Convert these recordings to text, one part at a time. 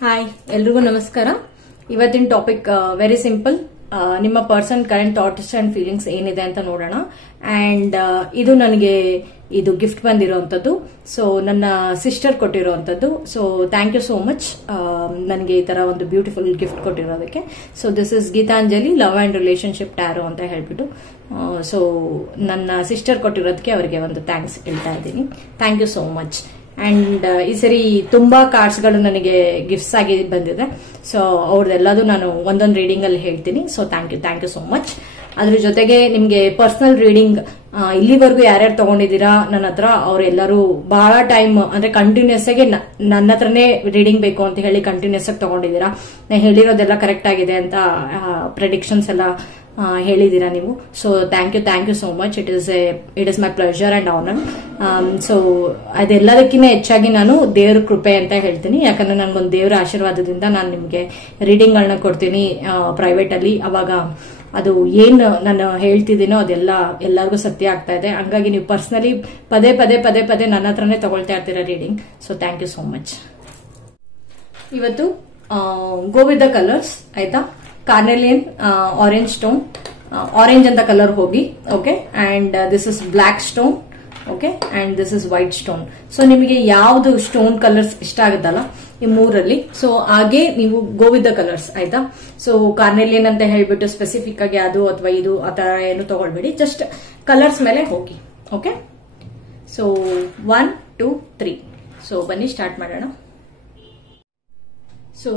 Hi ಎಲ್ರಿಗೂ ನಮಸ್ಕಾರ. ಇವತ್ತಿನ ಟಾಪಿಕ್ ವೆರಿ ಸಿಂಪಲ್. ನಿಮ್ಮ person current thoughts and feelings ಏನಿದೆ ಅಂತ ನೋಡೋಣ. ಅಂಡ್ ಇದು ನನಗೆ ಇದು ಗಿಫ್ಟ್ ಬಂದಿರೋಂಥದ್ದು. ಸೊ ನನ್ನ ಸಿಸ್ಟರ್ ಕೊಟ್ಟಿರೋಂಥದ್ದು. So thank you so much ನನಗೆ ಈ ತರ ಒಂದು ಬ್ಯೂಟಿಫುಲ್ ಗಿಫ್ಟ್ ಕೊಟ್ಟಿರೋದಕ್ಕೆ. So this is Geetanjali love and relationship tarot ಅಂತ ಹೇಳ್ಬಿಟ್ಟು. ಸೊ ನನ್ನ ಸಿಸ್ಟರ್ ಕೊಟ್ಟಿರೋದಕ್ಕೆ ಅವರಿಗೆ ಒಂದು ಥ್ಯಾಂಕ್ಸ್ ಹೇಳ್ತಾ ಇದ್ದೀನಿ. Thank you so much. And ಈ ಸರಿ ತುಂಬಾ ಕಾರ್ಡ್ಸ್ ಗಳು ನನಗೆ ಗಿಫ್ಟ್ಸ್ ಆಗಿ ಬಂದಿದೆ. ಸೊ ಅವ್ರದ್ದೆಲ್ಲದೂ ನಾನು ಒಂದೊಂದು ರೀಡಿಂಗ್ ಅಲ್ಲಿ ಹೇಳ್ತೀನಿ. So thank you so much. ಅದ್ರ ಜೊತೆಗೆ ನಿಮ್ಗೆ ಪರ್ಸನಲ್ ರೀಡಿಂಗ್ ಇಲ್ಲಿವರೆಗೂ ಯಾರ್ಯಾರು ತಗೊಂಡಿದ್ದೀರಾ ನನ್ನ ಹತ್ರ, ಅವರೆಲ್ಲರೂ ಬಹಳ ಟೈಮ್ ಅಂದ್ರೆ ಕಂಟಿನ್ಯೂಸ್ ಆಗಿ ನನ್ನ ಹತ್ರನೇ ರೀಡಿಂಗ್ ಬೇಕು ಅಂತ ಹೇಳಿ ಕಂಟಿನ್ಯೂಸ್ ಆಗಿ ತಗೊಂಡಿದ್ದೀರಾ. ನಾನು ಹೇಳಿರೋದೆಲ್ಲ ಕರೆಕ್ಟ್ ಆಗಿದೆ ಅಂತ ಪ್ರೆಡಿಕ್ಷನ್ಸ್ ಎಲ್ಲ ಹೇಳಿದೀರಾ ನೀವು. So thank you so much. It is my pleasure and honour. So ಅದೆಲ್ಲದಕ್ಕಿಂತ ಹೆಚ್ಚಾಗಿ ನಾನು ದೇವ್ರ ಕೃಪೆ ಅಂತ ಹೇಳ್ತೀನಿ. ಯಾಕಂದ್ರೆ ನನ್ಗೊಂದು ದೇವರ ಆಶೀರ್ವಾದದಿಂದ ನಾನು ನಿಮ್ಗೆ ರೀಡಿಂಗ್ ಗಳನ್ನ ಕೊಡ್ತೀನಿ ಪ್ರೈವೇಟ್ ಅಲ್ಲಿ. ಅವಾಗ ಅದು ಏನು ನಾನು ಹೇಳ್ತಿದ್ದೀನೋ ಅದೆಲ್ಲ ಎಲ್ಲರಿಗೂ ಸತ್ಯ ಆಗ್ತಾ ಇದೆ. ಹಂಗಾಗಿ ನೀವು ಪರ್ಸನಲಿ ಪದೇ ಪದೇ ನನ್ನ ಹತ್ರನೇ ತಗೊಳ್ತಾ ಇರ್ತೀರಾ reading. So thank you so much. ಇವತ್ತು ಗೋ ವಿತ್ ದ ಕಲರ್ಸ್ ಆಯ್ತಾ. ಕಾರ್ನೆಲಿಯನ್ ಆರೆಂಜ್ ಸ್ಟೋನ್, ಆರೆಂಜ್ ಅಂತ ಕಲರ್ ಹೋಗಿ. Okay. And this is black stone. Okay. And this is white stone. So ನಿಮಗೆ ಯಾವ್ದು ಸ್ಟೋನ್ ಕಲರ್ಸ್ ಇಷ್ಟ ಆಗುತ್ತಲ್ಲ ಈ ಮೂರಲ್ಲಿ, ಸೊ ಹಾಗೆ ನೀವು ಗೋ ವಿತ್ ದ ಕಲರ್ಸ್ ಆಯ್ತಾ. ಸೊ ಕಾರ್ನೆಲಿಯನ್ ಅಂತ ಹೇಳ್ಬಿಟ್ಟು ಸ್ಪೆಸಿಫಿಕ್ ಆಗಿ ಅದು ಅಥವಾ ಇದು ಆತರ ಏನು ತಗೊಳ್ಬೇಡಿ, ಜಸ್ಟ್ ಕಲರ್ಸ್ ಮೇಲೆ ಹೋಗಿ. ಓಕೆ. ಸೊ 1 2 3. ಸೊ ಬನ್ನಿ ಸ್ಟಾರ್ಟ್ ಮಾಡೋಣ. ಸೊ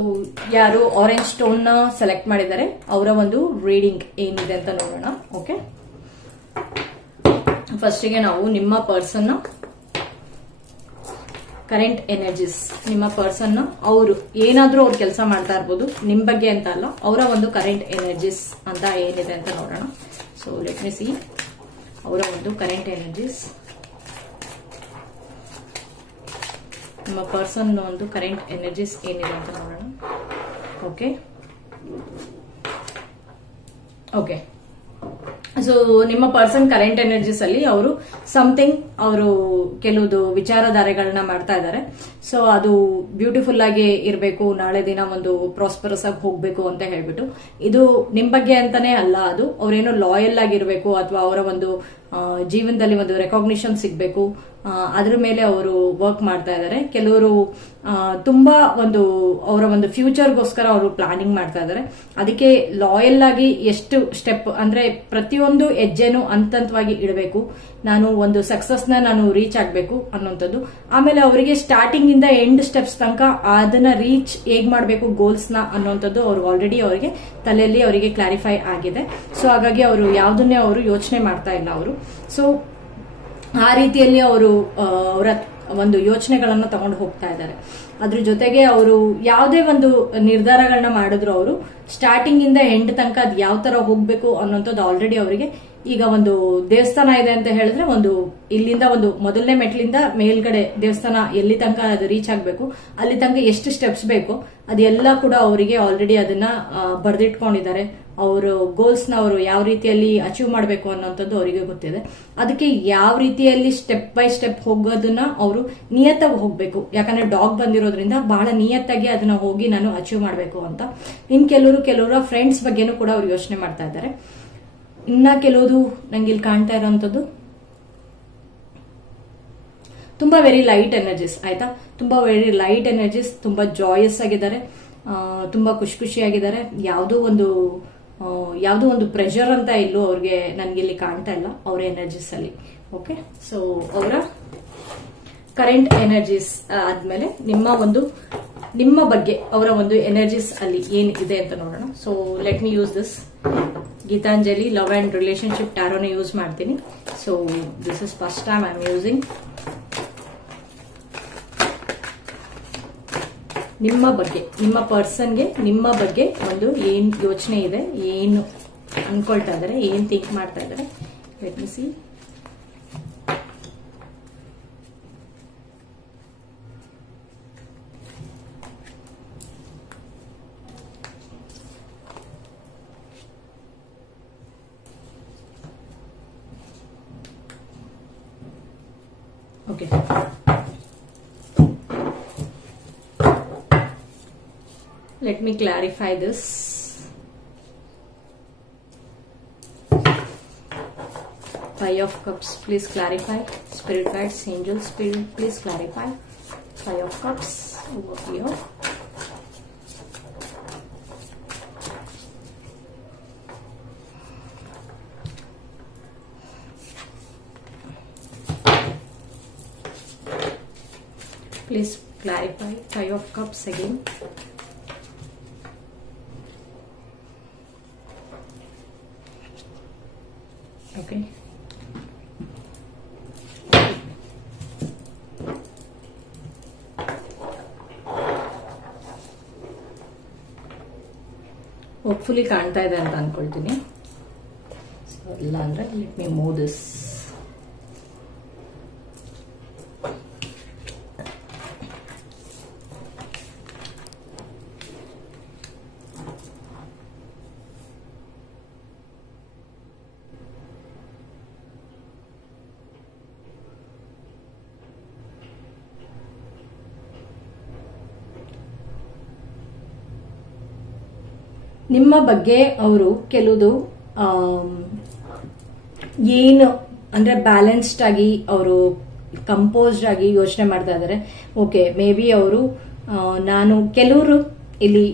ಯಾರು ಆರೆಂಜ್ ಸ್ಟೋನ್ ನ ಸೆಲೆಕ್ಟ್ ಮಾಡಿದ್ದಾರೆ ಅವರ ಒಂದು ರೀಡಿಂಗ್ ಏನಿದೆ ಅಂತ ನೋಡೋಣ. ಓಕೆ. ಫಸ್ಟಿಗೆ ನಾವು ನಿಮ್ಮ ಪರ್ಸನ್ ಕರೆಂಟ್ ಎನರ್ಜೀಸ್, ನಿಮ್ಮ ಪರ್ಸನ್ ಅವರು ಏನಾದ್ರೂ ಅವ್ರು ಕೆಲಸ ಮಾಡ್ತಾ ಇರ್ಬೋದು, ನಿಮ್ ಬಗ್ಗೆ ಅಂತ ಅಲ್ಲ, ಅವರ ಒಂದು ಕರೆಂಟ್ ಎನರ್ಜೀಸ್ ಅಂತ ಏನಿದೆ ಅಂತ ನೋಡೋಣ. ಸೊ ಲೆಟ್ ಮಿ ಸಿ ಅವರ ಒಂದು ಕರೆಂಟ್ ಎನರ್ಜೀಸ್. ನಿಮ್ಮ ಪರ್ಸನ್ ಒಂದು ಕರೆಂಟ್ ಎನರ್ಜೀಸ್ ಏನಿದೆ ಅಂತ ನೋಡೋಣ. ಓಕೆ. ಓಕೆ. ಸೊ ನಿಮ್ಮ ಪರ್ಸನ್ ಕರೆಂಟ್ ಎನರ್ಜೀಸ್ ಅಲ್ಲಿ ಅವರು ಸಮಥಿಂಗ್ ಅವರು ಕೆಲವುದು ವಿಚಾರಧಾರೆಗಳನ್ನ ಮಾಡ್ತಾ ಇದ್ದಾರೆ. ಸೊ ಅದು ಬ್ಯೂಟಿಫುಲ್ ಆಗಿ ಇರಬೇಕು, ನಾಳೆ ದಿನ ಒಂದು ಪ್ರಾಸ್ಪರಸ್ ಆಗಿ ಹೋಗ್ಬೇಕು ಅಂತ ಹೇಳ್ಬಿಟ್ಟು. ಇದು ನಿಮ್ ಬಗ್ಗೆ ಅಂತಾನೆ ಅಲ್ಲ, ಅದು ಅವ್ರೇನೋ ಲಾಯಲ್ ಆಗಿರ್ಬೇಕು ಅಥವಾ ಅವರ ಒಂದು ಜೀವನದಲ್ಲಿ ಒಂದು ರೆಕಾಗ್ನಿಷನ್ ಸಿಗ್ಬೇಕು, ಅದ್ರ ಮೇಲೆ ಅವರು ವರ್ಕ್ ಮಾಡ್ತಾ ಇದ್ದಾರೆ. ಕೆಲವರು ತುಂಬಾ ಒಂದು ಅವರ ಒಂದು ಫ್ಯೂಚರ್ಗೋಸ್ಕರ ಅವರು ಪ್ಲಾನಿಂಗ್ ಮಾಡ್ತಾ ಇದ್ದಾರೆ. ಅದಕ್ಕೆ ಲಾಯಲ್ ಆಗಿ ಎಷ್ಟು ಸ್ಟೆಪ್ ಅಂದ್ರೆ ಪ್ರತಿಯೊಂದು ಹೆಜ್ಜೆನೂ ಹಂತವಾಗಿ ಇಡಬೇಕು. ನಾನು ಒಂದು ಸಕ್ಸಸ್ ನ ನಾನು ರೀಚ್ ಆಗ್ಬೇಕು ಅನ್ನೋಂಥದ್ದು. ಆಮೇಲೆ ಅವರಿಗೆ ಸ್ಟಾರ್ಟಿಂಗ್ ಇಂದ ಎಂಡ್ ಸ್ಟೆಪ್ಸ್ ತನಕ ಅದನ್ನ ರೀಚ್ ಹೇಗ್ ಮಾಡ್ಬೇಕು ಗೋಲ್ಸ್ ನ ಅನ್ನೋಂಥದ್ದು ಅವ್ರಿಗೆ ಆಲ್ರೆಡಿ ಅವರಿಗೆ ತಲೆಯಲ್ಲಿ ಅವರಿಗೆ ಕ್ಲಾರಿಫೈ ಆಗಿದೆ. ಸೊ ಹಾಗಾಗಿ ಅವರು ಯಾವ್ದನ್ನೇ ಅವರು ಯೋಚನೆ ಮಾಡ್ತಾ ಇಲ್ಲ ಅವರು. ಸೊ ಆ ರೀತಿಯಲ್ಲಿ ಅವರು ಅವರ ಒಂದು ಯೋಚನೆಗಳನ್ನ ತಗೊಂಡು ಹೋಗ್ತಾ ಇದ್ದಾರೆ. ಅದ್ರ ಜೊತೆಗೆ ಅವರು ಯಾವುದೇ ಒಂದು ನಿರ್ಧಾರಗಳನ್ನ ಮಾಡಿದ್ರು ಅವರು ಸ್ಟಾರ್ಟಿಂಗ್ ಇಂದ ಎಂಡ್ ತನಕ ಅದು ಯಾವ ತರ ಹೋಗ್ಬೇಕು ಅನ್ನೋಂಥದ್ದು ಆಲ್ರೆಡಿ ಅವರಿಗೆ ಈಗ ಒಂದು ದೇವಸ್ಥಾನ ಇದೆ ಅಂತ ಹೇಳಿದ್ರೆ ಒಂದು ಇಲ್ಲಿಂದ ಒಂದು ಮೊದಲನೇ ಮೆಟ್ಲಿಂದ ಮೇಲ್ಗಡೆ ದೇವಸ್ಥಾನ ಎಲ್ಲಿ ತನಕ ಅದು ರೀಚ್ ಆಗ್ಬೇಕು ಅಲ್ಲಿ ತನಕ ಎಷ್ಟು ಸ್ಟೆಪ್ಸ್ ಬೇಕು ಅದೆಲ್ಲ ಕೂಡ ಅವರಿಗೆ ಆಲ್ರೆಡಿ ಅದನ್ನ ಬರೆದಿಟ್ಕೊಂಡಿದ್ದಾರೆ. ಅವರು ಗೋಲ್ಸ್ ನ ಅವರು ಯಾವ ರೀತಿಯಲ್ಲಿ ಅಚೀವ್ ಮಾಡಬೇಕು ಅನ್ನೋಂಥದ್ದು ಅವರಿಗೆ ಗೊತ್ತಿದೆ. ಅದಕ್ಕೆ ಯಾವ ರೀತಿಯಲ್ಲಿ ಸ್ಟೆಪ್ ಬೈ ಸ್ಟೆಪ್ ಹೋಗೋದನ್ನ ಅವರು ನಿಯತ್ತಾಗಿ ಹೋಗ್ಬೇಕು. ಯಾಕಂದ್ರೆ ಡಾಗ್ ಬಂದಿರೋದ್ರಿಂದ ಬಹಳ ನಿಯತ್ತಾಗಿ ಅದನ್ನ ಹೋಗಿ ನಾನು ಅಚೀವ್ ಮಾಡಬೇಕು ಅಂತ. ಇನ್ ಕೆಲವರು ಫ್ರೆಂಡ್ಸ್ ಬಗ್ಗೆನೂ ಕೂಡ ಅವ್ರು ಯೋಚನೆ ಮಾಡ್ತಾ ಇದ್ದಾರೆ. ಇನ್ನ ಕೆಲವುದು ನಂಗೆ ಇಲ್ಲಿ ಕಾಣ್ತಾ ಇರೋಂಥದ್ದು ತುಂಬಾ ವೆರಿ ಲೈಟ್ ಎನರ್ಜೀಸ್ ಆಯ್ತಾ. ತುಂಬಾ ವೆರಿ ಲೈಟ್ ಎನರ್ಜೀಸ್, ತುಂಬಾ ಜಾಯಸ್ ಆಗಿದ್ದಾರೆ, ತುಂಬಾ ಖುಷಿಯಾಗಿದ್ದಾರೆ. ಯಾವುದೋ ಒಂದು ಪ್ರೆಷರ್ ಅಂತ ಇಲ್ಲೂ ಅವ್ರಿಗೆ ನನ್ಗೆ ಇಲ್ಲಿ ಕಾಣ್ತಾ ಇಲ್ಲ ಅವರ ಎನರ್ಜೀಸ್ ಅಲ್ಲಿ. ಓಕೆ. ಸೊ ಅವರ ಕರೆಂಟ್ ಎನರ್ಜೀಸ್ ಆದ್ಮೇಲೆ ನಿಮ್ಮ ಬಗ್ಗೆ ಅವರ ಒಂದು ಎನರ್ಜೀಸ್ ಅಲ್ಲಿ ಏನಿದೆ ಅಂತ ನೋಡೋಣ. So let me use this Geetanjali love and relationship ಟ್ಯಾರೋನ ಯೂಸ್ ಮಾಡ್ತೀನಿ. So this is first time I am using. ನಿಮ್ಮ ಬಗ್ಗೆ, ನಿಮ್ಮ ಪರ್ಸನ್ಗೆ ನಿಮ್ಮ ಬಗ್ಗೆ ಒಂದು ಏನ್ ಯೋಚನೆ ಇದೆ, ಏನು ಅನ್ಕೊಳ್ತಾ ಇದ್ದಾರೆ, ಏನ್ ಥಿಂಕ್ ಮಾಡ್ತಾ ಇದ್ದಾರೆ. Let me C. Okay. Let me clarify this. Five of Cups, please clarify. Spirit guides, angels, spirit, please clarify. Five of Cups over here. Please clarify. Five of Cups again. Okay. Hopefully ಕಾಣ್ತಾ ಇದೆ ಅಂತ ಅನ್ಕೊಳ್ತೀನಿ. So ಇಲ್ಲ ಅಂದ್ರೆ let me move this. ನಿಮ್ಮ ಬಗ್ಗೆ ಅವರು ಕೆಲವುದು ಏನು ಅಂದ್ರೆ ಬ್ಯಾಲೆನ್ಸ್ಡ್ ಆಗಿ ಅವರು ಕಂಪೋಸ್ಡ್ ಆಗಿ ಯೋಚನೆ ಮಾಡ್ತಾ ಇದ್ದಾರೆ. ಓಕೆ, ಮೇ ಬಿ ಅವರು ನಾನು ಕೆಲವರು ಇಲ್ಲಿ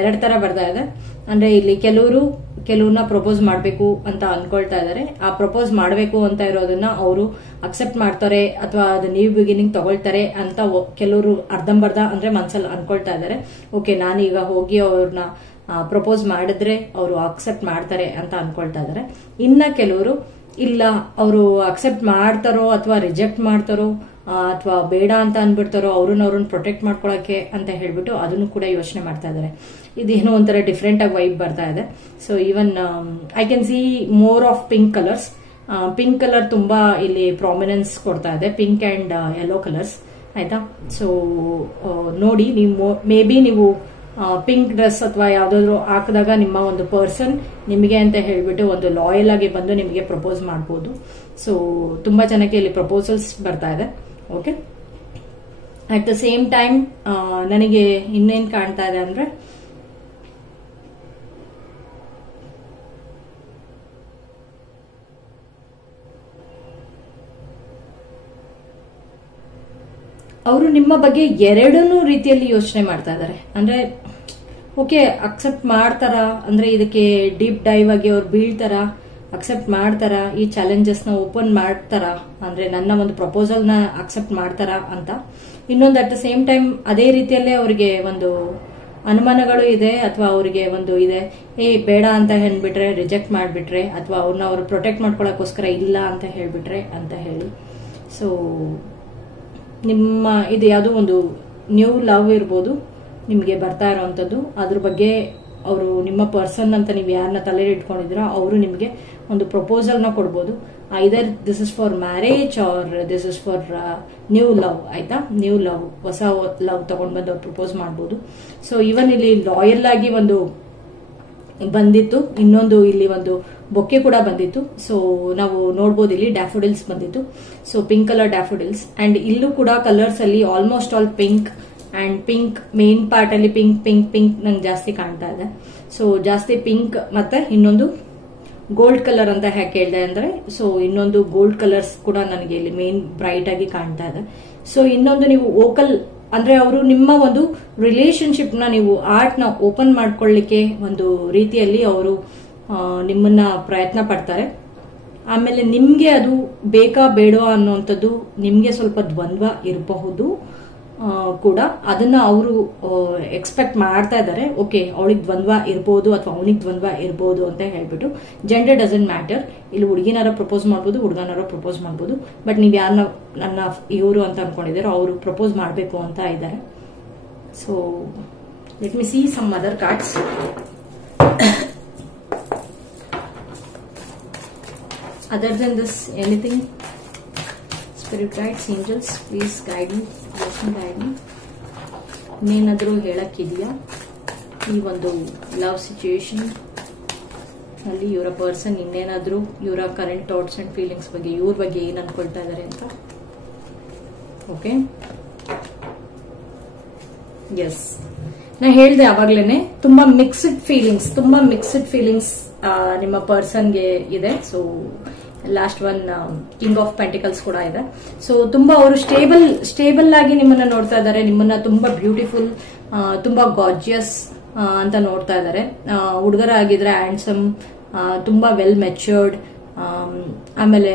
ಎರಡ್ ತರ ಬರ್ತಾ ಇದೆ. ಅಂದ್ರೆ ಇಲ್ಲಿ ಕೆಲವ್ರನ್ನ ಪ್ರಪೋಸ್ ಮಾಡಬೇಕು ಅಂತ ಅನ್ಕೊಳ್ತಾ ಇದ್ದಾರೆ. ಆ ಪ್ರಪೋಸ್ ಮಾಡಬೇಕು ಅಂತ ಇರೋದನ್ನ ಅವರು ಅಕ್ಸೆಪ್ಟ್ ಮಾಡ್ತಾರೆ ಅಥವಾ ಅದು ನ್ಯೂ ಬಿಗಿನಿಂಗ್ ತಗೊಳ್ತಾರೆ ಅಂತ ಕೆಲವರು ಅರ್ಧಂಬರ್ಧ ಅಂದ್ರೆ ಮನ್ಸಲ್ಲಿ ಅನ್ಕೊಳ್ತಾ ಇದ್ದಾರೆ. ಓಕೆ, ನಾನೀಗ ಹೋಗಿ ಅವ್ರನ್ನ ಪ್ರಪೋಸ್ ಮಾಡಿದ್ರೆ ಅವರು ಅಕ್ಸೆಪ್ಟ್ ಮಾಡ್ತಾರೆ ಅಂತ ಅನ್ಕೊಳ್ತಾ ಇದ್ದಾರೆ. ಇನ್ನ ಕೆಲವರು ಇಲ್ಲ, ಅವರು ಅಕ್ಸೆಪ್ಟ್ ಮಾಡ್ತಾರೋ ಅಥವಾ ರಿಜೆಕ್ಟ್ ಮಾಡ್ತಾರೋ ಅಥವಾ ಬೇಡ ಅಂತ ಅನ್ಬಿಡ್ತಾರೋ, ಅವ್ರನ್ನ ಪ್ರೊಟೆಕ್ಟ್ ಮಾಡ್ಕೊಳಕ್ಕೆ ಅಂತ ಹೇಳ್ಬಿಟ್ಟು ಅದನ್ನು ಕೂಡ ಯೋಚನೆ ಮಾಡ್ತಾ ಇದ್ದಾರೆ. ಇದೇನೋ ಒಂಥರ ಡಿಫ್ರೆಂಟ್ ಆಗಿ ವೈಬ್ ಬರ್ತಾ ಇದೆ. So even I can C more of pink colours. Pink colour ತುಂಬಾ ಇಲ್ಲಿ ಪ್ರಾಮಿನೆನ್ಸ್ ಕೊಡ್ತಾ ಇದೆ, ಪಿಂಕ್ ಅಂಡ್ ಯೆಲ್ಲೋ ಕಲರ್ಸ್. ಆಯ್ತಾ? ಸೊ ನೋಡಿ, ನೀವು ಮೇ ಬಿ ನೀವು ಪಿಂಕ್ ಡ್ರೆಸ್ ಅಥವಾ ಯಾವ್ದಾದ್ರು ಹಾಕಿದಾಗ ನಿಮ್ಮ ಒಂದು ಪರ್ಸನ್ ನಿಮಗೆ ಅಂತ ಹೇಳ್ಬಿಟ್ಟು ಒಂದು ಲಾಯಲ್ ಆಗಿ ಬಂದು ನಿಮಗೆ ಪ್ರಪೋಸ್ ಮಾಡಬಹುದು. ಸೊ ತುಂಬಾ ಜನಕ್ಕೆ ಇಲ್ಲಿ ಪ್ರಪೋಸಲ್ಸ್ ಬರ್ತಾ ಇದೆ. Okay, at the same time ನನಗೆ ಇನ್ನೇನ್ ಕಾಣ್ತಾ ಇದೆ ಅಂದ್ರೆ ಅವರು ನಿಮ್ಮ ಬಗ್ಗೆ ಎರಡೂ ರೀತಿಯಲ್ಲಿ ಯೋಚನೆ ಮಾಡ್ತಾ ಇದ್ದಾರೆ. ಅಂದ್ರೆ ಓಕೆ, ಅಕ್ಸೆಪ್ಟ್ ಮಾಡ್ತಾರ ಅಂದ್ರೆ ಇದಕ್ಕೆ ಡೀಪ್ ಡೈವ್ ಆಗಿ ಅವ್ರು ಬೀಳ್ತಾರ, ಅಕ್ಸೆಪ್ಟ್ ಮಾಡ್ತಾರ, ಈ ಚಾಲೆಂಜಸ್ ನ ಓಪನ್ ಮಾಡ್ತಾರ, ಅಂದ್ರೆ ನನ್ನ ಒಂದು ಪ್ರಪೋಸಲ್ ನ ಅಕ್ಸೆಪ್ಟ್ ಮಾಡ್ತಾರ ಅಂತ. ಇನ್ನೊಂದು ಅಟ್ ದ ಸೇಮ್ ಟೈಮ್ ಅದೇ ರೀತಿಯಲ್ಲೇ ಅವರಿಗೆ ಒಂದು ಅನುಮಾನಗಳು ಇದೆ ಅಥವಾ ಅವರಿಗೆ ಒಂದು ಇದೆ, ಬೇಡ ಅಂತ ಹೇಳ್ಬಿಟ್ರೆ, ರಿಜೆಕ್ಟ್ ಮಾಡ್ಬಿಟ್ರೆ ಅಥವಾ ಅವ್ರನ್ನ ಅವರು ಪ್ರೊಟೆಕ್ಟ್ ಮಾಡ್ಕೊಳಕ್ಕೋಸ್ಕರ ಇಲ್ಲ ಅಂತ ಹೇಳ್ಬಿಟ್ರೆ ಅಂತ ಹೇಳಿ. ಸೊ ನಿಮ್ಮ ಇದು ಯಾವುದೋ ಒಂದು ನ್ಯೂ ಲವ್ ಇರ್ಬೋದು ನಿಮಗೆ ಬರ್ತಾ ಇರೋವಂಥದ್ದು. ಅದ್ರ ಬಗ್ಗೆ ಅವರು ನಿಮ್ಮ ಪರ್ಸನ್ ಅಂತ ನೀವು ಯಾರನ್ನ ತಲೆ ಇಟ್ಕೊಂಡಿದ್ದೀರೋ ಅವರು ನಿಮಗೆ ಒಂದು ಪ್ರಪೋಸಲ್ ನ ಕೊಡ್ಬೋದು. ಐದರ್ this is for marriage R this is for new love. ಆಯ್ತಾ? ನ್ಯೂ ಲವ್, ಹೊಸ ಲವ್ ತಗೊಂಡ್ ಬಂದು ಅವ್ರು ಪ್ರಪೋಸ್ ಮಾಡ್ಬೋದು. ಸೊ ಈವನ್ ಇಲ್ಲಿ ಲಾಯಲ್ ಆಗಿ ಒಂದು ಬಂದಿತ್ತು, ಇನ್ನೊಂದು ಇಲ್ಲಿ ಒಂದು ಬೊಕ್ಕೆ ಕೂಡ ಬಂದಿತ್ತು. ಸೊ ನಾವು ನೋಡಬಹುದು ಇಲ್ಲಿ ಡ್ಯಾಫೋಡಿಲ್ಸ್ ಬಂದಿತ್ತು. So pink colour daffodils and ಇಲ್ಲೂ ಕೂಡ ಕಲರ್ಸ್ ಅಲ್ಲಿ almost all pink and pink main part ಅಲ್ಲಿ ಪಿಂಕ್ ಪಿಂಕ್ ಪಿಂಕ್ ನಂಗೆ ಜಾಸ್ತಿ ಕಾಣ್ತಾ ಇದೆ. ಸೊ ಜಾಸ್ತಿ ಪಿಂಕ್ ಮತ್ತೆ ಇನ್ನೊಂದು ಗೋಲ್ಡ್ ಕಲರ್ ಅಂತ ಯಾಕೆ ಹೇಳಿದೆ ಅಂದ್ರೆ, ಸೊ ಇನ್ನೊಂದು ಗೋಲ್ಡ್ ಕಲರ್ಸ್ ಕೂಡ ನನಗೆ ಇಲ್ಲಿ ಮೇನ್ ಬ್ರೈಟ್ ಆಗಿ ಕಾಣ್ತಾ ಇದೆ. ಸೊ ಇನ್ನೊಂದು ನೀವು ವೋಕಲ್ ಅಂದ್ರೆ ಅವರು ನಿಮ್ಮ ಒಂದು ರಿಲೇಶನ್ಶಿಪ್ ನ ನೀವು ಆರ್ಟ್ ನ ಓಪನ್ ಮಾಡ್ಕೊಳ್ಳಿಕ್ಕೆ ಒಂದು ರೀತಿಯಲ್ಲಿ ಅವರು ನಿಮ್ಮನ್ನ ಪ್ರಯತ್ನ ಪಡ್ತಾರೆ. ಆಮೇಲೆ ನಿಮ್ಗೆ ಅದು ಬೇಕಾ ಬೇಡವಾ ಅನ್ನುವಂಥದ್ದು ನಿಮ್ಗೆ ಸ್ವಲ್ಪ ದ್ವಂದ್ವ ಇರಬಹುದು ಕೂಡ. ಅದನ್ನ ಅವರು ಎಕ್ಸ್ಪೆಕ್ಟ್ ಮಾಡ್ತಾ ಇದ್ದಾರೆ. ಓಕೆ, ಅವಳಿಗೆ ದ್ವಂದ್ವ ಇರ್ಬೋದು ಅಥವಾ ಅವನಿಗೆ ದ್ವಂದ್ವ ಇರ್ಬೋದು ಅಂತ ಹೇಳ್ಬಿಟ್ಟು. Gender doesn't matter. ಇಲ್ಲಿ ಹುಡುಗಿನಾರ ಪ್ರಪೋಸ್ ಮಾಡ್ಬೋದು, ಹುಡುಗನಾರ ಪ್ರಪೋಸ್ ಮಾಡ್ಬೋದು. ಬಟ್ ನೀವ್ ಯಾರನ್ನ ನನ್ನ ಇವರು ಅಂತ ಅನ್ಕೊಂಡಿದ್ದೀರೋ ಅವರು ಪ್ರಪೋಸ್ ಮಾಡಬೇಕು ಅಂತ ಇದ್ದಾರೆ. So let me see some other cards. Other than this, anything? Spirit guides, angels, please guide me. Guide me. ಇನ್ನೇನಾದ್ರೂ ಹೇಳಕ್ಕಿದೆಯಾ ಈ ಒಂದು ಲವ್ ಸಿಚುಯೇಷನ್ ಅಲ್ಲಿ? ಇವರ ಪರ್ಸನ್ ಇನ್ನೇನಾದ್ರೂ ಇವರ ಕರೆಂಟ್ ಥಾಟ್ಸ್ ಅಂಡ್ ಫೀಲಿಂಗ್ಸ್ ಬಗ್ಗೆ, ಇವ್ರ ಬಗ್ಗೆ ಏನ್ ಅನ್ಕೊಳ್ತಾ ಇದಾರೆ ಅಂತ. ಓಕೆ, ಎಸ್, ನಾ ಹೇಳ್ದೆ ಅವಾಗ್ಲೇನೆ, ತುಂಬಾ ಮಿಕ್ಸ್ಡ್ ಫೀಲಿಂಗ್ಸ್ ನಿಮ್ಮ ಪರ್ಸನ್ಗೆ ಇದೆ. So last one king of pentacles ಕೂಡ ಇದೆ. ಸೊ ತುಂಬಾ ಅವರು ಸ್ಟೇಬಲ್ ಆಗಿ ನಿಮ್ಮನ್ನ ನೋಡ್ತಾ ಇದ್ದಾರೆ, ನಿಮ್ಮನ್ನ ತುಂಬಾ ಬ್ಯೂಟಿಫುಲ್, ತುಂಬಾ ಗಾರ್ಜಿಯಸ್ ಅಂತ ನೋಡ್ತಾ ಇದ್ದಾರೆ. ಹುಡುಗರ ಆಗಿದ್ರೆ ಹ್ಯಾಂಡ್ಸಮ್, ತುಂಬಾ ವೆಲ್ ಮೆಚ್ಯೂರ್ಡ್, ಆಮೇಲೆ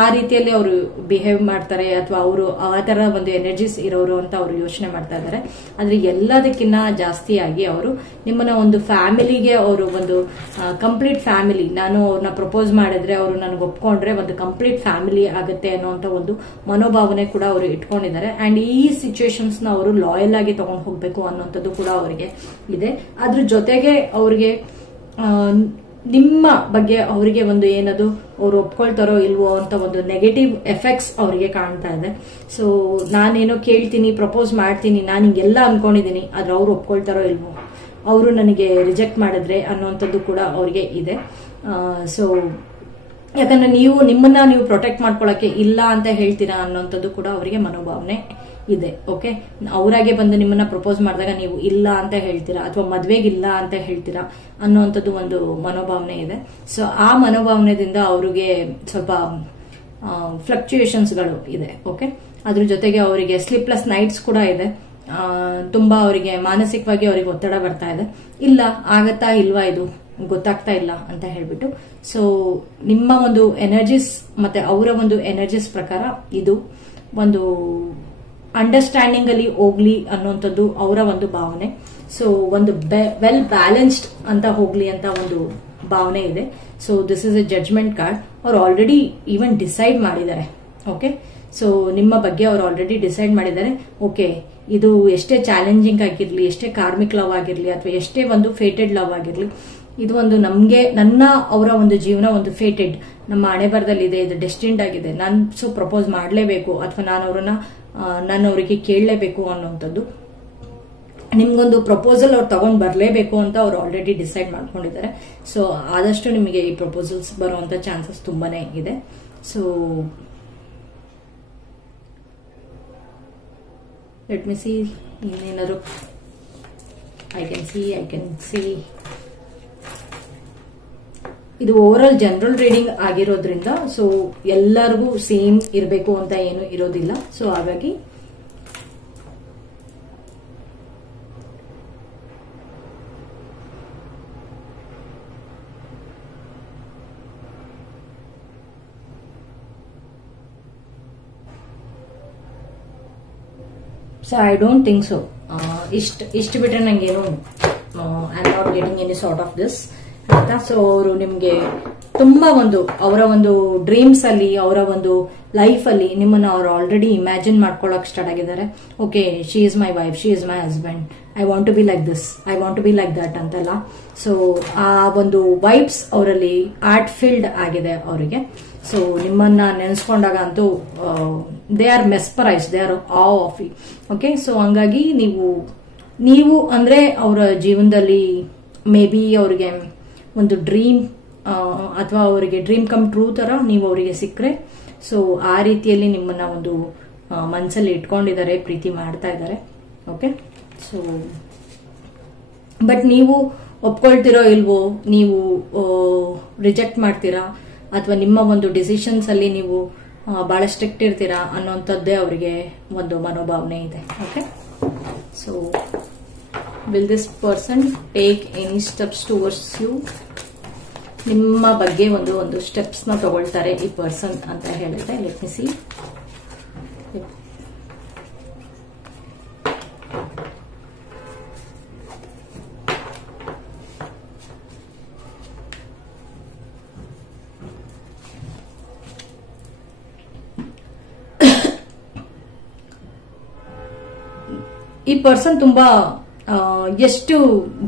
ಆ ರೀತಿಯಲ್ಲಿ ಅವರು ಬಿಹೇವ್ ಮಾಡ್ತಾರೆ, ಅಥವಾ ಅವರು ಆ ತರ ಒಂದು ಎನರ್ಜೀಸ್ ಇರೋರು ಅಂತ ಅವರು ಯೋಚನೆ ಮಾಡ್ತಾ ಇದ್ದಾರೆ. ಆದ್ರೆ ಎಲ್ಲದಕ್ಕಿಂತ ಜಾಸ್ತಿ ಆಗಿ ಅವರು ನಿಮ್ಮನ್ನ ಒಂದು ಫ್ಯಾಮಿಲಿಗೆ, ಅವರು ಒಂದು ಕಂಪ್ಲೀಟ್ ಫ್ಯಾಮಿಲಿ, ನಾನು ಅವ್ರನ್ನ ಪ್ರಪೋಸ್ ಮಾಡಿದ್ರೆ, ಅವರು ನನಗೆ ಒಪ್ಕೊಂಡ್ರೆ ಒಂದು ಕಂಪ್ಲೀಟ್ ಫ್ಯಾಮಿಲಿ ಆಗುತ್ತೆ ಅನ್ನೋಂತ ಒಂದು ಮನೋಭಾವನೆ ಕೂಡ ಅವರು ಇಟ್ಕೊಂಡಿದ್ದಾರೆ. ಅಂಡ್ ಈ ಸಿಚುವೇಶನ್ಸ್ ನ ಅವರು ಲಾಯಲ್ ಆಗಿ ತಗೊಂಡು ಹೋಗ್ಬೇಕು ಅನ್ನೋಂಥದ್ದು ಕೂಡ ಅವರಿಗೆ ಇದೆ. ಅದ್ರ ಜೊತೆಗೆ ಅವ್ರಿಗೆ ನಿಮ್ಮ ಬಗ್ಗೆ ಅವರಿಗೆ ಒಂದು ಏನದು ಅವ್ರು ಒಪ್ಕೊಳ್ತಾರೋ ಇಲ್ವೋ ಅಂತ ಒಂದು ನೆಗೆಟಿವ್ ಎಫೆಕ್ಟ್ಸ್ ಅವರಿಗೆ ಕಾಣ್ತಾ ಇದೆ. ಸೊ ನಾನೇನೋ ಕೇಳ್ತೀನಿ, ಪ್ರಪೋಸ್ ಮಾಡ್ತೀನಿ, ನಾನು ಹಿಂಗೆಲ್ಲ ಅನ್ಕೊಂಡಿದ್ದೀನಿ, ಆದ್ರೆ ಅವ್ರು ಒಪ್ಕೊಳ್ತಾರೋ ಇಲ್ವೋ, ಅವರು ನನಗೆ ರಿಜೆಕ್ಟ್ ಮಾಡಿದ್ರೆ ಅನ್ನೋಂಥದ್ದು ಕೂಡ ಅವರಿಗೆ ಇದೆ. ಸೊ ಯಾಕಂದ್ರೆ ನಿಮ್ಮನ್ನ ನೀವು ಪ್ರೊಟೆಕ್ಟ್ ಮಾಡ್ಕೊಳಕ್ಕೆ ಇಲ್ಲ ಅಂತ ಹೇಳ್ತೀರಾ ಅನ್ನೋಂಥದ್ದು ಕೂಡ ಅವರಿಗೆ ಮನೋಭಾವನೆ ಇದೆ. ಓಕೆ, ಅವರಾಗೆ ಬಂದು ನಿಮ್ಮನ್ನ ಪ್ರಪೋಸ್ ಮಾಡಿದಾಗ ನೀವು ಇಲ್ಲ ಅಂತ ಹೇಳ್ತೀರಾ, ಅಥವಾ ಮದ್ವೆಗಿಲ್ಲ ಅಂತ ಹೇಳ್ತೀರಾ ಅನ್ನೋಂಥದ್ದು ಒಂದು ಮನೋಭಾವನೆ ಇದೆ. ಸೊ ಆ ಮನೋಭಾವನೆದಿಂದ ಅವ್ರಿಗೆ ಸ್ವಲ್ಪ ಫ್ಲಕ್ಚುಯೇಷನ್ಸ್ಗಳು ಇದೆ. ಓಕೆ, ಅದ್ರ ಜೊತೆಗೆ ಅವರಿಗೆ ಸ್ಲೀಪ್ಲೆಸ್ ನೈಟ್ಸ್ ಕೂಡ ಇದೆ. ತುಂಬಾ ಅವರಿಗೆ ಮಾನಸಿಕವಾಗಿ ಅವರಿಗೆ ಒತ್ತಡ ಬರ್ತಾ ಇದೆ. ಇಲ್ಲ ಆಗತ್ತಾ ಇಲ್ವಾ, ಇದು ಗೊತ್ತಾಗ್ತಾ ಇಲ್ಲ ಅಂತ ಹೇಳ್ಬಿಟ್ಟು. ಸೊ ನಿಮ್ಮ ಒಂದು ಎನರ್ಜೀಸ್ ಮತ್ತೆ ಅವರ ಒಂದು ಎನರ್ಜೀಸ್ ಪ್ರಕಾರ ಇದು ಒಂದು ಅಂಡರ್ಸ್ಟ್ಯಾಂಡಿಂಗ್ ಅಲ್ಲಿ ಹೋಗ್ಲಿ ಅನ್ನೋಂಥದ್ದು ಅವರ ಒಂದು ಭಾವನೆ. ಸೊ ಒಂದು ವೆಲ್ ಬ್ಯಾಲೆನ್ಸ್ಡ್ ಅಂತ ಹೋಗ್ಲಿ ಅಂತ ಒಂದು ಭಾವನೆ ಇದೆ. So this is a judgement card. ಅವ್ರು ಆಲ್ರೆಡಿ ಈವನ್ ಡಿಸೈಡ್ ಮಾಡಿದ್ದಾರೆ. ಓಕೆ, ಸೊ ನಿಮ್ಮ ಬಗ್ಗೆ ಅವ್ರು ಆಲ್ರೆಡಿ ಡಿಸೈಡ್ ಮಾಡಿದ್ದಾರೆ. ಓಕೆ, ಇದು ಎಷ್ಟೇ ಚಾಲೆಂಜಿಂಗ್ ಆಗಿರ್ಲಿ, ಎಷ್ಟೇ ಕಾರ್ಮಿಕ್ ಲವ್ ಆಗಿರ್ಲಿ, ಅಥವಾ ಎಷ್ಟೇ ಒಂದು ಫೇಟೆಡ್ ಲವ್ ಆಗಿರ್ಲಿ, ಇದು ಒಂದು ನನ್ನ ಅವರ ಒಂದು ಜೀವನ ಒಂದು ಫೇಟೆಡ್, ನಮ್ಮ ಹಣೆ ಬರದಲ್ಲಿ ಇದೆ, ಇದು ಡೆಸ್ಟಿನ್ಡ್ ಆಗಿದೆ, ನಾನು ಪ್ರಪೋಸ್ ಮಾಡಲೇಬೇಕು, ಅಥವಾ ನಾನು ಅವರಿಗೆ ಕೇಳಲೇಬೇಕು ಅನ್ನೋಂಥದ್ದು, ನಿಮ್ಗೊಂದು ಪ್ರಪೋಸಲ್ ಅವ್ರು ತಗೊಂಡ್ ಬರಲೇಬೇಕು ಅಂತ ಅವ್ರು ಆಲ್ರೆಡಿ ಡಿಸೈಡ್ ಮಾಡ್ಕೊಂಡಿದ್ದಾರೆ. ಸೊ ಆದಷ್ಟು ನಿಮಗೆ ಈ ಪ್ರಪೋಸಲ್ಸ್ ಬರುವಂತ ಚಾನ್ಸಸ್ ತುಂಬಾನೇ ಇದೆ. ಸೊ ಲೆಟ್ ಮಿ ಸಿ ಇನ್ನೇನಾದ್ರು ಐ ಕ್ಯಾನ್ ಸಿ ಇದು ಓವರ್ ಆಲ್ ಜನರಲ್ ರೀಡಿಂಗ್ ಆಗಿರೋದ್ರಿಂದ ಸೊ ಎಲ್ಲರಿಗೂ ಸೇಮ್ ಇರಬೇಕು ಅಂತ ಏನು ಇರೋದಿಲ್ಲ. ಸೊ ಹಾಗಾಗಿ I don't think so. ಇಷ್ಟು ಬಿಟ್ರೆ ನಂಗೇನು I am not getting any sort of this ಆಯ್ತಾ. ಸೊ ಅವರು ನಿಮ್ಗೆ ತುಂಬಾ ಅವರ ಒಂದು ಡ್ರೀಮ್ಸ್ ಅಲ್ಲಿ, ಅವರ ಒಂದು ಲೈಫ್ ಅಲ್ಲಿ ನಿಮ್ಮನ್ನ ಅವ್ರು ಆಲ್ರೆಡಿ ಇಮ್ಯಾಜಿನ್ ಮಾಡ್ಕೊಳಕ್ ಸ್ಟಾರ್ಟ್ ಆಗಿದ್ದಾರೆ. Okay, she is my wife, she is my husband, I want to be like this, I want to be like that ಅಂತೆಲ್ಲ. ಸೊ ಆ ಒಂದು ವೈಬ್ಸ್ ಅವರಲ್ಲಿ ಆರ್ಟ್ ಫೀಲ್ಡ್ ಆಗಿದೆ ಅವರಿಗೆ. ಸೊ ನಿಮ್ಮನ್ನ ನೆನೆಸ್ಕೊಂಡಾಗ ಅಂತೂ ದೇ ಆರ್ ಮೆಸ್ಪರೈಸ್, ದೇ ಆರ್ ಆ ಆಫ್ ಯು. ಓಕೆ, ಸೊ ಹಂಗಾಗಿ ನೀವು ಅಂದ್ರೆ ಅವರ ಜೀವನದಲ್ಲಿ ಮೇ ಬಿ ಅವ್ರಿಗೆ ಒಂದು ಡ್ರೀಮ್ ಅಥವಾ ಅವರಿಗೆ ಡ್ರೀಮ್ ಕಮ್ ಟ್ರೂ ತರ ನೀವು ಅವರಿಗೆ ಸಿಕ್ಕರೆ, ಸೊ ಆ ರೀತಿಯಲ್ಲಿ ನಿಮ್ಮನ್ನ ಒಂದು ಮನಸ್ಸಲ್ಲಿ ಇಟ್ಕೊಂಡಿದ್ದಾರೆ, ಪ್ರೀತಿ ಮಾಡ್ತಾ ಇದ್ದಾರೆ. ಓಕೆ, ಸೊ ಬಟ್ ನೀವು ಒಪ್ಕೊಳ್ತಿರೋ ಇಲ್ವೋ, ನೀವು ರಿಜೆಕ್ಟ್ ಮಾಡ್ತೀರಾ ಅಥವಾ ನಿಮ್ಮ ಒಂದು ಡಿಸಿಷನ್ಸ್ ಅಲ್ಲಿ ನೀವು ಬಹಳ ಸ್ಟ್ರಿಕ್ಟ್ ಇರ್ತೀರಾ ಅನ್ನೋಂಥದ್ದೇ ಅವರಿಗೆ ಒಂದು ಮನೋಭಾವನೆ ಇದೆ. Okay, so will this person take any steps towards you? ನಿಮ್ಮ ಬಗ್ಗೆ ಒಂದು ಸ್ಟೆಪ್ಸ್ ನ ತಗೊಳ್ತಾರೆ ಈ ಪರ್ಸನ್ ಅಂತ ಹೇಳಿದ್ರೆ. Let me C. ಈ ಪರ್ಸನ್ ತುಂಬಾ ಎಷ್ಟು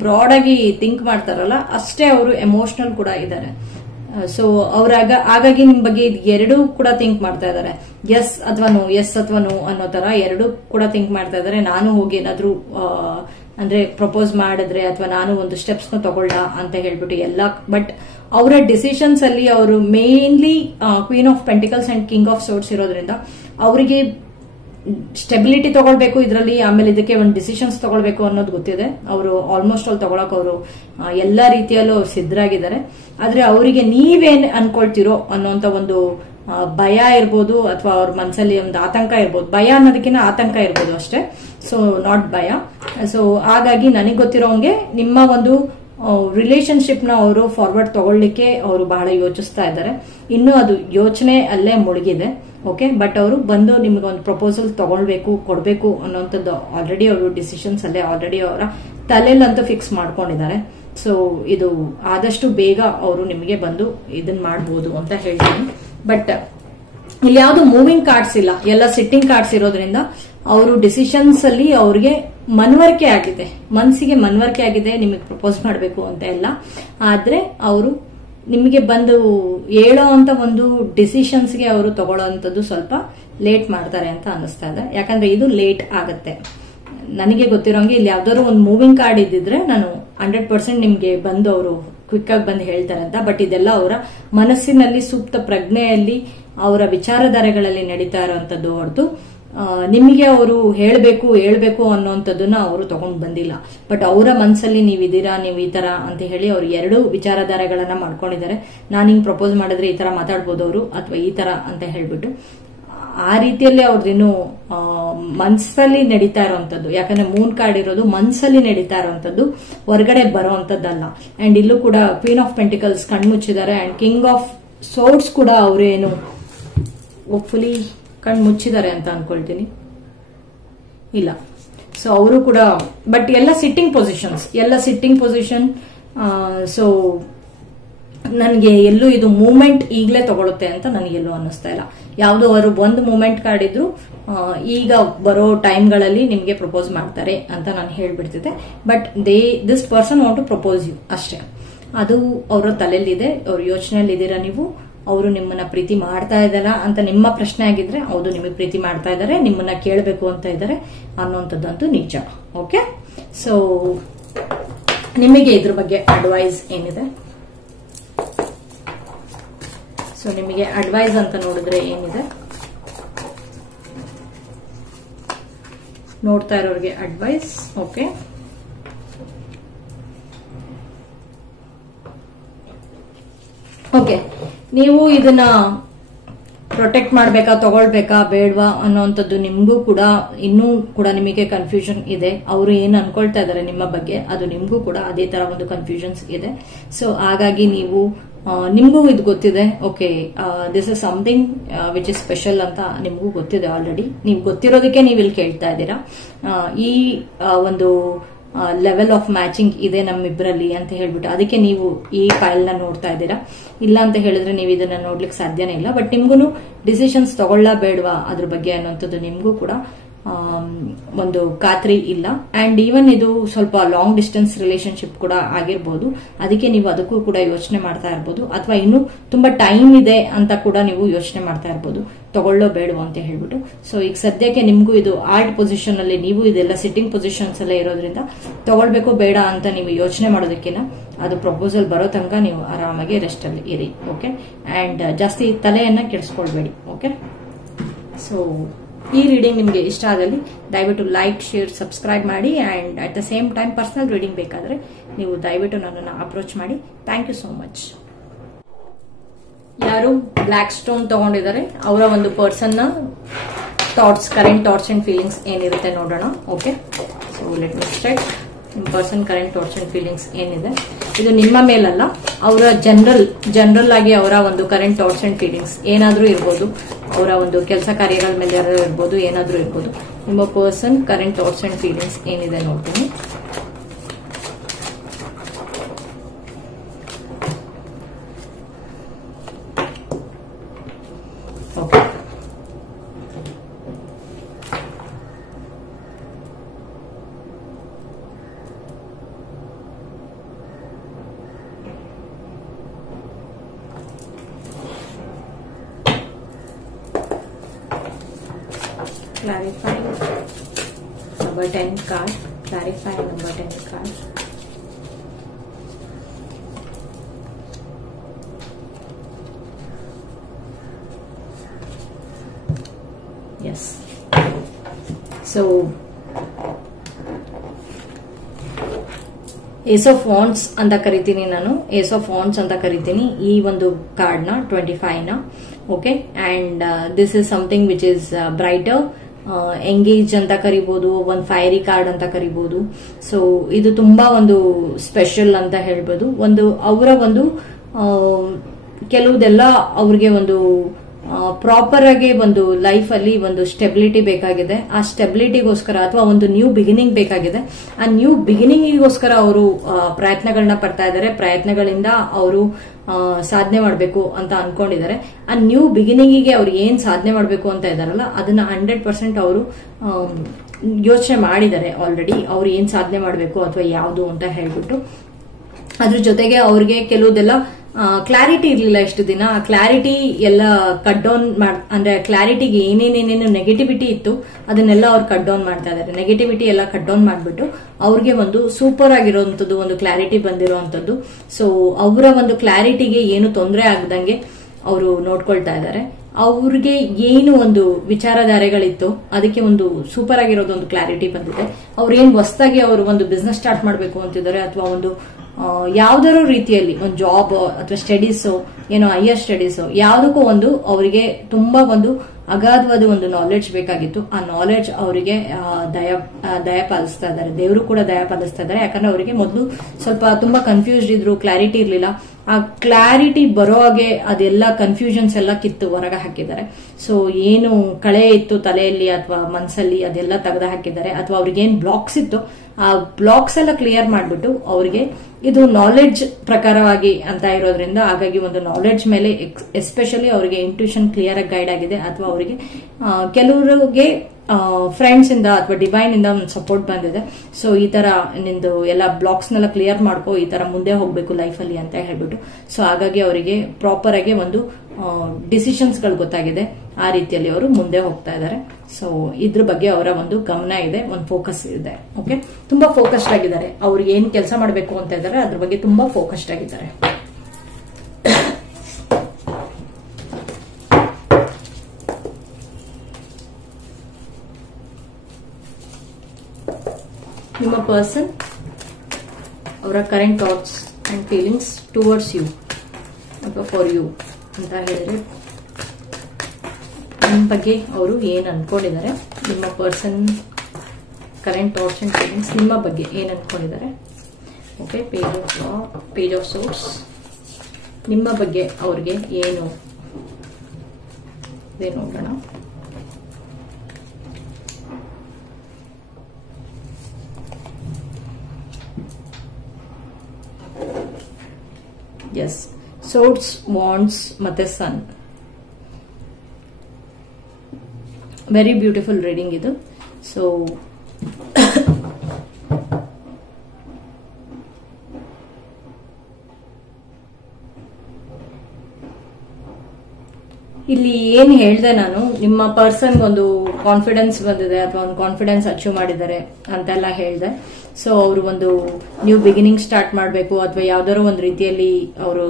ಬ್ರಾಡ್ ಆಗಿ ಥಿಂಕ್ ಮಾಡ್ತಾರಲ್ಲ ಅಷ್ಟೇ ಅವರು ಎಮೋಷನಲ್ ಕೂಡ ಇದ್ದಾರೆ. ಸೊ ಹಾಗಾಗಿ ನಿಮ್ ಬಗ್ಗೆ ಎರಡೂ ಕೂಡ ಥಿಂಕ್ ಮಾಡ್ತಾ ಇದ್ದಾರೆ. ಎಸ್ ಅಥವಾ ನೋ ಅನ್ನೋ ತರ ಎರಡೂ ಕೂಡ ಥಿಂಕ್ ಮಾಡ್ತಾ ಇದ್ದಾರೆ. ನಾನು ಹೋಗಿ ಏನಾದ್ರು ಅಂದ್ರೆ ಪ್ರಪೋಸ್ ಮಾಡಿದ್ರೆ ಅಥವಾ ನಾನು ಒಂದು ಸ್ಟೆಪ್ಸ್ ನ ತಗೊಳ್ಳ ಅಂತ ಹೇಳ್ಬಿಟ್ಟು ಎಲ್ಲ. ಬಟ್ ಅವರ ಡಿಸಿಷನ್ಸ್ ಅಲ್ಲಿ ಅವರು mainly queen of pentacles and king of swords ಇರೋದ್ರಿಂದ ಅವರಿಗೆ ಸ್ಟೆಬಿಲಿಟಿ ತಗೊಳ್ಬೇಕು ಇದರಲ್ಲಿ, ಆಮೇಲೆ ಇದಕ್ಕೆ ಒಂದು ಡಿಸಿಷನ್ಸ್ ತಗೊಳ್ಬೇಕು ಅನ್ನೋದು ಗೊತ್ತಿದೆ. ಅವರು ಆಲ್ಮೋಸ್ಟ್ ಅಲ್ಲಿ ತಗೊಳಕ್ ಅವರು ಎಲ್ಲಾ ರೀತಿಯಲ್ಲೂ ಸಿದ್ಧರಾಗಿದ್ದಾರೆ. ಆದ್ರೆ ಅವರಿಗೆ ನೀವೇನ್ ಅನ್ಕೊಳ್ತಿರೋ ಅನ್ನೋಂತ ಒಂದು ಭಯ ಇರ್ಬೋದು, ಅಥವಾ ಅವ್ರ ಮನಸ್ಸಲ್ಲಿ ಒಂದು ಆತಂಕ ಇರ್ಬೋದು. ಭಯ ಅನ್ನೋದಕ್ಕಿಂತ ಆತಂಕ ಇರ್ಬೋದು ಅಷ್ಟೇ. ಸೊ ನಾಟ್ ಭಯ. ಸೊ ಹಾಗಾಗಿ ನನಗೆ ಗೊತ್ತಿರೋಂಗೆ ನಿಮ್ಮ ಒಂದು ರಿಲೇಶನ್ಶಿಪ್ ನ ಅವರು ಫಾರ್ವರ್ಡ್ ತಗೊಳ್ಳಿಕ್ಕೆ ಅವರು ಬಹಳ ಯೋಚಿಸ್ತಾ ಇದ್ದಾರೆ. ಇನ್ನು ಅದು ಯೋಚನೆ ಅಲ್ಲೇ ಮುಳುಗಿದೆ. ಓಕೆ, ಬಟ್ ಅವರು ಬಂದು ನಿಮ್ಗೆ ಒಂದು ಪ್ರಪೋಸಲ್ ತಗೊಳ್ಬೇಕು, ಕೊಡ್ಬೇಕು ಅನ್ನೋಂಥದ್ದು ಆಲ್ರೆಡಿ ಅವರು ಡಿಸಿಷನ್ಸ್ ಅಲ್ಲೇ ಆಲ್ರೆಡಿ ಅವರ ತಲೆಯಲ್ಲಂತೂ ಫಿಕ್ಸ್ ಮಾಡ್ಕೊಂಡಿದ್ದಾರೆ. ಸೊ ಇದು ಆದಷ್ಟು ಬೇಗ ಅವರು ನಿಮಗೆ ಬಂದು ಇದನ್ನ ಮಾಡಬಹುದು ಅಂತ ಹೇಳ್ತೀನಿ. ಬಟ್ ಇಲ್ಲಿ ಯಾವ್ದು ಮೂವಿಂಗ್ ಕಾರ್ಡ್ಸ್ ಇಲ್ಲ, ಎಲ್ಲ ಸಿಟ್ಟಿಂಗ್ ಕಾರ್ಡ್ಸ್ ಇರೋದ್ರಿಂದ ಅವರು ಡಿಸಿಷನ್ಸ್ ಅಲ್ಲಿ ಅವ್ರಿಗೆ ಮನವರಿಕೆ ಆಗಿದೆ, ಮನಸ್ಸಿಗೆ ಮನವರಿಕೆ ಆಗಿದೆ ನಿಮಗೆ ಪ್ರಪೋಸ್ ಮಾಡಬೇಕು ಅಂತ ಎಲ್ಲ. ಆದ್ರೆ ಅವರು ನಿಮಗೆ ಬಂದು ಹೇಳೋ ಅಂತ ಒಂದು ಡಿಸಿಷನ್ಸ್ಗೆ ಅವರು ತಗೊಳ್ಳೋಂಥದ್ದು ಸ್ವಲ್ಪ ಲೇಟ್ ಮಾಡ್ತಾರೆ ಅಂತ ಅನಿಸ್ತಾ ಇದೆ. ಯಾಕಂದ್ರೆ ಇದು ಲೇಟ್ ಆಗತ್ತೆ. ನನಗೆ ಗೊತ್ತಿರೋಂಗೆ ಇಲ್ಲಿ ಯಾವ್ದಾದ್ರು ಒಂದು ಮೂವಿಂಗ್ ಕಾರ್ಡ್ ಇದ್ದಿದ್ರೆ ನಾನು 100% ನಿಮ್ಗೆ ಬಂದು ಅವರು ಕ್ವಿಕ್ ಆಗಿ ಬಂದು ಹೇಳ್ತಾರೆ ಅಂತ. ಬಟ್ ಇದೆಲ್ಲ ಅವರ ಮನಸ್ಸಿನಲ್ಲಿ ಸೂಕ್ತ ಪ್ರಜ್ಞೆಯಲ್ಲಿ ಅವರ ವಿಚಾರಧಾರೆಗಳಲ್ಲಿ ನಡೀತಾ ಇರುವಂತದ್ದು ಹೊರತು ನಿಮಗೆ ಅವರು ಹೇಳ್ಬೇಕು ಅನ್ನೋಂಥದ್ದನ್ನ ಅವರು ತಗೊಂಡ್ ಬಂದಿಲ್ಲ. ಬಟ್ ಅವರ ಮನಸ್ಸಲ್ಲಿ ನೀವಿದ್ದೀರಾ, ನೀವು ಈ ತರ ಅಂತ ಹೇಳಿ ಅವ್ರು 2 ವಿಚಾರಧಾರೆಗಳನ್ನ ಮಾಡ್ಕೊಂಡಿದ್ದಾರೆ. ನಾನು ಹಿಂಗ್ ಪ್ರಪೋಸ್ ಮಾಡಿದ್ರೆ ಈ ತರ ಮಾತಾಡ್ಬೋದು ಅವರು, ಅಥವಾ ಈ ತರ ಅಂತ ಹೇಳ್ಬಿಟ್ಟು ಆ ರೀತಿಯಲ್ಲಿ ಅವ್ರದ್ದೇನು ಮನ್ಸಲ್ಲಿ ನಡೀತಾ ಇರುವಂತದ್ದು. ಯಾಕಂದ್ರೆ ಮೂನ್ ಕಾರ್ಡ್ ಇರೋದು ಮನ್ಸಲ್ಲಿ ನಡೀತಾ ಇರುವಂತದ್ದು, ಹೊರಗಡೆ ಬರೋವಂಥದ್ದಲ್ಲ. ಅಂಡ್ ಇಲ್ಲೂ ಕೂಡ ಕ್ವೀನ್ ಆಫ್ ಪೆಂಟಿಕಲ್ಸ್ ಕಣ್ಮುಚ್ಚಿದ್ದಾರೆ. ಅಂಡ್ ಕಿಂಗ್ ಆಫ್ ಸೋರ್ಡ್ಸ್ ಕೂಡ ಅವರೇನು ಹೋಪ್ಫುಲಿ ಕಣ್ ಮುಚ್ಚಿದ್ದಾರೆ ಅಂತ ಅನ್ಕೊಳ್ತೀನಿ. ಇಲ್ಲ, ಸೊ ಅವರು ಕೂಡ ಬಟ್ ಎಲ್ಲ ಸಿಟ್ಟಿಂಗ್ ಪೊಸಿಷನ್. ಸೊ ನನಗೆ ಎಲ್ಲೂ ಇದು ಮೂವ್ಮೆಂಟ್ ಈಗಲೇ ತಗೊಳುತ್ತೆ ಅಂತ ನನಗೆಲ್ಲೂ ಅನ್ನಿಸ್ತಾ ಇಲ್ಲ. ಯಾವುದೋ ಅವರು ಒಂದು ಮೂವ್ಮೆಂಟ್ ಕಾರ್ಡ್ ಇದ್ರು ಈಗ ಬರೋ ಟೈಮ್ಗಳಲ್ಲಿ ನಿಮಗೆ ಪ್ರಪೋಸ್ ಮಾಡ್ತಾರೆ ಅಂತ ನಾನು ಹೇಳ್ಬಿಡ್ತಿದ್ದೆ. But this person want to propose you ಅಷ್ಟೇ. ಅದು ಅವರ ತಲೆಯಲ್ಲಿದೆ, ಅವ್ರ ಯೋಚನೆಯಲ್ಲಿ ಇದ್ದೀರಾ ನೀವು. ಅವರು ನಿಮ್ಮನ್ನ ಪ್ರೀತಿ ಮಾಡ್ತಾ ಇದ್ದಾರಾ ಅಂತ ನಿಮ್ಮ ಪ್ರಶ್ನೆ ಆಗಿದ್ರೆ ಹೌದು, ನಿಮಗೆ ಪ್ರೀತಿ ಮಾಡ್ತಾ ಇದ್ದಾರೆ, ನಿಮ್ಮನ್ನ ಕೇಳಬೇಕು ಅಂತ ಇದ್ದಾರೆ ಅನ್ನೋಂಥದ್ದಂತೂ ನಿಜ. ಓಕೆ, ಸೊ ನಿಮಗೆ ಇದ್ರ ಬಗ್ಗೆ ಅಡ್ವೈಸ್ ಏನಿದೆ? ಸೊ ನಿಮಗೆ ಅಡ್ವೈಸ್ ಅಂತ ನೋಡಿದ್ರೆ ಏನಿದೆ? ನೋಡ್ತಾ ಇರೋರಿಗೆ ಅಡ್ವೈಸ್. ಓಕೆ, ಓಕೆ, ನೀವು ಇದನ್ನ ಪ್ರೊಟೆಕ್ಟ್ ಮಾಡ್ಬೇಕಾ, ತಗೊಳ್ಬೇಕಾ, ಬೇಡವಾ ಅನ್ನೋಂಥದ್ದು ನಿಮ್ಗೂ ಕೂಡ ಇನ್ನೂ ಕೂಡ ನಿಮಗೆ ಕನ್ಫ್ಯೂಷನ್ ಇದೆ. ಅವರು ಏನ್ ಅನ್ಕೊಳ್ತಾ ಇದಾರೆ ನಿಮ್ಮ ಬಗ್ಗೆ, ಅದು ನಿಮ್ಗೂ ಕೂಡ ಅದೇ ತರ ಒಂದು ಕನ್ಫ್ಯೂಷನ್ಸ್ ಇದೆ. ಸೊ ಹಾಗಾಗಿ ನೀವು ನಿಮ್ಗೂ ಇದು ಗೊತ್ತಿದೆ. Okay, this is something which is special ಅಂತ ನಿಮ್ಗೂ ಗೊತ್ತಿದೆ ಆಲ್ರೆಡಿ. ನೀವು ಗೊತ್ತಿರೋದಕ್ಕೆ ನೀವು ಇಲ್ಲಿ ಕೇಳ್ತಾ ಇದ್ದೀರಾ. ಈ ಒಂದು ಲೆವೆಲ್ ಆಫ್ ಮ್ಯಾಚಿಂಗ್ ಇದೆ ನಮ್ಮಿಬ್ಬರಲ್ಲಿ ಅಂತ ಹೇಳ್ಬಿಟ್ಟು ಅದಕ್ಕೆ ನೀವು ಈ ಫೈಲ್ ನ ನೋಡ್ತಾ ಇದ್ದೀರಾ. ಇಲ್ಲ ಅಂತ ಹೇಳಿದ್ರೆ ನೀವು ಇದನ್ನ ನೋಡ್ಲಿಕ್ಕೆ ಸಾಧ್ಯನೇ ಇಲ್ಲ. ಬಟ್ ನಿಮ್ಗೂ ಡಿಸಿಷನ್ಸ್ ತಗೊಳ್ಳ ಬೇಡವಾ ಅದ್ರ ಬಗ್ಗೆ ಅನ್ನೋಂಥದ್ದು ನಿಮ್ಗೂ ಕೂಡ ಒಂದು ಖಾತ್ರಿ ಇಲ್ಲ. ಅಂಡ್ ಈವನ್ ಇದು ಸ್ವಲ್ಪ ಲಾಂಗ್ ಡಿಸ್ಟೆನ್ಸ್ ರಿಲೇಶನ್ಶಿಪ್ ಕೂಡ ಆಗಿರ್ಬೋದು. ಅದಕ್ಕೆ ನೀವು ಅದಕ್ಕೂ ಕೂಡ ಯೋಚನೆ ಮಾಡ್ತಾ ಇರ್ಬೋದು, ಅಥವಾ ಇನ್ನು ತುಂಬಾ ಟೈಮ್ ಇದೆ ಅಂತ ಕೂಡ ನೀವು ಯೋಚನೆ ಮಾಡ್ತಾ ಇರ್ಬೋದು, ತಗೊಳ್ಳೋ ಬೇಡವೋ ಅಂತ ಹೇಳ್ಬಿಟ್ಟು. ಸೊ ಈಗ ಸದ್ಯಕ್ಕೆ ನಿಮ್ಗೂ ಇದು ಆರ್ಟ್ ಪೊಸಿಷನ್ ಅಲ್ಲಿ, ನೀವು ಇದೆಲ್ಲ ಸಿಟ್ಟಿಂಗ್ ಪೊಸಿಷನ್ಸ್ ಅಲ್ಲೇ ಇರೋದ್ರಿಂದ ತಗೊಳ್ಬೇಕು ಬೇಡ ಅಂತ ನೀವು ಯೋಚನೆ ಮಾಡೋದಕ್ಕಿಂತ ಅದು ಪ್ರಪೋಸಲ್ ಬರೋ ತನಕ ನೀವು ಆರಾಮಾಗಿ ರೆಸ್ಟ್ ಅಲ್ಲಿ ಇರಿ. ಓಕೆ, ಅಂಡ್ ಜಾಸ್ತಿ ತಲೆಯನ್ನ ಕೆಡಿಸ್ಕೊಳ್ಬೇಡಿ. ಓಕೆ, ಸೊ ಈ ರೀಡಿಂಗ್ ನಿಮಗೆ ಇಷ್ಟ ಆದಲ್ಲಿ ದಯವಿಟ್ಟು ಲೈಕ್, ಶೇರ್, ಸಬ್ಸ್ಕ್ರೈಬ್ ಮಾಡಿ. And at the same time personal reading ಬೇಕಾದ್ರೆ ನೀವು ದಯವಿಟ್ಟು ನನ್ನನ್ನು ಅಪ್ರೋಚ್ ಮಾಡಿ. Thank you so much. ಯಾರು ಬ್ಲ್ಯಾಕ್ ಸ್ಟೋನ್ ತಗೊಂಡಿದ್ದಾರೆ ಅವರ ಒಂದು ಪರ್ಸನ್ ನ thoughts, current thoughts and feelings ಏನಿರುತ್ತೆ ನೋಡೋಣ. Okay, so let me check ನಿಮ್ಮ person current thoughts and feelings ಏನಿದೆ. ಇದು ನಿಮ್ಮ ಮೇಲಲ್ಲ, ಅವರ ಜನರಲ್ ಆಗಿ ಅವರ ಒಂದು ಕರೆಂಟ್ ಥಾಟ್ಸ್ ಅಂಡ್ ಫೀಲಿಂಗ್ಸ್ ಏನಾದ್ರೂ ಇರ್ಬೋದು, ಅವರ ಒಂದು ಕೆಲಸ ಕಾರ್ಯಗಳ ಮೇಲೆ ಇರ್ಬೋದು, ಏನಾದ್ರೂ ಇರ್ಬೋದು. ನಿಮ್ಮ person current thoughts and feelings ಏನಿದೆ ನೋಡ್ತೀನಿ. Okay, clarifying number 10 card, clarifying number 10 card. Yes. So ace of wands ಅಂತ ಕರಿತೀನಿ ನಾನು, ಏಸ್ ಆಫ್ ವಾಂಡ್ಸ್ ಅಂತ ಕರಿತೀನಿ ಈ ಒಂದು ಕಾರ್ಡ್ ನ 25 ನ. Okay, and this is something which is brighter, engage ಅಂತ ಕರಿಬಹುದು, ಒಂದು ಫೈರಿ ಕಾರ್ಡ್ ಅಂತ ಕರಿಬಹುದು. ಸೊ ಇದು ತುಂಬಾ ಒಂದು ಸ್ಪೆಷಲ್ ಅಂತ ಹೇಳ್ಬೋದು. ಒಂದು ಅವರ ಒಂದು ಕೆಲವುದೆಲ್ಲ ಅವ್ರಿಗೆ ಒಂದು ಪ್ರಾಪರ್ ಆಗಿ ಒಂದು ಲೈಫ್ ಅಲ್ಲಿ ಒಂದು ಸ್ಟೆಬಿಲಿಟಿ ಬೇಕಾಗಿದೆ. ಆ ಸ್ಟೆಬಿಲಿಟಿಗೋಸ್ಕರ ಅಥವಾ ಒಂದು ನ್ಯೂ ಬಿಗಿನಿಂಗ್ ಬೇಕಾಗಿದೆ. ಆ ನ್ಯೂ ಬಿಗಿನಿಂಗಿಗೋಸ್ಕರ ಅವರು ಪ್ರಯತ್ನಗಳನ್ನ ಪಡ್ತಾ ಇದ್ದಾರೆ. ಪ್ರಯತ್ನಗಳಿಂದ ಅವರು ಸಾಧನೆ ಮಾಡಬೇಕು ಅಂತ ಅನ್ಕೊಂಡಿದ್ದಾರೆ. ಆ ನ್ಯೂ ಬಿಗಿನಿಂಗಿಗೆ ಅವ್ರು ಏನ್ ಸಾಧನೆ ಮಾಡಬೇಕು ಅಂತ ಇದಾರಲ್ಲ ಅದನ್ನ 100% ಅವರು ಯೋಚನೆ ಮಾಡಿದ್ದಾರೆ ಆಲ್ರೆಡಿ. ಅವ್ರು ಏನ್ ಸಾಧನೆ ಮಾಡಬೇಕು ಅಥವಾ ಯಾವುದು ಅಂತ ಹೇಳ್ಬಿಟ್ಟು. ಅದ್ರ ಜೊತೆಗೆ ಅವ್ರಿಗೆ ಕೆಲವುದೆಲ್ಲ ಕ್ಲಾರಿಟಿ ಇರ್ಲಿಲ್ಲ ಇಷ್ಟು ದಿನ. ಆ ಕ್ಲಾರಿಟಿ ಎಲ್ಲ ಕಟ್ ಡೌನ್ ಅಂದ್ರೆ ಕ್ಲಾರಿಟಿಗೆ ಏನೇನೇನೇನು ನೆಗೆಟಿವಿಟಿ ಇತ್ತು ಅದನ್ನೆಲ್ಲ ಅವ್ರು ಕಟ್ ಡೌನ್ ಮಾಡ್ತಾ ಇದ್ದಾರೆ. ನೆಗೆಟಿವಿಟಿ ಎಲ್ಲ ಕಟ್ ಡೌನ್ ಮಾಡ್ಬಿಟ್ಟು ಅವ್ರಿಗೆ ಒಂದು ಸೂಪರ್ ಆಗಿರುವಂತದ್ದು ಒಂದು ಕ್ಲಾರಿಟಿ ಬಂದಿರುವಂತದ್ದು. ಸೊ ಅವರ ಒಂದು ಕ್ಲಾರಿಟಿಗೆ ಏನು ತೊಂದರೆ ಆಗದಂಗೆ ಅವರು ನೋಡ್ಕೊಳ್ತಾ ಇದ್ದಾರೆ. ಅವ್ರಿಗೆ ಏನು ಒಂದು ವಿಚಾರಧಾರೆಗಳಿತ್ತು ಅದಕ್ಕೆ ಒಂದು ಸೂಪರ್ ಆಗಿರೋದು ಒಂದು ಕ್ಲಾರಿಟಿ ಬಂದಿದೆ. ಅವ್ರು ಏನ್ ಹೊಸದಾಗಿ ಅವರು ಒಂದು ಬಿಸ್ನೆಸ್ ಸ್ಟಾರ್ಟ್ ಮಾಡಬೇಕು ಅಂತಿದ್ದಾರೆ ಅಥವಾ ಒಂದು ಯಾವ್ದಾರೋ ರೀತಿಯಲ್ಲಿ ಒಂದು ಜಾಬ್ ಅಥವಾ ಸ್ಟಡೀಸ್ ಏನೋ ಹೈಯರ್ ಸ್ಟಡೀಸ್ ಯಾವ್ದಕ್ಕೂ ಒಂದು ಅವರಿಗೆ ತುಂಬಾ ಒಂದು ಅಗಾಧವಾದ ಒಂದು ನಾಲೆಡ್ಜ್ ಬೇಕಾಗಿತ್ತು. ಆ ನಾಲೆಡ್ಜ್ ಅವರಿಗೆ ದಯ ಪಾಲಿಸ್ತಾ ಇದ್ದಾರೆ. ದೇವರು ಕೂಡ ದಯ ಪಾಲಿಸ್ತಾ ಇದ್ದಾರೆ. ಯಾಕಂದ್ರೆ ಅವರಿಗೆ ಮೊದಲು ಸ್ವಲ್ಪ ತುಂಬಾ ಕನ್ಫ್ಯೂಸ್ಡ್ ಇದ್ರು, ಕ್ಲಾರಿಟಿ ಇರ್ಲಿಲ್ಲ. ಆ ಕ್ಲಾರಿಟಿ ಬರೋ ಹಾಗೆ ಅದೆಲ್ಲ ಕನ್ಫ್ಯೂಷನ್ಸ್ ಎಲ್ಲ ಕಿತ್ತು ಹೊರಗೆ ಹಾಕಿದ್ದಾರೆ. ಸೊ ಏನು ಕಳೆ ಇತ್ತು ತಲೆಯಲ್ಲಿ ಅಥವಾ ಮನಸ್ಸಲ್ಲಿ ಅದೆಲ್ಲ ತೆಗೆದು ಹಾಕಿದ್ದಾರೆ. ಅಥವಾ ಅವ್ರಿಗೆ ಏನ್ ಬ್ಲಾಕ್ಸ್ ಇತ್ತು ಆ ಬ್ಲಾಕ್ಸ್ ಎಲ್ಲ ಕ್ಲಿಯರ್ ಮಾಡ್ಬಿಟ್ಟು ಅವ್ರಿಗೆ ಇದು ನಾಲೆಡ್ಜ್ ಪ್ರಕಾರವಾಗಿ ಅಂತ ಇರೋದ್ರಿಂದ ಹಾಗಾಗಿ ಒಂದು ನಾಲೆಡ್ಜ್ ಮೇಲೆ ಎಸ್ಪೆಷಲಿ ಅವರಿಗೆ ಇಂಟ್ಯೂಷನ್ ಕ್ಲಿಯರ್ ಆಗಿ ಗೈಡ್ ಆಗಿದೆ. ಅಥವಾ ಅವರಿಗೆ ಕೆಲವರಿಗೆ ಫ್ರೆಂಡ್ಸ್ ಇಂದ ಅಥವಾ ಡಿವೈನ್ ಇಂದ ಒಂದು ಸಪೋರ್ಟ್ ಬಂದಿದೆ. ಸೊ ಈ ತರ ನಿಂದು ಎಲ್ಲ ಬ್ಲಾಕ್ಸ್ ನೆಲ್ಲ ಕ್ಲಿಯರ್ ಮಾಡ್ಕೋ, ಈ ತರ ಮುಂದೆ ಹೋಗ್ಬೇಕು ಲೈಫ್ ಅಲ್ಲಿ ಅಂತ ಹೇಳ್ಬಿಟ್ಟು. ಸೊ ಹಾಗಾಗಿ ಅವರಿಗೆ ಪ್ರಾಪರ್ ಆಗಿ ಒಂದು ಡಿಸಿಷನ್ಸ್ ಗಳು ಗೊತ್ತಾಗಿದೆ. ಆ ರೀತಿಯಲ್ಲಿ ಅವರು ಮುಂದೆ ಹೋಗ್ತಾ ಇದ್ದಾರೆ. ಸೊ ಇದ್ರ ಬಗ್ಗೆ ಅವರ ಒಂದು ಗಮನ ಇದೆ, ಒಂದು ಫೋಕಸ್ ಇದೆ. ಓಕೆ, ತುಂಬಾ ಫೋಕಸ್ಡ್ ಆಗಿದ್ದಾರೆ. ಅವ್ರಿಗೆ ಏನ್ ಕೆಲಸ ಮಾಡಬೇಕು ಅಂತ ಇದ್ದಾರೆ ಅದ್ರ ಬಗ್ಗೆ ತುಂಬಾ ಫೋಕಸ್ಡ್ ಆಗಿದ್ದಾರೆ. ನಿಮ್ಮ ಪರ್ಸನ್ ಅವರ current thoughts and feelings towards you ಅಥವಾ ಫಾರ್ ಯು ಅಂತ ಹೇಳಿದ್ರೆ ನಿಮ್ಮ ಬಗ್ಗೆ ಅವರು ಏನ್ ಅನ್ಕೊಂಡಿದ್ದಾರೆ, ನಿಮ್ಮ person current thoughts and feelings ನಿಮ್ಮ ಬಗ್ಗೆ ಏನ್ ಅನ್ಕೊಂಡಿದ್ದಾರೆ. ಓಕೆ, ಪೇಜ್ ಆಫ್ ಸೋರ್ಸ್ ನಿಮ್ಮ ಬಗ್ಗೆ ಅವ್ರಿಗೆ ಏನು ಇದೆ ನೋಡೋಣ. ಎಸ್, ಸೋರ್ಸ್, ವಾಂಡ್ಸ್ ಮತ್ತೆ ಸನ್. ವೆರಿ ಬ್ಯೂಟಿಫುಲ್ ರೀಡಿಂಗ್ ಇದು. ಸೊ ಇಲ್ಲಿ ಏನ್ ಹೇಳ್ದೆ ನಾನು, ನಿಮ್ಮ ಪರ್ಸನ್ ಒಂದು ಕಾನ್ಫಿಡೆನ್ಸ್ ಬಂದಿದೆ ಅಥವಾ ಒಂದು ಕಾನ್ಫಿಡೆನ್ಸ್ ಅಚೀವ್ ಮಾಡಿದ್ದಾರೆ ಅಂತೆಲ್ಲ ಹೇಳ್ದೆ. ಸೊ ಅವರು ಒಂದು ನ್ಯೂ ಬಿಗಿನಿಂಗ್ ಸ್ಟಾರ್ಟ್ ಮಾಡಬೇಕು ಅಥವಾ ಯಾವ್ದಾದ್ರು ಒಂದು ರೀತಿಯಲ್ಲಿ ಅವರು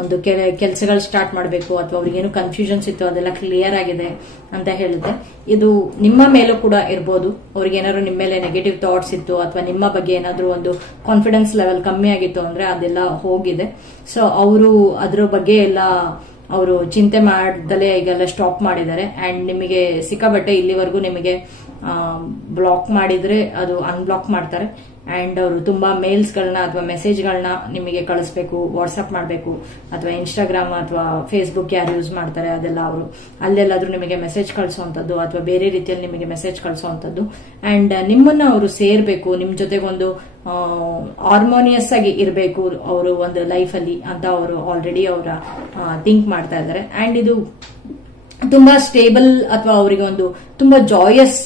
ಒಂದು ಕೆಲಸಗಳು ಸ್ಟಾರ್ಟ್ ಮಾಡಬೇಕು ಅಥವಾ ಅವ್ರಿಗೇನು ಕನ್ಫ್ಯೂಷನ್ಸ್ ಇತ್ತು ಅದೆಲ್ಲ ಕ್ಲಿಯರ್ ಆಗಿದೆ ಅಂತ ಹೇಳಿದೆ. ಇದು ನಿಮ್ಮ ಮೇಲೂ ಕೂಡ ಇರ್ಬೋದು. ಅವ್ರಿಗೆ ಏನಾದ್ರು ನಿಮ್ಮ ಮೇಲೆ ನೆಗೆಟಿವ್ ಥಾಟ್ಸ್ ಇತ್ತು ಅಥವಾ ನಿಮ್ಮ ಬಗ್ಗೆ ಏನಾದ್ರು ಒಂದು ಕಾನ್ಫಿಡೆನ್ಸ್ ಲೆವೆಲ್ ಕಮ್ಮಿ ಆಗಿತ್ತು ಅಂದ್ರೆ ಅದೆಲ್ಲ ಹೋಗಿದೆ. ಸೊ ಅವರು ಅದ್ರ ಬಗ್ಗೆ ಎಲ್ಲ ಅವರು ಚಿಂತೆ ಮಾಡ್ದಲೇ ಈಗೆಲ್ಲ ಸ್ಟಾಪ್ ಮಾಡಿದ್ದಾರೆ. ಅಂಡ್ ನಿಮಗೆ ಸಿಕ್ಕಾಬಟ್ಟೆ ಇಲ್ಲಿವರೆಗೂ ನಿಮಗೆ ಬ್ಲಾಕ್ ಮಾಡಿದ್ರೆ ಅದು ಅನ್ಬ್ಲಾಕ್ ಮಾಡ್ತಾರೆ. ಅಂಡ್ ಅವರು ತುಂಬಾ ಮೇಲ್ಸ್ ಗಳನ್ನ ಅಥವಾ ಮೆಸೇಜ್ ಗಳನ್ನ ನಿಮಗೆ ಕಳಿಸ್ಬೇಕು, ವಾಟ್ಸ್ಆಪ್ ಮಾಡಬೇಕು ಅಥವಾ ಇನ್ಸ್ಟಾಗ್ರಾಮ್ ಅಥವಾ ಫೇಸ್ಬುಕ್ ಯಾರು ಯೂಸ್ ಮಾಡ್ತಾರೆ ಅದೆಲ್ಲ ಅವರು ಅಲ್ಲೆಲ್ಲಾದ್ರೂ ನಿಮಗೆ ಮೆಸೇಜ್ ಕಳಿಸುವಂತದ್ದು ಅಥವಾ ಬೇರೆ ರೀತಿಯಲ್ಲಿ ನಿಮಗೆ ಮೆಸೇಜ್ ಕಳಿಸುವಂತದ್ದು. ಅಂಡ್ ನಿಮ್ಮನ್ನ ಅವರು ಸೇರ್ಬೇಕು, ನಿಮ್ ಜೊತೆಗೊಂದು ಹಾರ್ಮೋನಿಯಸ್ ಆಗಿ ಇರಬೇಕು ಅವರು ಒಂದು ಲೈಫ್ ಅಲ್ಲಿ ಅಂತ ಅವರು ಆಲ್ರೆಡಿ ಅವರ ಥಿಂಕ್ ಮಾಡ್ತಾ ಇದ್ದಾರೆ. ಅಂಡ್ ಇದು ತುಂಬಾ ಸ್ಟೇಬಲ್ ಅಥವಾ ಅವರಿಗೆ ಒಂದು ತುಂಬಾ ಜಾಯಸ್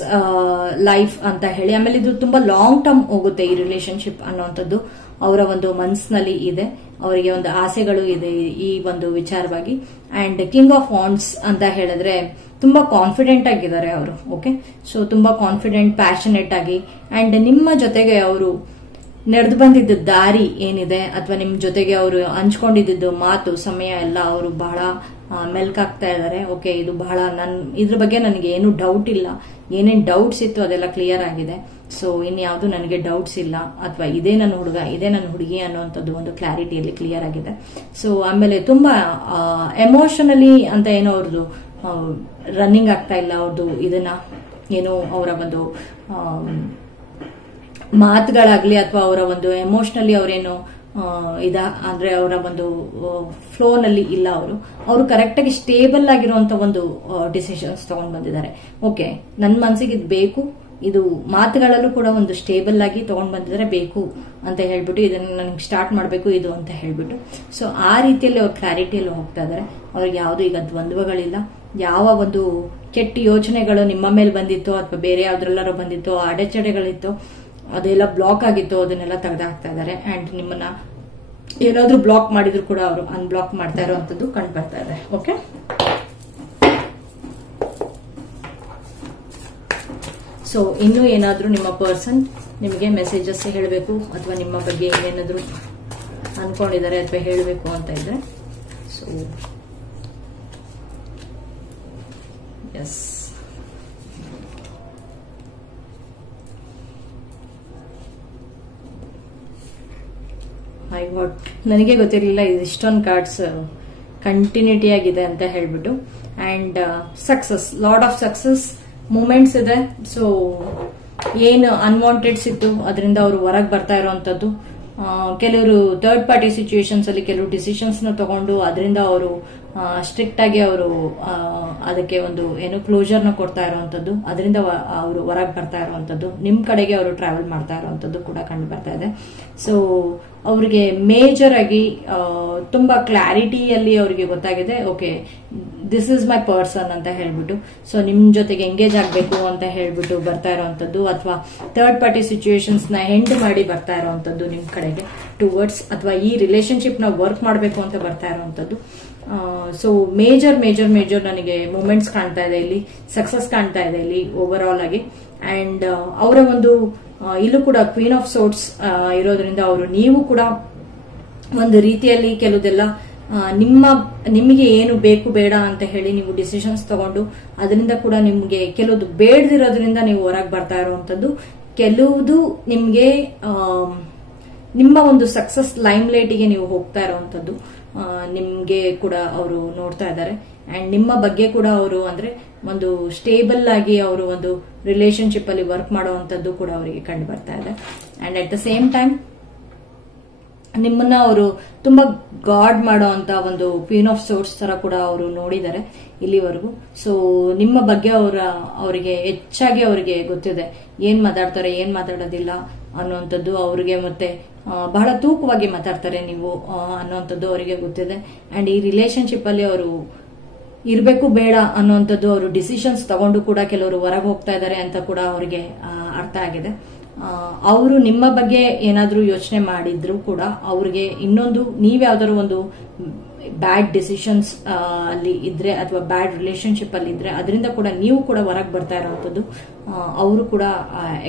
ಲೈಫ್ ಅಂತ ಹೇಳಿ. ಆಮೇಲೆ ಇದು ತುಂಬಾ ಲಾಂಗ್ ಟರ್ಮ್ ಹೋಗುತ್ತೆ ಈ ರಿಲೇಶನ್ಶಿಪ್ ಅನ್ನುವಂಥದ್ದು ಅವರ ಒಂದು ಮನಸ್ಸಿನಲ್ಲಿ ಇದೆ. ಅವರಿಗೆ ಒಂದು ಆಸೆಗಳು ಇದೆ ಈ ಒಂದು ವಿಚಾರವಾಗಿ. ಅಂಡ್ ಕಿಂಗ್ ಆಫ್ ವಾಂಡ್ಸ್ ಅಂತ ಹೇಳಿದ್ರೆ ತುಂಬಾ ಕಾನ್ಫಿಡೆಂಟ್ ಆಗಿದ್ದಾರೆ ಅವರು. ಓಕೆ, ಸೊ ತುಂಬಾ ಕಾನ್ಫಿಡೆಂಟ್, ಪ್ಯಾಷನೇಟ್ ಆಗಿ. ಅಂಡ್ ನಿಮ್ಮ ಜೊತೆಗೆ ಅವರು ನಡೆದು ಬಂದಿದ್ದ ದಾರಿ ಏನಿದೆ ಅಥವಾ ನಿಮ್ ಜೊತೆಗೆ ಅವರು ಹಂಚ್ಕೊಂಡಿದ್ದು ಮಾತು ಸಮಯ ಎಲ್ಲ ಅವರು ಬಹಳ ಮೆಲ್ಕಾಗ್ತಾ ಇದಾರೆ. ಓಕೆ, ಇದು ಬಹಳ ಇದ್ರ ಬಗ್ಗೆ ನನಗೆ ಏನು ಡೌಟ್ ಇಲ್ಲ. ಏನೇನ್ ಡೌಟ್ಸ್ ಇತ್ತು ಅದೆಲ್ಲ ಕ್ಲಿಯರ್ ಆಗಿದೆ. ಸೊ ಇನ್ಯಾವುದು ನನಗೆ ಡೌಟ್ಸ್ ಇಲ್ಲ, ಅಥವಾ ಇದೇ ನನ್ನ ಹುಡುಗ ಇದೇ ನನ್ನ ಹುಡುಗಿ ಅನ್ನುವಂಥದ್ದು ಒಂದು ಕ್ಲಾರಿಟಿಯಲ್ಲಿ ಕ್ಲಿಯರ್ ಆಗಿದೆ. ಸೊ ಆಮೇಲೆ ತುಂಬಾ ಎಮೋಷನಲಿ ಅಂತ ಏನೋ ಅವ್ರದ್ದು ರನ್ನಿಂಗ್ ಆಗ್ತಾ ಇಲ್ಲ ಅವ್ರದ್ದು. ಇದನ್ನ ಏನೋ ಅವರ ಒಂದು ಮಾತುಗಳಾಗ್ಲಿ ಅಥವಾ ಅವರ ಒಂದು ಎಮೋಷನಲಿ ಅವರೇನು ಅಂದ್ರೆ ಅವರ ಒಂದು ಫ್ಲೋ ನಲ್ಲಿ ಇಲ್ಲ. ಅವರು ಕರೆಕ್ಟ್ ಆಗಿ ಸ್ಟೇಬಲ್ ಆಗಿರುವಂತ ಒಂದು ಡಿಸಿಷನ್ಸ್ ತಗೊಂಡ್ ಬಂದಿದ್ದಾರೆ. ಓಕೆ, ನನ್ನ ಮನಸ್ಸಿಗೆ ಇದು ಬೇಕು, ಇದು ಮಾತುಗಳಲ್ಲೂ ಕೂಡ ಒಂದು ಸ್ಟೇಬಲ್ ಆಗಿ ತಗೊಂಡ್ ಬಂದಿದ್ದಾರೆ, ಬೇಕು ಅಂತ ಹೇಳ್ಬಿಟ್ಟು ಇದನ್ನ ನನಗೆ ಸ್ಟಾರ್ಟ್ ಮಾಡಬೇಕು ಇದು ಅಂತ ಹೇಳ್ಬಿಟ್ಟು. ಸೊ ಆ ರೀತಿಯಲ್ಲಿ ಅವ್ರ ಕ್ಲಾರಿಟಿಯಲ್ಲಿ ಹೋಗ್ತಾ ಇದಾರೆ. ಅವ್ರಿಗೆ ಯಾವುದು ಈಗ ದ್ವಂದ್ವಗಳಿಲ್ಲ. ಯಾವ ಒಂದು ಕೆಟ್ಟ ಯೋಚನೆಗಳು ನಿಮ್ಮ ಮೇಲೆ ಬಂದಿತ್ತೋ ಅಥವಾ ಬೇರೆ ಯಾವ್ದ್ರೆಲ್ಲಾರು ಬಂದಿತ್ತೋ, ಅಡೆಚಣೆಗಳಿತ್ತೋ ಅದೆಲ್ಲ ಬ್ಲಾಕ್ ಆಗಿತ್ತು, ಅದನ್ನೆಲ್ಲ ತೆಗೆದಾಕ್ತಾ ಇದ್ದಾರೆ. ಅಂಡ್ ನಿಮ್ಮನ್ನ ಏನಾದ್ರೂ ಬ್ಲಾಕ್ ಮಾಡಿದ್ರು ಕೂಡ ಅವರು ಅನ್ಬ್ಲಾಕ್ ಮಾಡ್ತಾ ಇರುವಂತದ್ದು ಕಂಡು ಬರ್ತಾ ಇದೆ. ಓಕೆ, ಸೊ ಇನ್ನೂ ಏನಾದ್ರೂ ನಿಮ್ಮ ಪರ್ಸನ್ ನಿಮಗೆ ಮೆಸೇಜಸ್ ಹೇಳಬೇಕು ಅಥವಾ ನಿಮ್ಮ ಬಗ್ಗೆ ಏನೇನಾದ್ರೂ ಅನ್ಕೊಂಡಿದ್ದಾರೆ ಅಥವಾ ಹೇಳಬೇಕು ಅಂತ ಇದ್ರೆ, ಸೊ ಎಸ್, ಮೈ ಗಾಡ್, ನನಗೆ ಗೊತ್ತಿರಲಿಲ್ಲ ಇಷ್ಟೊಂದು ಕಾರ್ಡ್ಸ್ ಕಂಟಿನ್ಯೂಟಿ ಆಗಿದೆ ಅಂತ ಹೇಳ್ಬಿಟ್ಟು. And success, lot of success moments ಇದೆ. ಸೊ ಏನು ಅನ್ವಾಂಟೆಡ್ಸ್ ಇತ್ತು ಅದರಿಂದ ಅವರು ಹೊರಗೆ ಬರ್ತಾ ಇರುವಂತದ್ದು. ಕೆಲವರು ಥರ್ಡ್ ಪಾರ್ಟಿ ಸಿಚುವೇಶನ್ಸ್ ಅಲ್ಲಿ ಕೆಲವು ಡಿಸಿಷನ್ಸ್ ನ ತಗೊಂಡು ಅದರಿಂದ ಅವರು ಸ್ಟ್ರಿಕ್ಟ್ ಆಗಿ ಅವರು ಅದಕ್ಕೆ ಒಂದು ಏನು ಕ್ಲೋಜರ್ ನ ಕೊಡ್ತಾ ಇರುವಂತದ್ದು, ಅದರಿಂದ ಅವರು ಹೊರಗೆ ಬರ್ತಾ ಇರುವಂತದ್ದು, ನಿಮ್ ಕಡೆಗೆ ಅವರು ಟ್ರಾವೆಲ್ ಮಾಡ್ತಾ ಇರುವಂತದ್ದು ಕೂಡ ಕಂಡು ಬರ್ತಾ ಇದೆ. ಸೊ ಅವರಿಗೆ ಮೇಜರ್ ಆಗಿ ತುಂಬಾ ಕ್ಲಾರಿಟಿಯಲ್ಲಿ ಅವರಿಗೆ ಗೊತ್ತಾಗಿದೆ, okay this is my person ಅಂತ ಹೇಳ್ಬಿಟ್ಟು. ಸೊ ನಿಮ್ ಜೊತೆಗೆ ಎಂಗೇಜ್ ಆಗ್ಬೇಕು ಅಂತ ಹೇಳ್ಬಿಟ್ಟು ಬರ್ತಾ ಇರುವಂತದ್ದು, ಅಥವಾ ಥರ್ಡ್ ಪಾರ್ಟಿ ಸಿಚುವೇಶನ್ಸ್ ನ ಎಂಡ್ ಮಾಡಿ ಬರ್ತಾ ಇರುವಂತದ್ದು ನಿಮ್ ಕಡೆಗೆ ಟುವರ್ಡ್ಸ್, ಅಥವಾ ಈ ರಿಲೇಶನ್ಶಿಪ್ ನ ವರ್ಕ್ ಮಾಡಬೇಕು ಅಂತ ಬರ್ತಾ ಇರುವಂತದ್ದು. ಸೊ ಮೇಜರ್ ಮೇಜರ್ ಮೇಜರ್ ನನಗೆ ಮೂಮೆಂಟ್ಸ್ ಕಾಣ್ತಾ ಇದೆ ಇಲ್ಲಿ, ಸಕ್ಸಸ್ ಕಾಣ್ತಾ ಇದೆ ಇಲ್ಲಿ ಓವರ್ ಆಲ್ ಆಗಿ. ಅಂಡ್ ಅವರ ಒಂದು ಇಲ್ಲೂ ಕೂಡ ಕ್ವೀನ್ ಆಫ್ ಸೋರ್ಟ್ಸ್ ಇರೋದ್ರಿಂದ ಅವರು ನೀವು ಕೂಡ ಒಂದು ರೀತಿಯಲ್ಲಿ ಕೆಲವುದೆಲ್ಲ ನಿಮಗೆ ಏನು ಬೇಕು ಬೇಡ ಅಂತ ಹೇಳಿ ನೀವು ಡಿಸಿಷನ್ಸ್ ತಗೊಂಡು ಅದರಿಂದ ಕೂಡ ನಿಮ್ಗೆ ಕೆಲವುದು ಬೇಡದಿರೋದ್ರಿಂದ ನೀವು ಹೊರಗೆ ಬರ್ತಾ ಇರುವಂತದ್ದು, ಕೆಲವುದು ನಿಮ್ಗೆ ನಿಮ್ಮ ಒಂದು ಸಕ್ಸಸ್ ಲೈಮ್ ಲೈಟ್ಗೆ ನೀವು ಹೋಗ್ತಾ ಇರುವಂತದ್ದು ನಿಮ್ಗೆ ಕೂಡ ಅವರು ನೋಡ್ತಾ ಇದ್ದಾರೆ. ಅಂಡ್ ನಿಮ್ಮ ಬಗ್ಗೆ ಕೂಡ ಅವರು ಅಂದ್ರೆ ಒಂದು ಸ್ಟೇಬಲ್ ಆಗಿ ಅವರು ಒಂದು ರಿಲೇಶನ್ಶಿಪ್ ಅಲ್ಲಿ ವರ್ಕ್ ಮಾಡುವಂತದ್ದು ಕೂಡ ಅವರಿಗೆ ಕಂಡು ಬರ್ತಾ ಇದೆ. And at the same time ನಿಮ್ಮನ್ನ ಅವರು ತುಂಬಾ ಗಾಡ್ ಮಾಡೋ ಅಂತ ಒಂದು ಕ್ವೀನ್ ಆಫ್ ಸೋರ್ಟ್ಸ್ ತರ ಕೂಡ ಅವರು ನೋಡಿದ್ದಾರೆ ಇಲ್ಲಿವರೆಗೂ. ಸೊ ನಿಮ್ಮ ಬಗ್ಗೆ ಅವರಿಗೆ ಹೆಚ್ಚಾಗಿ ಅವರಿಗೆ ಗೊತ್ತಿದೆ, ಏನ್ ಮಾತಾಡ್ತಾರೆ ಏನ್ ಮಾತಾಡೋದಿಲ್ಲ ಅನ್ನುವಂಥದ್ದು ಅವ್ರಿಗೆ, ಮತ್ತೆ ಬಹಳ ತೂಕವಾಗಿ ಮಾತಾಡ್ತಾರೆ ನೀವು ಅನ್ನುವಂಥದ್ದು ಅವರಿಗೆ ಗೊತ್ತಿದೆ. ಅಂಡ್ ಈ ರಿಲೇಶನ್ಶಿಪ್ ಅಲ್ಲಿ ಅವರು ಇರಬೇಕು ಬೇಡ ಅನ್ನುವಂಥದ್ದು ಅವರು ಡಿಸಿಷನ್ಸ್ ತಗೊಂಡು ಕೂಡ ಕೆಲವರು ಹೊರಗೆ ಹೋಗ್ತಾ ಇದ್ದಾರೆ ಅಂತ ಕೂಡ ಅವರಿಗೆ ಅರ್ಥ ಆಗಿದೆ. ಅವರು ನಿಮ್ಮ ಬಗ್ಗೆ ಏನಾದ್ರೂ ಯೋಚನೆ ಮಾಡಿದ್ರು ಕೂಡ ಅವ್ರಿಗೆ ಇನ್ನೊಂದು ನೀವ್ಯಾವ್ದಾದ್ರು ಒಂದು ಬ್ಯಾಡ್ ಡಿಸಿಷನ್ಸ್ ಅಲ್ಲಿ ಇದ್ರೆ ಅಥವಾ ಬ್ಯಾಡ್ ರಿಲೇಶನ್ಶಿಪ್ ಅಲ್ಲಿ ಇದ್ರೆ ಅದರಿಂದ ಕೂಡ ನೀವು ಕೂಡ ಹೊರಗೆ ಬರ್ತಾ ಇರುವಂತದ್ದು ಅವರು ಕೂಡ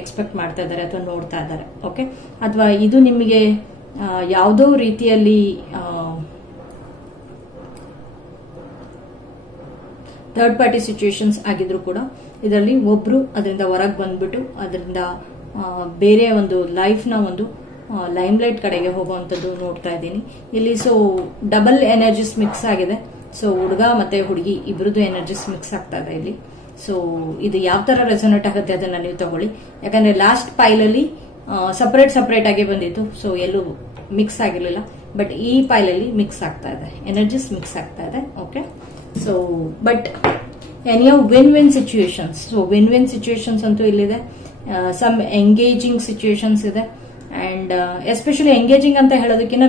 ಎಕ್ಸ್ಪೆಕ್ಟ್ ಮಾಡ್ತಾ ಇದ್ದಾರೆ ಅಥವಾ ನೋಡ್ತಾ ಇದ್ದಾರೆ. ಓಕೆ, ಅಥವಾ ಇದು ನಿಮಗೆ ಯಾವುದೋ ರೀತಿಯಲ್ಲಿ ಥರ್ಡ್ ಪಾರ್ಟಿ ಸಿಚುವೇಶನ್ಸ್ ಆಗಿದ್ರು ಕೂಡ ಇದರಲ್ಲಿ ಒಬ್ರು ಅದರಿಂದ ಹೊರಗೆ ಬಂದ್ಬಿಟ್ಟು ಅದರಿಂದ ಬೇರೆ ಒಂದು ಲೈಫ್ ನ ಒಂದು ಲೈಮ್ ಲೈಟ್ ಕಡೆಗೆ ಹೋಗುವಂತದ್ದು ನೋಡ್ತಾ ಇದ್ದೀನಿ ಇಲ್ಲಿ. ಸೊ ಡಬಲ್ ಎನರ್ಜಿಸ್ ಮಿಕ್ಸ್ ಆಗಿದೆ. ಸೊ ಹುಡುಗ ಮತ್ತೆ ಹುಡುಗಿ ಇಬ್ರದ್ದು ಎನರ್ಜಿಸ್ ಮಿಕ್ಸ್ ಆಗ್ತಾ ಇದೆ ಇಲ್ಲಿ. ಸೊ ಇದು ಯಾವ ತರ ರೆಸೊನೇಟ್ ಆಗುತ್ತೆ ಅದನ್ನ ನೀವು ತಗೊಳ್ಳಿ, ಯಾಕಂದ್ರೆ ಲಾಸ್ಟ್ ಪೈಲಲ್ಲಿ ಸಪರೇಟ್ ಆಗಿ ಬಂದಿತ್ತು. ಸೊ ಎಲ್ಲೂ ಮಿಕ್ಸ್ ಆಗಿರ್ಲಿಲ್ಲ, ಬಟ್ ಈ ಪೈಲಲ್ಲಿ ಮಿಕ್ಸ್ ಆಗ್ತಾ ಇದೆ, ಎನರ್ಜಿಸ್ ಮಿಕ್ಸ್ ಆಗ್ತಾ ಇದೆ. Okay, so but anyhow win situations. So win situations ಅಂತೂ ಇಲ್ಲಿದೆ. ಸಮ್ ಎಂಗೇಜಿಂಗ್ ಸಿಚುವೇಶನ್ಸ್ ಇದೆ. ಅಂಡ್ ಎಸ್ಪೆಷಲಿ ಎಂಗೇಜಿಂಗ್ ಅಂತ ಹೇಳೋದಕ್ಕಿಂತ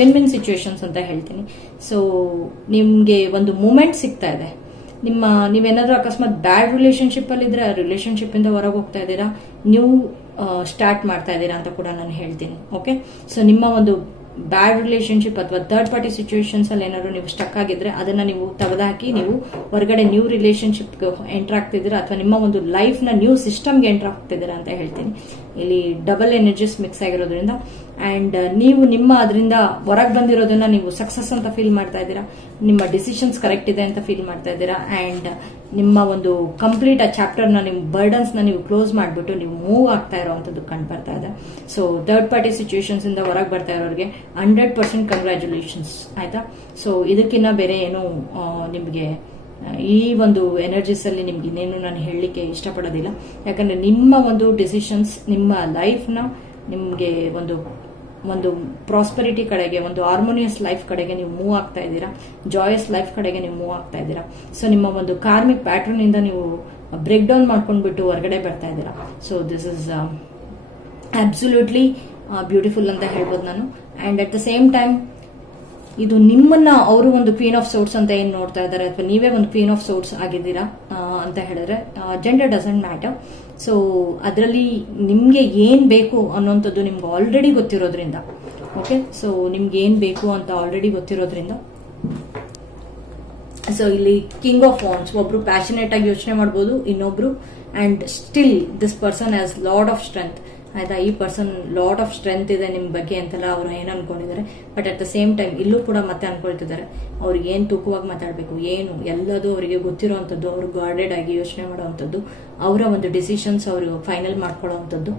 ವಿನ್ ಸಿಚುವೇಶನ್ಸ್ ಅಂತ ಹೇಳ್ತೀನಿ. ಸೊ ನಿಮ್ಗೆ ಒಂದು ಮೂಮೆಂಟ್ ಸಿಗ್ತಾ ಇದೆ. ನೀವೇನಾದ್ರೂ ಅಕಸ್ಮಾತ್ ಬ್ಯಾಡ್ ರಿಲೇಶನ್ಶಿಪ್ ಅಲ್ಲಿ ಇದ್ರೆ ರಿಲೇಶನ್ಶಿಪ್ ಇಂದ ಹೊರಗೆ ಹೋಗ್ತಾ ಇದ್ದೀರಾ, ನೀವು ಸ್ಟಾರ್ಟ್ ಮಾಡ್ತಾ ಇದ್ದೀರಾ ಅಂತ ಕೂಡ ನಾನು ಹೇಳ್ತೀನಿ. ಓಕೆ, ಸೊ ನಿಮ್ಮ ಒಂದು ಬ್ಯಾಡ್ ರಿಲೇಶನ್ಶಿಪ್ ಅಥವಾ ಥರ್ಡ್ ಪಾರ್ಟಿ ಸಿಚುವೇಶನ್ಸ್ ಅಲ್ಲಿ ಏನಾದ್ರು ನೀವು ಸ್ಟಕ್ ಆಗಿದ್ರೆ ಅದನ್ನ ನೀವು ತೆಗೆದುಹಾಕಿ ನೀವು ಹೊರಗಡೆ ನ್ಯೂ ರಿಲೇಶನ್ಶಿಪ್ ಎಂಟರ್ ಆಗ್ತಿದ್ದೀರಾ ಅಥವಾ ನಿಮ್ಮ ಒಂದು ಲೈಫ್ ನ ನ್ಯೂ ಸಿಸ್ಟಮ್ಗೆ ಎಂಟರ್ ಆಗ್ತಿದ್ದೀರಾ ಅಂತ ಹೇಳ್ತೀನಿ. ಇಲ್ಲಿ ಡಬಲ್ ಎನರ್ಜಿಸ್ ಮಿಕ್ಸ್ ಆಗಿರೋದ್ರಿಂದ ಅಂಡ್ ನೀವು ನಿಮ್ಮ ಅದರಿಂದ ಹೊರಗೆ ಬಂದಿರೋದನ್ನ ನೀವು ಸಕ್ಸಸ್ ಅಂತ ಫೀಲ್ ಮಾಡ್ತಾ ಇದ್ದೀರಾ, ನಿಮ್ಮ ಡಿಸಿಷನ್ಸ್ ಕರೆಕ್ಟ್ ಇದೆ ಅಂತ ಫೀಲ್ ಮಾಡ್ತಾ ಇದ್ದೀರಾ ಅಂಡ್ ನಿಮ್ಮ ಒಂದು ಕಂಪ್ಲೀಟ್ ಆ ಚಾಪ್ಟರ್ ನ ನಿಮ್ಮ ಬರ್ಡನ್ಸ್ ನ ನೀವು ಕ್ಲೋಸ್ ಮಾಡಿಬಿಟ್ಟು ನೀವು ಮೂವ್ ಆಗ್ತಾ ಇರೋವಂಥದ್ದು ಕಂಡು ಬರ್ತಾ ಇದೆ. ಸೊ ಥರ್ಡ್ ಪಾರ್ಟಿ ಸಿಚುವೇಶನ್ಸ್ ಇಂದ ಹೊರಗೆ ಬರ್ತಾ ಇರೋರಿಗೆ 100% ಕಂಗ್ರ್ಯಾಚುಲೇಷನ್ಸ್ ಆಯ್ತಾ. ಸೊ ಇದಕ್ಕಿಂತ ಬೇರೆ ಏನು ನಿಮಗೆ ಈ ಒಂದು ಎನರ್ಜೀಸ್ ಅಲ್ಲಿ ನಿಮ್ಗೆ ಇನ್ನೇನು ನಾನು ಹೇಳಲಿಕ್ಕೆ ಇಷ್ಟಪಡೋದಿಲ್ಲ. ಯಾಕಂದ್ರೆ ನಿಮ್ಮ ಒಂದು ಡಿಸಿಷನ್ಸ್ ನಿಮ್ಮ ಲೈಫ್ ನ ನಿಮ್ಗೆ ಒಂದು ಪ್ರಾಸ್ಪರಿಟಿ ಕಡೆಗೆ, ಒಂದು ಹಾರ್ಮೋನಿಯಸ್ ಲೈಫ್ ಕಡೆಗೆ ನೀವು ಮೂವ್ ಆಗ್ತಾ ಇದ್ದೀರಾ, ಜಾಯಸ್ ಲೈಫ್ ಕಡೆಗೆ ನೀವು ಮೂವ್ ಆಗ್ತಾ ಇದ್ದೀರಾ. ಸೊ ನಿಮ್ಮ ಒಂದು ಕಾರ್ಮಿಕ್ ಪ್ಯಾಟರ್ನ್ ಇಂದ ನೀವು ಬ್ರೇಕ್ ಡೌನ್ ಮಾಡ್ಕೊಂಡ್ಬಿಟ್ಟು ಹೊರಗಡೆ ಬರ್ತಾ ಇದ್ದೀರಾ. So this is absolutely beautiful ಅಂತ ಹೇಳ್ಬೋದು ನಾನು. And at the same time ಇದು ನಿಮ್ಮನ್ನ ಅವರು ಒಂದು ಕ್ವೀನ್ ಆಫ್ ಸೋರ್ಟ್ಸ್ ಅಂತ ಏನ್ ನೋಡ್ತಾ ಇದ್ದಾರೆ ಅಥವಾ ನೀವೇ ಒಂದು ಕ್ವೀನ್ ಆಫ್ ಸೋರ್ಟ್ಸ್ ಆಗಿದ್ದೀರಾ ಅಂತ ಹೇಳಿದ್ರೆ ಜೆಂಡರ್ ಡಸಂಟ್ ಮ್ಯಾಟರ್. ಸೊ ಅದರಲ್ಲಿ ನಿಮ್ಗೆ ಏನ್ ಬೇಕು ಅನ್ನೋಂಥದ್ದು ನಿಮ್ಗೆ ಆಲ್ರೆಡಿ ಗೊತ್ತಿರೋದ್ರಿಂದ, ಓಕೆ, ಸೊ ನಿಮ್ಗೆ ಏನ್ ಬೇಕು ಅಂತ ಆಲ್ರೆಡಿ ಗೊತ್ತಿರೋದ್ರಿಂದ ಸೊ ಇಲ್ಲಿ ಕಿಂಗ್ ಆಫ್ ವಾಂಡ್ಸ್, ಒಬ್ರು ಪ್ಯಾಷನೇಟ್ ಆಗಿ ಯೋಚನೆ ಮಾಡ್ಬೋದು, ಇನ್ನೊಬ್ರು and still this person has lot of strength ಆಯ್ತಾ. ಈ ಪರ್ಸನ್ ಲಾಟ್ ಆಫ್ ಸ್ಟ್ರೆಂತ್ ಇದೆ ನಿಮ್ ಬಗ್ಗೆ ಅಂತೆಲ್ಲ ಅವ್ರು ಏನ್ ಅನ್ಕೊಂಡಿದ್ದಾರೆ. But at the same time ಇಲ್ಲೂ ಕೂಡ ಮತ್ತೆ ಅನ್ಕೊಳ್ತಿದ್ದಾರೆ ಅವ್ರಿಗೆ ಏನ್ ತೂಕವಾಗಿ ಮಾತಾಡ್ಬೇಕು, ಏನು ಎಲ್ಲದೂ ಅವರಿಗೆ ಗೊತ್ತಿರೋವಂಥದ್ದು, ಅವರು ಗಾರ್ಡೆಡ್ ಆಗಿ ಯೋಚನೆ ಮಾಡೋವಂಥದ್ದು, ಅವರ ಒಂದು ಡಿಸಿಷನ್ಸ್ ಅವರು ಫೈನಲ್ ಮಾಡ್ಕೊಳ್ಳೋವಂಥದ್ದು,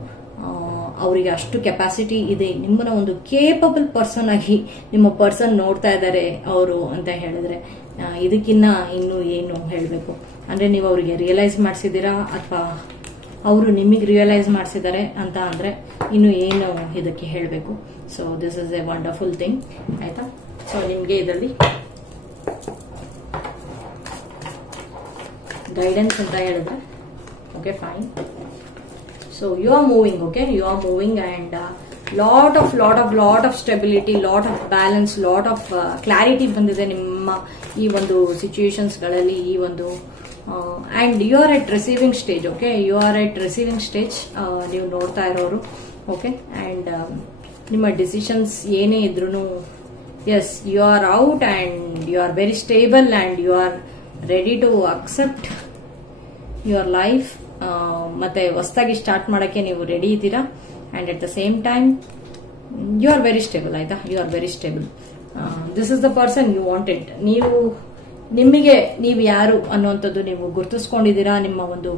ಅವರಿಗೆ ಅಷ್ಟು ಕೆಪಾಸಿಟಿ ಇದೆ. ನಿಮ್ಮನ್ನ ಒಂದು ಕೇಪಬಲ್ ಪರ್ಸನ್ ಆಗಿ ನಿಮ್ಮ ಪರ್ಸನ್ ನೋಡ್ತಾ ಇದ್ದಾರೆ ಅವರು ಅಂತ ಹೇಳಿದ್ರೆ ಇದಕ್ಕಿನ್ನ ಇನ್ನು ಏನು ಹೇಳಬೇಕು. ಅಂದ್ರೆ ನೀವು ಅವರಿಗೆ ರಿಯಲೈಸ್ ಮಾಡಿಸಿದೀರಾ ಅಥವಾ ಅವರು ನಿಮಗೆ ರಿಯಲೈಸ್ ಮಾಡಿಸಿದ್ದಾರೆ ಅಂತ ಅಂದ್ರೆ ಇನ್ನು ಏನು ಇದಕ್ಕೆ ಹೇಳಬೇಕು. So this is a wonderful thing ಆಯ್ತಾ. ಸೊ ನಿಮ್ಗೆ ಇದರಲ್ಲಿ ಗೈಡೆನ್ಸ್ ಅಂತ ಹೇಳಿದ್ರೆ okay fine. So you are moving, okay, you are moving and lot of stability, lot of balance, lot of clarity ಬಂದಿದೆ ನಿಮ್ಮ ಈ ಒಂದು ಸಿಚುಯೇಷನ್ಸ್ ಗಳಲ್ಲಿ. ಈ ಒಂದು and you are at receiving stage, okay, you are at receiving stage ನೀವು ನೋಡ್ತಾ ಇರೋರು, ಓಕೆ. ಅಂಡ್ ನಿಮ್ಮ ಡಿಸಿಷನ್ಸ್ ಏನೇ ಇದ್ರು yes you are out and you are very stable and you are ready to accept your life. ಮತ್ತೆ ಹೊಸದಾಗಿ start ಮಾಡಕ್ಕೆ ನೀವು ರೆಡಿ ಇದ್ದೀರಾ and at the same time you are very stable ಆಯ್ತಾ. You are very stable. This is the person you wanted. ನಿಮಗೆ ನೀವು ಯಾರು ಅನ್ನುವಂಥದ್ದು ನೀವು ಗುರುತಿಸ್ಕೊಂಡಿದ್ದೀರಾ. ನಿಮ್ಮ ಒಂದು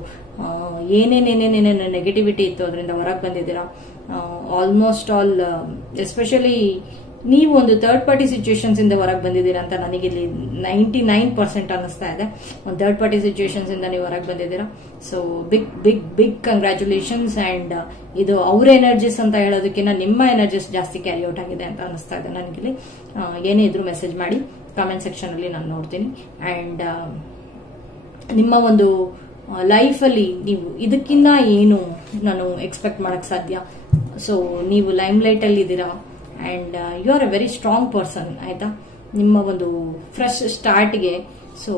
ಏನೇನೇನೇನೇನೇ ನೆಗೆಟಿವಿಟಿ ಇತ್ತು ಅದರಿಂದ ಹೊರಗೆ ಬಂದಿದ್ದೀರಾ. ಆಲ್ಮೋಸ್ಟ್ ಆಲ್ ಎಸ್ಪೆಷಲಿ ನೀವು ಒಂದು ಥರ್ಡ್ ಪಾರ್ಟಿ ಸಿಚುವೇಶನ್ಸ್ ಇಂದ ಹೊರಗೆ ಬಂದಿದ್ದೀರಾ ಅಂತ ನನಗೆ ಇಲ್ಲಿ 99% ಅನ್ನಿಸ್ತಾ ಇದೆ. ಒಂದು ಥರ್ಡ್ ಪಾರ್ಟಿ ಸಿಚುವೇಶನ್ಸ್ ಇಂದ ನೀವು ಹೊರಗೆ ಬಂದಿದ್ದೀರಾ. So big congratulations. ಅಂಡ್ ಇದು ಅವ್ರ ಎನರ್ಜೀಸ್ ಅಂತ ಹೇಳೋದಕ್ಕಿಂತ ನಿಮ್ಮ ಎನರ್ಜೀಸ್ ಜಾಸ್ತಿ ಕ್ಯಾರಿ ಔಟ್ ಆಗಿದೆ ಅಂತ ಅನಿಸ್ತಾ ಇದೆ ನನಗಿಲ್ಲಿ. ಏನೇ ಇದ್ರು ಮೆಸೇಜ್ ಮಾಡಿ ಕಾಮೆಂಟ್ ಸೆಕ್ಷನ್ ಅಲ್ಲಿ ನಾನು ನೋಡ್ತೀನಿ. ಅಂಡ್ ನಿಮ್ಮ ಒಂದು ಲೈಫಲ್ಲಿ ನೀವು ಇದಕ್ಕಿಂತ ಏನು ನಾನು ಎಕ್ಸ್ಪೆಕ್ಟ್ ಮಾಡಕ್ ಸಾಧ್ಯ. ಸೊ ನೀವು ಲೈಮ್ ಲೈಟ್ ಅಲ್ಲಿ ಇದ್ದೀರಾ and you are a very strong person ಆಯ್ತಾ. ನಿಮ್ಮ ಒಂದು ಫ್ರೆಶ್ ಸ್ಟಾರ್ಟ್ಗೆ ಸೊ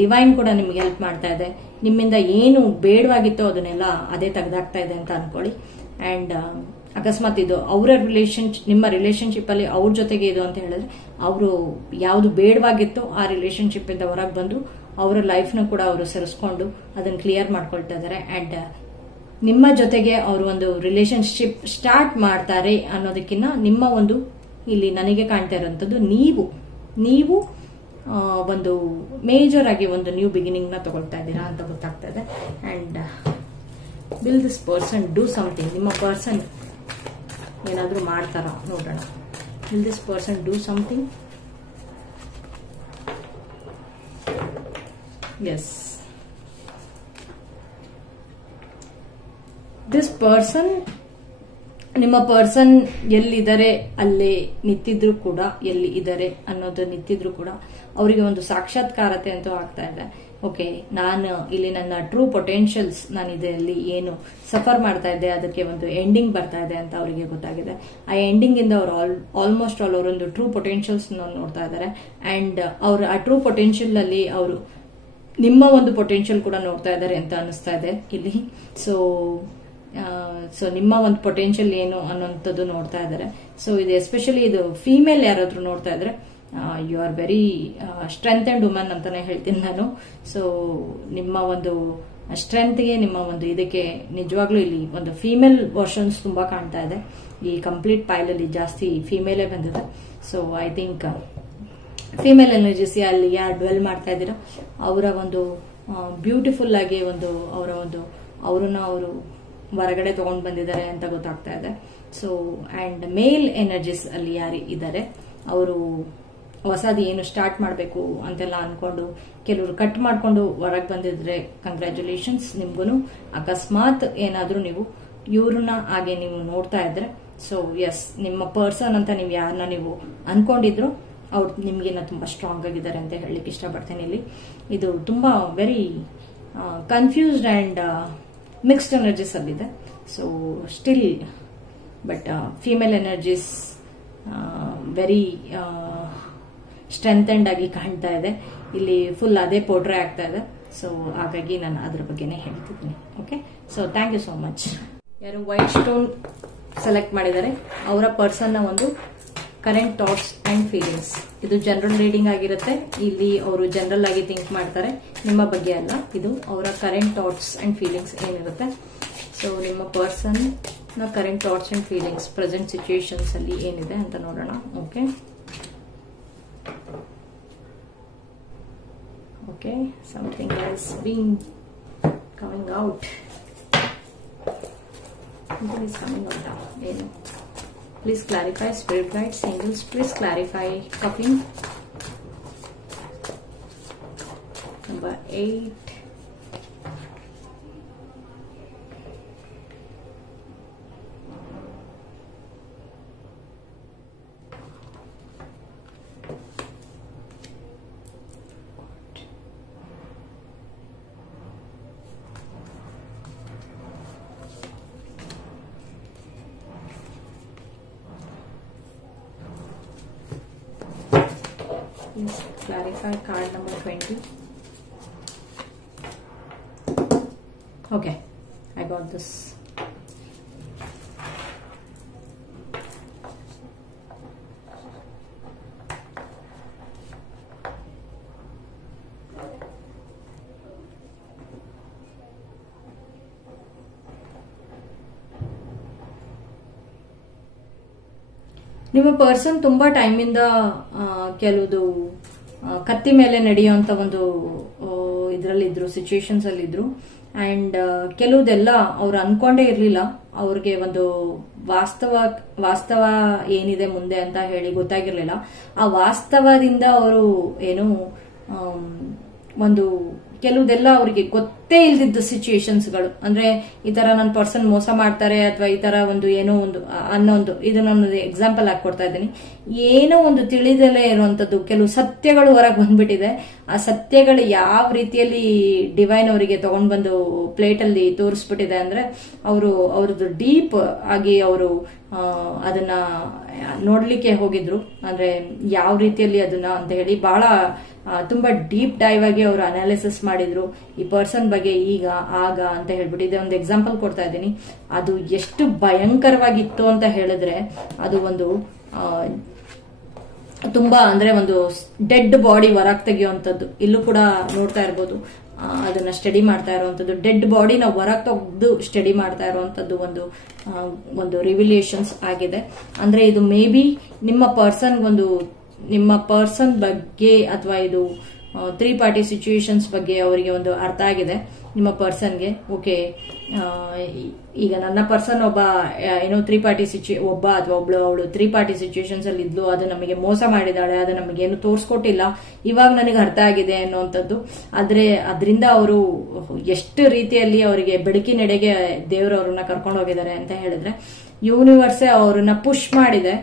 ಡಿವೈನ್ ಕೂಡ ನಿಮ್ಗೆ ಹೆಲ್ಪ್ ಮಾಡ್ತಾ ಇದೆ. ನಿಮ್ಮಿಂದ ಏನು ಬೇಡವಾಗಿತ್ತೋ ಅದನ್ನೆಲ್ಲ ಅದೇ ತೆಗೆದಾಗ್ತಾ ಇದೆ ಅಂತ ಅನ್ಕೊಳ್ಳಿ. ಅಂಡ್ ಅಕಸ್ಮಾತ್ ಇದು ಅವರ ನಿಮ್ಮ ರಿಲೇಶನ್ಶಿಪ್ ಅಲ್ಲಿ ಅವ್ರ ಜೊತೆಗೆ ಇದು ಅಂತ ಹೇಳಿದ್ರೆ ಅವರು ಯಾವ್ದು ಬೇಡವಾಗಿತ್ತೋ ಆ ರಿಲೇಶನ್ಶಿಪ್ ಇಂದ ಹೊರಗೆ ಬಂದು ಅವರ ಲೈಫ್ ನ ಕೂಡ ಅವರು ಸರಿಸ್ಕೊಂಡು ಅದನ್ನ ಕ್ಲಿಯರ್ ಮಾಡ್ಕೊಳ್ತಾ ಇದ್ದಾರೆ. ಅಂಡ್ ನಿಮ್ಮ ಜೊತೆಗೆ ಅವರು ಒಂದು ರಿಲೇಶನ್ಶಿಪ್ ಸ್ಟಾರ್ಟ್ ಮಾಡ್ತಾರೆ ಅನ್ನೋದಕ್ಕಿಂತ ನಿಮ್ಮ ಒಂದು ಇಲ್ಲಿ ನನಗೆ ಕಾಣ್ತಾ ಇರೋಂಥದ್ದು ನೀವು ಒಂದು ಮೇಜರ್ ಆಗಿ ಒಂದು ನ್ಯೂ ಬಿಗಿನಿಂಗ್ ನ ತಗೊಳ್ತಾ ಇದ್ದೀರಾ ಅಂತ ಗೊತ್ತಾಗ್ತಾ ಇದೆ. And will this person do something. ನಿಮ್ಮ ಪರ್ಸನ್ ಏನಾದ್ರೂ ಮಾಡ್ತಾರಾ ನೋಡೋಣ. Will this person do something? Yes, this person, ನಿಮ್ಮ ಪರ್ಸನ್ ಎಲ್ಲಿದ್ದಾರೆ ಅಲ್ಲೇ ನಿಂತಿದ್ರು ಕೂಡ, ಎಲ್ಲಿ ಇದ್ದಾರೆ ಅನ್ನೋದು ನಿಂತಿದ್ರು ಕೂಡ ಅವರಿಗೆ ಒಂದು ಸಾಕ್ಷಾತ್ಕಾರತೆ ಅಂತೂ ಆಗ್ತಾ ಇದೆ. ಓಕೆ, ನಾನು ಇಲ್ಲಿ ನನ್ನ ಟ್ರೂ ಪೊಟೆನ್ಷಿಯಲ್ಸ್ ನಾನು ಇದರಲ್ಲಿ ಏನು ಸಫರ್ ಮಾಡ್ತಾ ಇದ್ದೆ ಅದಕ್ಕೆ ಒಂದು ಎಂಡಿಂಗ್ ಬರ್ತಾ ಇದೆ ಅಂತ ಅವರಿಗೆ ಗೊತ್ತಾಗಿದೆ. ಆ ಎಂಡಿಂಗ್ ಇಂದ ಅವರು ಆಲ್ಮೋಸ್ಟ್ ಆಲ್ ಅವರೊಂದು ಟ್ರೂ ಪೊಟೆನ್ಷಿಯಲ್ಸ್ ನೋಡ್ತಾ ಇದ್ದಾರೆ. ಅಂಡ್ ಅವ್ರ ಆ ಟ್ರೂ ಪೊಟೆನ್ಷಿಯಲ್ ಅಲ್ಲಿ ಅವರು ನಿಮ್ಮ ಒಂದು ಪೊಟೆನ್ಷಿಯಲ್ ಕೂಡ ನೋಡ್ತಾ ಇದ್ದಾರೆ ಅಂತ ಅನಿಸ್ತಾ ಇದೆ ಇಲ್ಲಿ. ಸೊ ನಿಮ್ಮ ಒಂದು ಪೊಟೆನ್ಷಿಯಲ್ ಏನು ಅನ್ನೋಂಥದ್ದು ನೋಡ್ತಾ ಇದ್ದಾರೆ. ಸೊ ಇದು ಎಸ್ಪೆಷಲಿ ಇದು ಫೀಮೇಲ್ ಯಾರಾದ್ರೂ ನೋಡ್ತಾ ಇದ್ರೆ you are very strength and woman ಅಂತಾನೆ ಹೇಳ್ತೀನಿ ನಾನು. ಸೊ ನಿಮ್ಮ ಒಂದು ಸ್ಟ್ರೆಂತ್ಗೆ, ನಿಮ್ಮ ಒಂದು ಇದಕ್ಕೆ ನಿಜವಾಗ್ಲೂ ಇಲ್ಲಿ ಒಂದು ಫೀಮೇಲ್ ವರ್ಷನ್ಸ್ ತುಂಬಾ ಕಾಣ್ತಾ ಇದೆ. ಈ ಕಂಪ್ಲೀಟ್ ಪೈಲಲ್ಲಿ ಜಾಸ್ತಿ ಫೀಮೇಲೇ ಬಂದಿದೆ. So I think female energies ಅಲ್ಲಿ ಯಾರು ಡ್ವೆಲ್ ಮಾಡ್ತಾ ಇದ್ದೀರಾ ಅವರ ಒಂದು ಬ್ಯೂಟಿಫುಲ್ ಆಗಿ ಒಂದು ಅವರನ್ನ ಅವರು ಹೊರಗಡೆ ತಗೊಂಡು ಬಂದಿದ್ದಾರೆ ಅಂತ ಗೊತ್ತಾಗ್ತಾ ಇದೆ. ಸೊ ಅಂಡ್ ಮೇಲ್ ಎನರ್ಜಿಸ್ ಅಲ್ಲಿ ಯಾರು ಇದ್ದಾರೆ ಅವರು ಹೊಸದು ಏನು ಸ್ಟಾರ್ಟ್ ಮಾಡಬೇಕು ಅಂತೆಲ್ಲ ಅನ್ಕೊಂಡು ಕೆಲವರು ಕಟ್ ಮಾಡ್ಕೊಂಡು ಹೊರಗೆ ಬಂದಿದ್ರೆ ಕಂಗ್ರ್ಯಾಚುಲೇಷನ್ಸ್ ನಿಮ್ಗೂ. ಅಕಸ್ಮಾತ್ ಏನಾದ್ರೂ ನೀವು ಇವ್ರನ್ನ ಹಾಗೆ ನೀವು ನೋಡ್ತಾ ಇದ್ರೆ, ಸೊ ಎಸ್, ನಿಮ್ಮ ಪರ್ಸನ್ ಅಂತ ನೀವು ಯಾರನ್ನ ನೀವು ಅನ್ಕೊಂಡಿದ್ರು ಅವ್ರು ನಿಮ್ಗಿನ್ನ ತುಂಬಾ ಸ್ಟ್ರಾಂಗ್ ಆಗಿದ್ದಾರೆ ಅಂತ ಹೇಳಲಿಕ್ಕೆ ಇಷ್ಟಪಡ್ತೇನೆ. ಇಲ್ಲಿ ಇದು ತುಂಬಾ very confused and mixed energies ಅಲ್ಲಿದೆ. So still but female energies very strengthened ಆಗಿ ಕಾಣ್ತಾ ಇದೆ. ಇಲ್ಲಿ ಫುಲ್ ಅದೇ ಪೋರ್ಟ್ರೇ ಆಗ್ತಾ ಇದೆ. ಸೊ ಹಾಗಾಗಿ ನಾನು ಅದ್ರ ಬಗ್ಗೆನೇ ಹೇಳ್ತಿದ್ದೀನಿ. Okay, so thank you so much. ಯಾರು ವೈಟ್ ಸ್ಟೋನ್ ಸೆಲೆಕ್ಟ್ ಮಾಡಿದ್ದಾರೆ ಅವರ ಪರ್ಸನ್ ನ ಒಂದು ಕರೆಂಟ್ ಥಾಟ್ಸ್ ಅಂಡ್ ಫೀಲಿಂಗ್ಸ್. ಇದು ಜನರಲ್ ರೀಡಿಂಗ್ ಆಗಿರುತ್ತೆ. ಇಲ್ಲಿ ಅವರು ಜನರಲ್ ಆಗಿ ಥಿಂಕ್ ಮಾಡ್ತಾರೆ, ನಿಮ್ಮ ಬಗ್ಗೆ ಅಲ್ಲ. ಇದು ಅವರ ಕರೆಂಟ್ ಥಾಟ್ಸ್ ಅಂಡ್ ಫೀಲಿಂಗ್ಸ್ ಏನಿರುತ್ತೆ. ಸೊ ನಿಮ್ಮ ಪರ್ಸನ್ ನ current thoughts and feelings present situations ಅಲ್ಲಿ ಏನಿದೆ ಅಂತ ನೋಡೋಣ. Okay, something has been coming out. Something is coming out now. Please clarify, spirit guides, angels, please clarify. Cupping number 8. Please clarify card number 20. Okay, I got this. ನಿಮ್ಮ person ತುಂಬಾ ಟೈಮಿಂದ ಕೆಲವುದು ಕತ್ತಿ ಮೇಲೆ ನಡೆಯುವಂತ ಒಂದು ಇದ್ರಲ್ಲಿದ್ರು, situations ಅಲ್ಲಿ ಇದ್ರು. ಅಂಡ್ ಕೆಲವುದೆಲ್ಲ ಅವ್ರು ಅನ್ಕೊಂಡೇ ಇರ್ಲಿಲ್ಲ. ಅವ್ರಿಗೆ ಒಂದು ವಾಸ್ತವ ಏನಿದೆ ಮುಂದೆ ಅಂತ ಹೇಳಿ ಗೊತ್ತಾಗಿರ್ಲಿಲ್ಲ. ಆ ವಾಸ್ತವದಿಂದ ಅವರು ಏನು ಒಂದು ಕೆಲವುದೆಲ್ಲ ಅವ್ರಿಗೆ ಗೊತ್ತೇ ಇಲ್ದಿದ್ದ ಸಿಚುಯೇಷನ್ಸ್ಗಳು, ಅಂದ್ರೆ ಈ ತರ ನನ್ನ ಪರ್ಸನ್ ಮೋಸ ಮಾಡ್ತಾರೆ ಅಥವಾ ಈ ತರ ಒಂದು ಏನೋ ಒಂದು ಅನ್ನೊಂದು, ಇದು ನಾನು ಎಕ್ಸಾಂಪಲ್ ಆಗಿ ಕೊಡ್ತಾ ಇದ್ದೀನಿ. ಏನೋ ಒಂದು ತಿಳಿದಲೇ ಇರುವಂತದ್ದು ಕೆಲವು ಸತ್ಯಗಳು ಹೊರಗೆ ಬಂದ್ಬಿಟ್ಟಿದೆ. ಆ ಸತ್ಯಗಳು ಯಾವ ರೀತಿಯಲ್ಲಿ ಡಿವೈನ್ ಅವರಿಗೆ ತಗೊಂಡ್ ಬಂದು ಪ್ಲೇಟ್ ಅಲ್ಲಿ ತೋರಿಸ್ಬಿಟ್ಟಿದೆ ಅಂದ್ರೆ ಅವ್ರದ್ದು ಡೀಪ್ ಆಗಿ ಅವರು ಅದನ್ನ ನೋಡ್ಲಿಕ್ಕೆ ಹೋಗಿದ್ರು. ಅಂದ್ರೆ ಯಾವ ರೀತಿಯಲ್ಲಿ ಅದನ್ನ ಅಂತ ಹೇಳಿ ಬಹಳ ತುಂಬಾ ಡೀಪ್ ಡೈವ್ ಆಗಿ ಅವರು ಅನಾಲಿಸಿಸ್ ಮಾಡಿದ್ರು ಈ ಪರ್ಸನ್ ಬಗ್ಗೆ, ಈಗ ಆಗ ಅಂತ ಹೇಳ್ಬಿಟ್ಟು. ಇದೇ ಒಂದು ಎಕ್ಸಾಂಪಲ್ ಕೊಡ್ತಾ ಇದ್ದೀನಿ. ಅದು ಎಷ್ಟು ಭಯಂಕರವಾಗಿತ್ತು ಅಂತ ಹೇಳಿದ್ರೆ, ಅದು ಒಂದು ತುಂಬಾ ಅಂದ್ರೆ ಒಂದು ಡೆಡ್ ಬಾಡಿ ಹೊರಗೆ ತೆಗೆಯುವಂಥದ್ದು. ಇಲ್ಲೂ ಕೂಡ ನೋಡ್ತಾ ಇರ್ಬೋದು, ಅದನ್ನ ಸ್ಟಡಿ ಮಾಡ್ತಾ ಇರುವಂತದ್ದು. ಡೆಡ್ ಬಾಡಿನ ಹೊರಗೆ ತೆಗೆದು ಸ್ಟಡಿ ಮಾಡ್ತಾ ಇರುವಂತದ್ದು ಒಂದು ರಿವಿಲೇಷನ್ಸ್ ಆಗಿದೆ. ಅಂದ್ರೆ ಇದು ಮೇ ಬಿ ನಿಮ್ಮ ಪರ್ಸನ್ ಬಗ್ಗೆ ಅಥವಾ ಇದು 3 ಪಾರ್ಟಿ ಸಿಚುಯೇಷನ್ಸ್ ಬಗ್ಗೆ ಅವರಿಗೆ ಒಂದು ಅರ್ಥ ಆಗಿದೆ ನಿಮ್ಮ ಪರ್ಸನ್ಗೆ. ಓಕೆ, ಈಗ ನನ್ನ ಪರ್ಸನ್ ಒಬ್ಬ ಏನೋ 3 ಪಾರ್ಟಿ ಒಬ್ಬ ಅಥವಾ ಒಬ್ಳು ಅವಳು 3 ಪಾರ್ಟಿ ಸಿಚುಯೇಷನ್ಸ್ ಅಲ್ಲಿ ಇದ್ಲು, ಅದು ನಮಗೆ ಮೋಸ ಮಾಡಿದಾಳೆ, ಅದು ನಮಗೇನು ತೋರಿಸ್ಕೊಟ್ಟಿಲ್ಲ, ಇವಾಗ ನನಗೆ ಅರ್ಥ ಆಗಿದೆ ಅನ್ನುವಂಥದ್ದು. ಆದ್ರೆ ಅದರಿಂದ ಅವರು ಎಷ್ಟು ರೀತಿಯಲ್ಲಿ ಅವರಿಗೆ ಬೆಳಕಿನೆಡೆಗೆ ದೇವರವ್ರನ್ನ ಕರ್ಕೊಂಡು ಹೋಗಿದ್ದಾರೆ ಅಂತ ಹೇಳಿದ್ರೆ, ಯೂನಿವರ್ಸೇ ಅವರನ್ನ ಪುಷ್ ಮಾಡಿದೆ.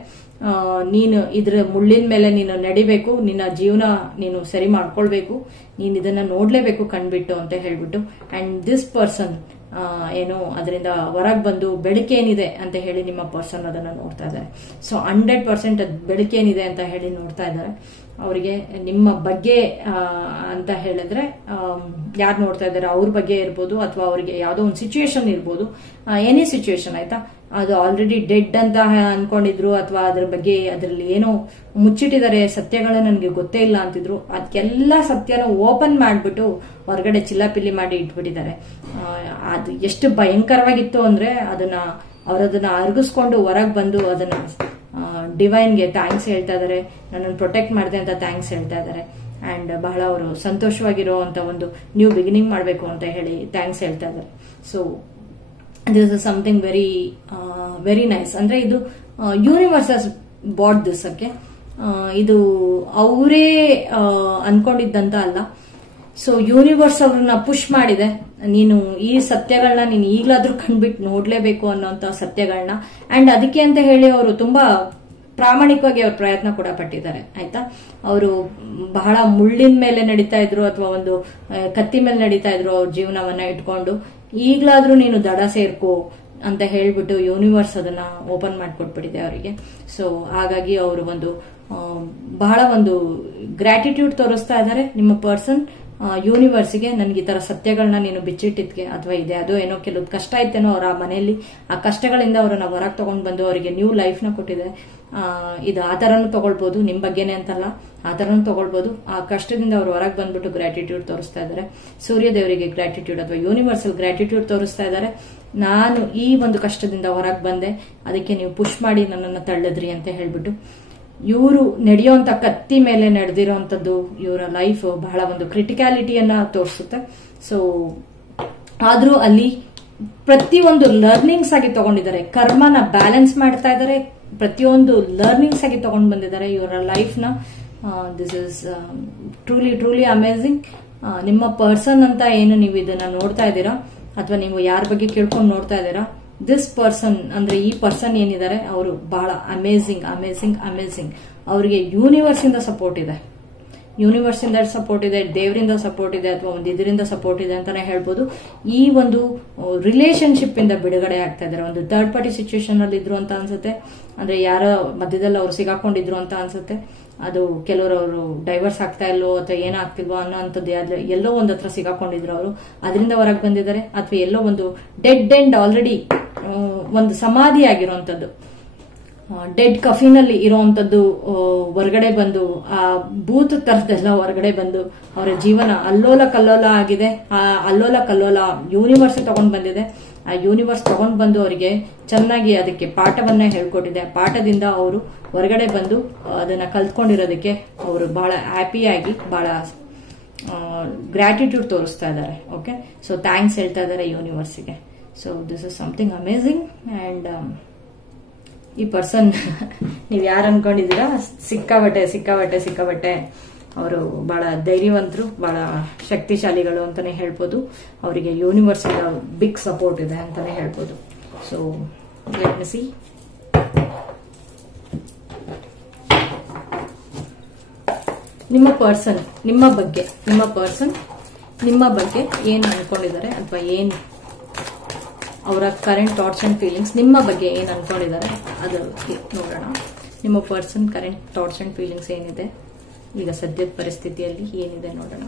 ನೀನು ಇದ್ರ ಮುಳ್ಳಿನ ಮೇಲೆ ನೀನು ನಡಿಬೇಕು, ನಿನ್ನ ಜೀವನ ನೀನು ಸರಿ ಮಾಡ್ಕೊಳ್ಬೇಕು, ನೀನ್ ಇದನ್ನ ನೋಡ್ಲೇಬೇಕು ಕಣ್ಬಿಟ್ಟು ಅಂತ ಹೇಳ್ಬಿಟ್ಟು. ಅಂಡ್ ದಿಸ್ ಪರ್ಸನ್ ಏನು ಅದರಿಂದ ಹೊರಗೆ ಬಂದು ಬೆಳಕೇನಿದೆ ಅಂತ ಹೇಳಿ ನಿಮ್ಮ ಪರ್ಸನ್ ಅದನ್ನ ನೋಡ್ತಾ ಇದ್ದಾರೆ. ಸೊ 100% ಅದು ಬೆಳಕೇನಿದೆ ಅಂತ ಹೇಳಿ ನೋಡ್ತಾ ಇದ್ದಾರೆ. ಅವರಿಗೆ ನಿಮ್ಮ ಬಗ್ಗೆ ಅಂತ ಹೇಳಿದ್ರೆ ಯಾರು ನೋಡ್ತಾ ಇದ್ದಾರೆ ಅವ್ರ ಬಗ್ಗೆ ಇರ್ಬೋದು, ಅಥವಾ ಅವರಿಗೆ ಯಾವುದೋ ಒಂದು ಸಿಚುಯೇಷನ್ ಇರ್ಬೋದು, ಎನಿ ಸಿಚುಯೇಷನ್ ಆಯ್ತಾ, ಅದು ಆಲ್ರೆಡಿ ಡೆಡ್ ಅಂತ ಅನ್ಕೊಂಡಿದ್ರು, ಅಥವಾ ಅದ್ರ ಬಗ್ಗೆ ಅದರಲ್ಲಿ ಏನೋ ಮುಚ್ಚಿಟ್ಟಿದ್ದಾರೆ, ಸತ್ಯಗಳು ನನಗೆ ಗೊತ್ತೇ ಇಲ್ಲ ಅಂತಿದ್ರು. ಅದಕ್ಕೆಲ್ಲ ಸತ್ಯನ ಓಪನ್ ಮಾಡ್ಬಿಟ್ಟು ಹೊರಗಡೆ ಚಿಲ್ಲಾಪಿಲ್ಲಿ ಮಾಡಿ ಇಟ್ಬಿಟ್ಟಿದ್ದಾರೆ. ಅದು ಎಷ್ಟು ಭಯಂಕರವಾಗಿತ್ತು ಅಂದ್ರೆ ಅವರದನ್ನ ಅರ್ಗಿಸ್ಕೊಂಡು ಹೊರಗೆ ಬಂದು ಅದನ್ನ ಡಿವೈನ್ಗೆ ಥ್ಯಾಂಕ್ಸ್ ಹೇಳ್ತಾ ಇದಾರೆ, ನನ್ನನ್ನು ಪ್ರೊಟೆಕ್ಟ್ ಮಾಡಿದೆ ಅಂತ ಥ್ಯಾಂಕ್ಸ್ ಹೇಳ್ತಾ ಇದಾರೆ. ಅಂಡ್ ಬಹಳ ಅವರು ಸಂತೋಷವಾಗಿರೋ ಅಂತ ಒಂದು ನ್ಯೂ ಬಿಗಿನಿಂಗ್ ಮಾಡಬೇಕು ಅಂತ ಹೇಳಿ ಥ್ಯಾಂಕ್ಸ್ ಹೇಳ್ತಾ ಇದ್ದಾರೆ. So this is something very very nice. ಅಂದ್ರೆ ಇದು ಯೂನಿವರ್ಸ್ ಹಸ್ ಬಾಟ್ ದಿಸ್. ಓಕೆ, ಇದು ಅವರೇ ಅನ್ಕೊಂಡಿದ್ದಂತ ಅಲ್ಲ. ಸೊ ಯೂನಿವರ್ಸ್ ಅವ್ರನ್ನ ಪುಷ್ ಮಾಡಿದೆ, ನೀನು ಈ ಸತ್ಯಗಳನ್ನ ನೀನು ಈಗ್ಲಾದ್ರೂ ಕಂಡ್ಬಿಟ್ಟು ನೋಡ್ಲೇಬೇಕು ಅನ್ನೋಂತ ಸತ್ಯಗಳನ್ನ. ಅಂಡ್ ಅದಕ್ಕೆ ಅಂತ ಹೇಳಿ ಅವರು ತುಂಬಾ ಪ್ರಾಮಾಣಿಕವಾಗಿ ಅವ್ರ ಪ್ರಯತ್ನ ಕೂಡ ಪಟ್ಟಿದ್ದಾರೆ. ಆಯ್ತಾ, ಅವರು ಬಹಳ ಮುಳ್ಳಿನ ಮೇಲೆ ನಡೀತಾ ಇದ್ರು ಅಥವಾ ಒಂದು ಕತ್ತಿ ಮೇಲೆ ನಡೀತಾ ಇದ್ರು ಅವ್ರ ಜೀವನವನ್ನ ಇಟ್ಕೊಂಡು. ಈಗ್ಲಾದ್ರೂ ನೀನು ದಡ ಸೇರ್ಕೋ ಅಂತ ಹೇಳ್ಬಿಟ್ಟು ಯೂನಿವರ್ಸ್ ಅದನ್ನ ಓಪನ್ ಮಾಡ್ಕೊಟ್ಬಿಟ್ಟಿದೆ ಅವರಿಗೆ. ಸೊ ಹಾಗಾಗಿ ಅವರು ಬಹಳ ಒಂದು ಗ್ರಾಟಿಟ್ಯೂಡ್ ತೋರಿಸ್ತಾ ಇದ್ದಾರೆ ನಿಮ್ಮ ಪರ್ಸನ್ ಯೂನಿವರ್ಸ್ಗೆ. ನನ್ಗೆ ಈ ತರ ಸತ್ಯಗಳನ್ನ ನೀನು ಬಿಚ್ಚಿಟ್ಟಿದ್ಕೆ, ಅಥವಾ ಇದೆ ಅದೋ ಏನೋ ಕೆಲವು ಕಷ್ಟ ಇತ್ತೇನೋ ಅವರ ಮನೆಯಲ್ಲಿ, ಆ ಕಷ್ಟಗಳಿಂದ ಅವರನ್ನ ಹೊರಗೆ ತಗೊಂಡ್ ಬಂದು ಅವರಿಗೆ ನ್ಯೂ ಲೈಫ್ ನ ಕೊಟ್ಟಿದೆ. ಇದು ಆ ತರನು ತಗೊಳ್ಬಹುದು, ನಿಮ್ ಬಗ್ಗೆನೆ ಅಂತಲ್ಲ, ಆ ತರನು ತಗೊಳ್ಬಹುದು. ಆ ಕಷ್ಟದಿಂದ ಅವರು ಹೊರಗೆ ಬಂದ್ಬಿಟ್ಟು ಗ್ರಾಟಿಟ್ಯೂಡ್ ತೋರಿಸ್ತಾ ಇದ್ದಾರೆ. ಸೂರ್ಯ ದೇವರಿಗೆ ಗ್ರಾಟಿಟ್ಯೂಡ್ ಅಥವಾ ಯೂನಿವರ್ಸಲ್ ಗ್ರಾಟಿಟ್ಯೂಡ್ ತೋರಿಸ್ತಾ ಇದ್ದಾರೆ. ನಾನು ಈ ಒಂದು ಕಷ್ಟದಿಂದ ಹೊರಗೆ ಬಂದೆ, ಅದಕ್ಕೆ ನೀವು ಪುಷ್ ಮಾಡಿ ನನ್ನನ್ನು ತಳ್ಳಿದ್ರಿ ಅಂತ ಹೇಳ್ಬಿಟ್ಟು. ಇವರು ನಡೆಯುವಂತ ಕತ್ತಿ ಮೇಲೆ ನಡೆದಿರುವಂತದ್ದು ಇವರ ಲೈಫ್ ಬಹಳ ಒಂದು ಕ್ರಿಟಿಕ್ಯಾಲಿಟಿಯನ್ನ ತೋರಿಸುತ್ತೆ. ಸೊ ಆದ್ರೂ ಅಲ್ಲಿ ಪ್ರತಿಯೊಂದು ಲರ್ನಿಂಗ್ಸ್ ಆಗಿ ತಗೊಂಡಿದ್ದಾರೆ, ಕರ್ಮನ ಬ್ಯಾಲೆನ್ಸ್ ಮಾಡ್ತಾ ಇದ್ದಾರೆ, ಪ್ರತಿಯೊಂದು ಲರ್ನಿಂಗ್ಸ್ ಆಗಿ ತಗೊಂಡ್ ಬಂದಿದ್ದಾರೆ ಇವರ ಲೈಫ್ ನ. This is truly truly amazing. ನಿಮ್ಮ ಪರ್ಸನ್ ಅಂತ ಏನು ನೀವು ಇದನ್ನ ನೋಡ್ತಾ ಇದ್ದೀರಾ, ಅಥವಾ ನೀವು ಯಾರ ಬಗ್ಗೆ ಕೇಳ್ಕೊಂಡು ನೋಡ್ತಾ ಇದ್ದೀರಾ, ದಿಸ್ ಪರ್ಸನ್ ಅಂದ್ರೆ ಈ ಪರ್ಸನ್ ಏನಿದ್ದಾರೆ ಅವರು ಬಹಳ ಅಮೇಝಿಂಗ್ ಅಮೇಝಿಂಗ್ ಅಮೇಝಿಂಗ್. ಅವರಿಗೆ ಯೂನಿವರ್ಸ್ ಇಂದ ಸಪೋರ್ಟ್ ಇದೆ, ಯೂನಿವರ್ಸ್ ಇಂದ ಸಪೋರ್ಟ್ ಇದೆ, ದೇವರಿಂದ ಸಪೋರ್ಟ್ ಇದೆ, ಅಥವಾ ಒಂದು ಇದರಿಂದ ಸಪೋರ್ಟ್ ಇದೆ ಅಂತಾನೆ ಹೇಳ್ಬೋದು. ಈ ಒಂದು ರಿಲೇಶನ್ಶಿಪ್ ಇಂದ ಬಿಡುಗಡೆ ಆಗ್ತಾ ಇದ್ದಾರೆ. ಒಂದು ಥರ್ಡ್ ಪಾರ್ಟಿ ಸಿಚುವೇಶನ್ ಅಲ್ಲಿ ಇದ್ರು ಅಂತ ಅನ್ಸುತ್ತೆ, ಅಂದ್ರೆ ಯಾರ ಮಧ್ಯದಲ್ಲಿ ಅವ್ರು ಸಿಗಾಕೊಂಡಿದ್ರು ಅಂತ ಅನ್ಸುತ್ತೆ. ಅದು ಕೆಲವರು ಅವರು ಡೈವರ್ಸ್ ಆಗ್ತಾ ಇಲ್ಲೋ ಅಥವಾ ಏನಾಗ್ತಿಲ್ವೋ ಅನ್ನೋ ಅಂತದ್ದು ಎಲ್ಲೋ ಒಂದ್ ಹತ್ರ ಸಿಗಾಕೊಂಡಿದ್ರು ಅವರು, ಅದರಿಂದ ಹೊರಗೆ ಬಂದಿದ್ದಾರೆ. ಅಥವಾ ಎಲ್ಲೋ ಒಂದು ಡೆಡ್ ಎಂಡ್ ಆಲ್ರೆಡಿ ಒಂದು ಸಮಾಧಿ ಆಗಿರುವಂತದ್ದು, ಡೆಡ್ ಕಫಿನಲ್ಲಿ ಇರುವಂತದ್ದು ಹೊರಗಡೆ ಬಂದು, ಆ ಭೂತ ತರದೆಲ್ಲ ಹೊರಗಡೆ ಬಂದು ಅವರ ಜೀವನ ಅಲ್ಲೋಲ ಕಲ್ಲೋಲ ಆಗಿದೆ. ಆ ಅಲ್ಲೋಲ ಕಲ್ಲೋಲ ಯೂನಿವರ್ಸ್ ತಗೊಂಡ್ ಬಂದಿದೆ. ಆ ಯೂನಿವರ್ಸ್ ತಗೊಂಡ್ ಬಂದು ಅವರಿಗೆ ಚೆನ್ನಾಗಿ ಅದಕ್ಕೆ ಪಾಠವನ್ನ ಹೇಳ್ಕೊಟ್ಟಿದೆ. ಪಾಠದಿಂದ ಅವರು ಹೊರಗಡೆ ಬಂದು ಅದನ್ನ ಕಲ್ತ್ಕೊಂಡಿರೋದಕ್ಕೆ ಅವರು ಬಹಳ ಹ್ಯಾಪಿಯಾಗಿ ಬಹಳ ಗ್ರಾಟಿಟ್ಯೂಡ್ ತೋರಿಸ್ತಾ ಇದ್ದಾರೆ. ಓಕೆ, ಸೊ ಥ್ಯಾಂಕ್ಸ್ ಹೇಳ್ತಾ ಇದ್ದಾರೆ ಯೂನಿವರ್ಸ್ಗೆ. So this is something amazing. And ಈ ಪರ್ಸನ್ ನೀವು ಯಾರು ಅನ್ಕೊಂಡಿದ್ದೀರಾ, ಸಿಕ್ಕಾಬಟ್ಟೆ ಸಿಕ್ಕಾಬಟ್ಟೆ ಸಿಕ್ಕಾಬಟ್ಟೆ ಅವರು ಬಹಳ ಧೈರ್ಯವಂತರು, ಬಹಳ ಶಕ್ತಿಶಾಲಿಗಳು ಅಂತಾನೆ ಹೇಳ್ಬೋದು. ಅವರಿಗೆ ಯೂನಿವರ್ಸ್ ಬಿಗ್ ಸಪೋರ್ಟ್ ಇದೆ ಅಂತಾನೆ ಹೇಳ್ಬೋದು. So let me C. ನಿಮ್ಮ ಪರ್ಸನ್ ನಿಮ್ಮ ಬಗ್ಗೆ ಏನ್ ಅನ್ಕೊಂಡಿದ್ದಾರೆ, ಅಥವಾ ಏನ್ ಅವರ ಕರೆಂಟ್ ಥಾಟ್ಸ್ ಅಂಡ್ ಫೀಲಿಂಗ್ಸ್ ನಿಮ್ಮ ಬಗ್ಗೆ ಏನ್ ಅನ್ಕೊಂಡಿದ್ದಾರೆ ಅದು ನೋಡೋಣ. ನಿಮ್ಮ person current thoughts and feelings ಏನಿದೆ, ಈಗ ಸದ್ಯದ ಪರಿಸ್ಥಿತಿಯಲ್ಲಿ ಏನಿದೆ ನೋಡೋಣ.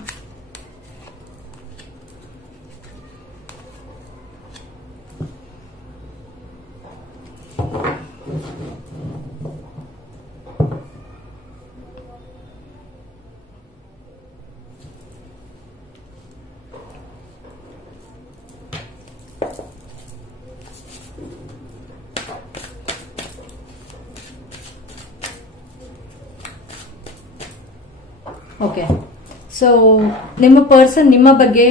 ಓಕೆ, ಸೊ ನಿಮ್ಮ ಪರ್ಸನ್ ನಿಮ್ಮ ಬಗ್ಗೆ,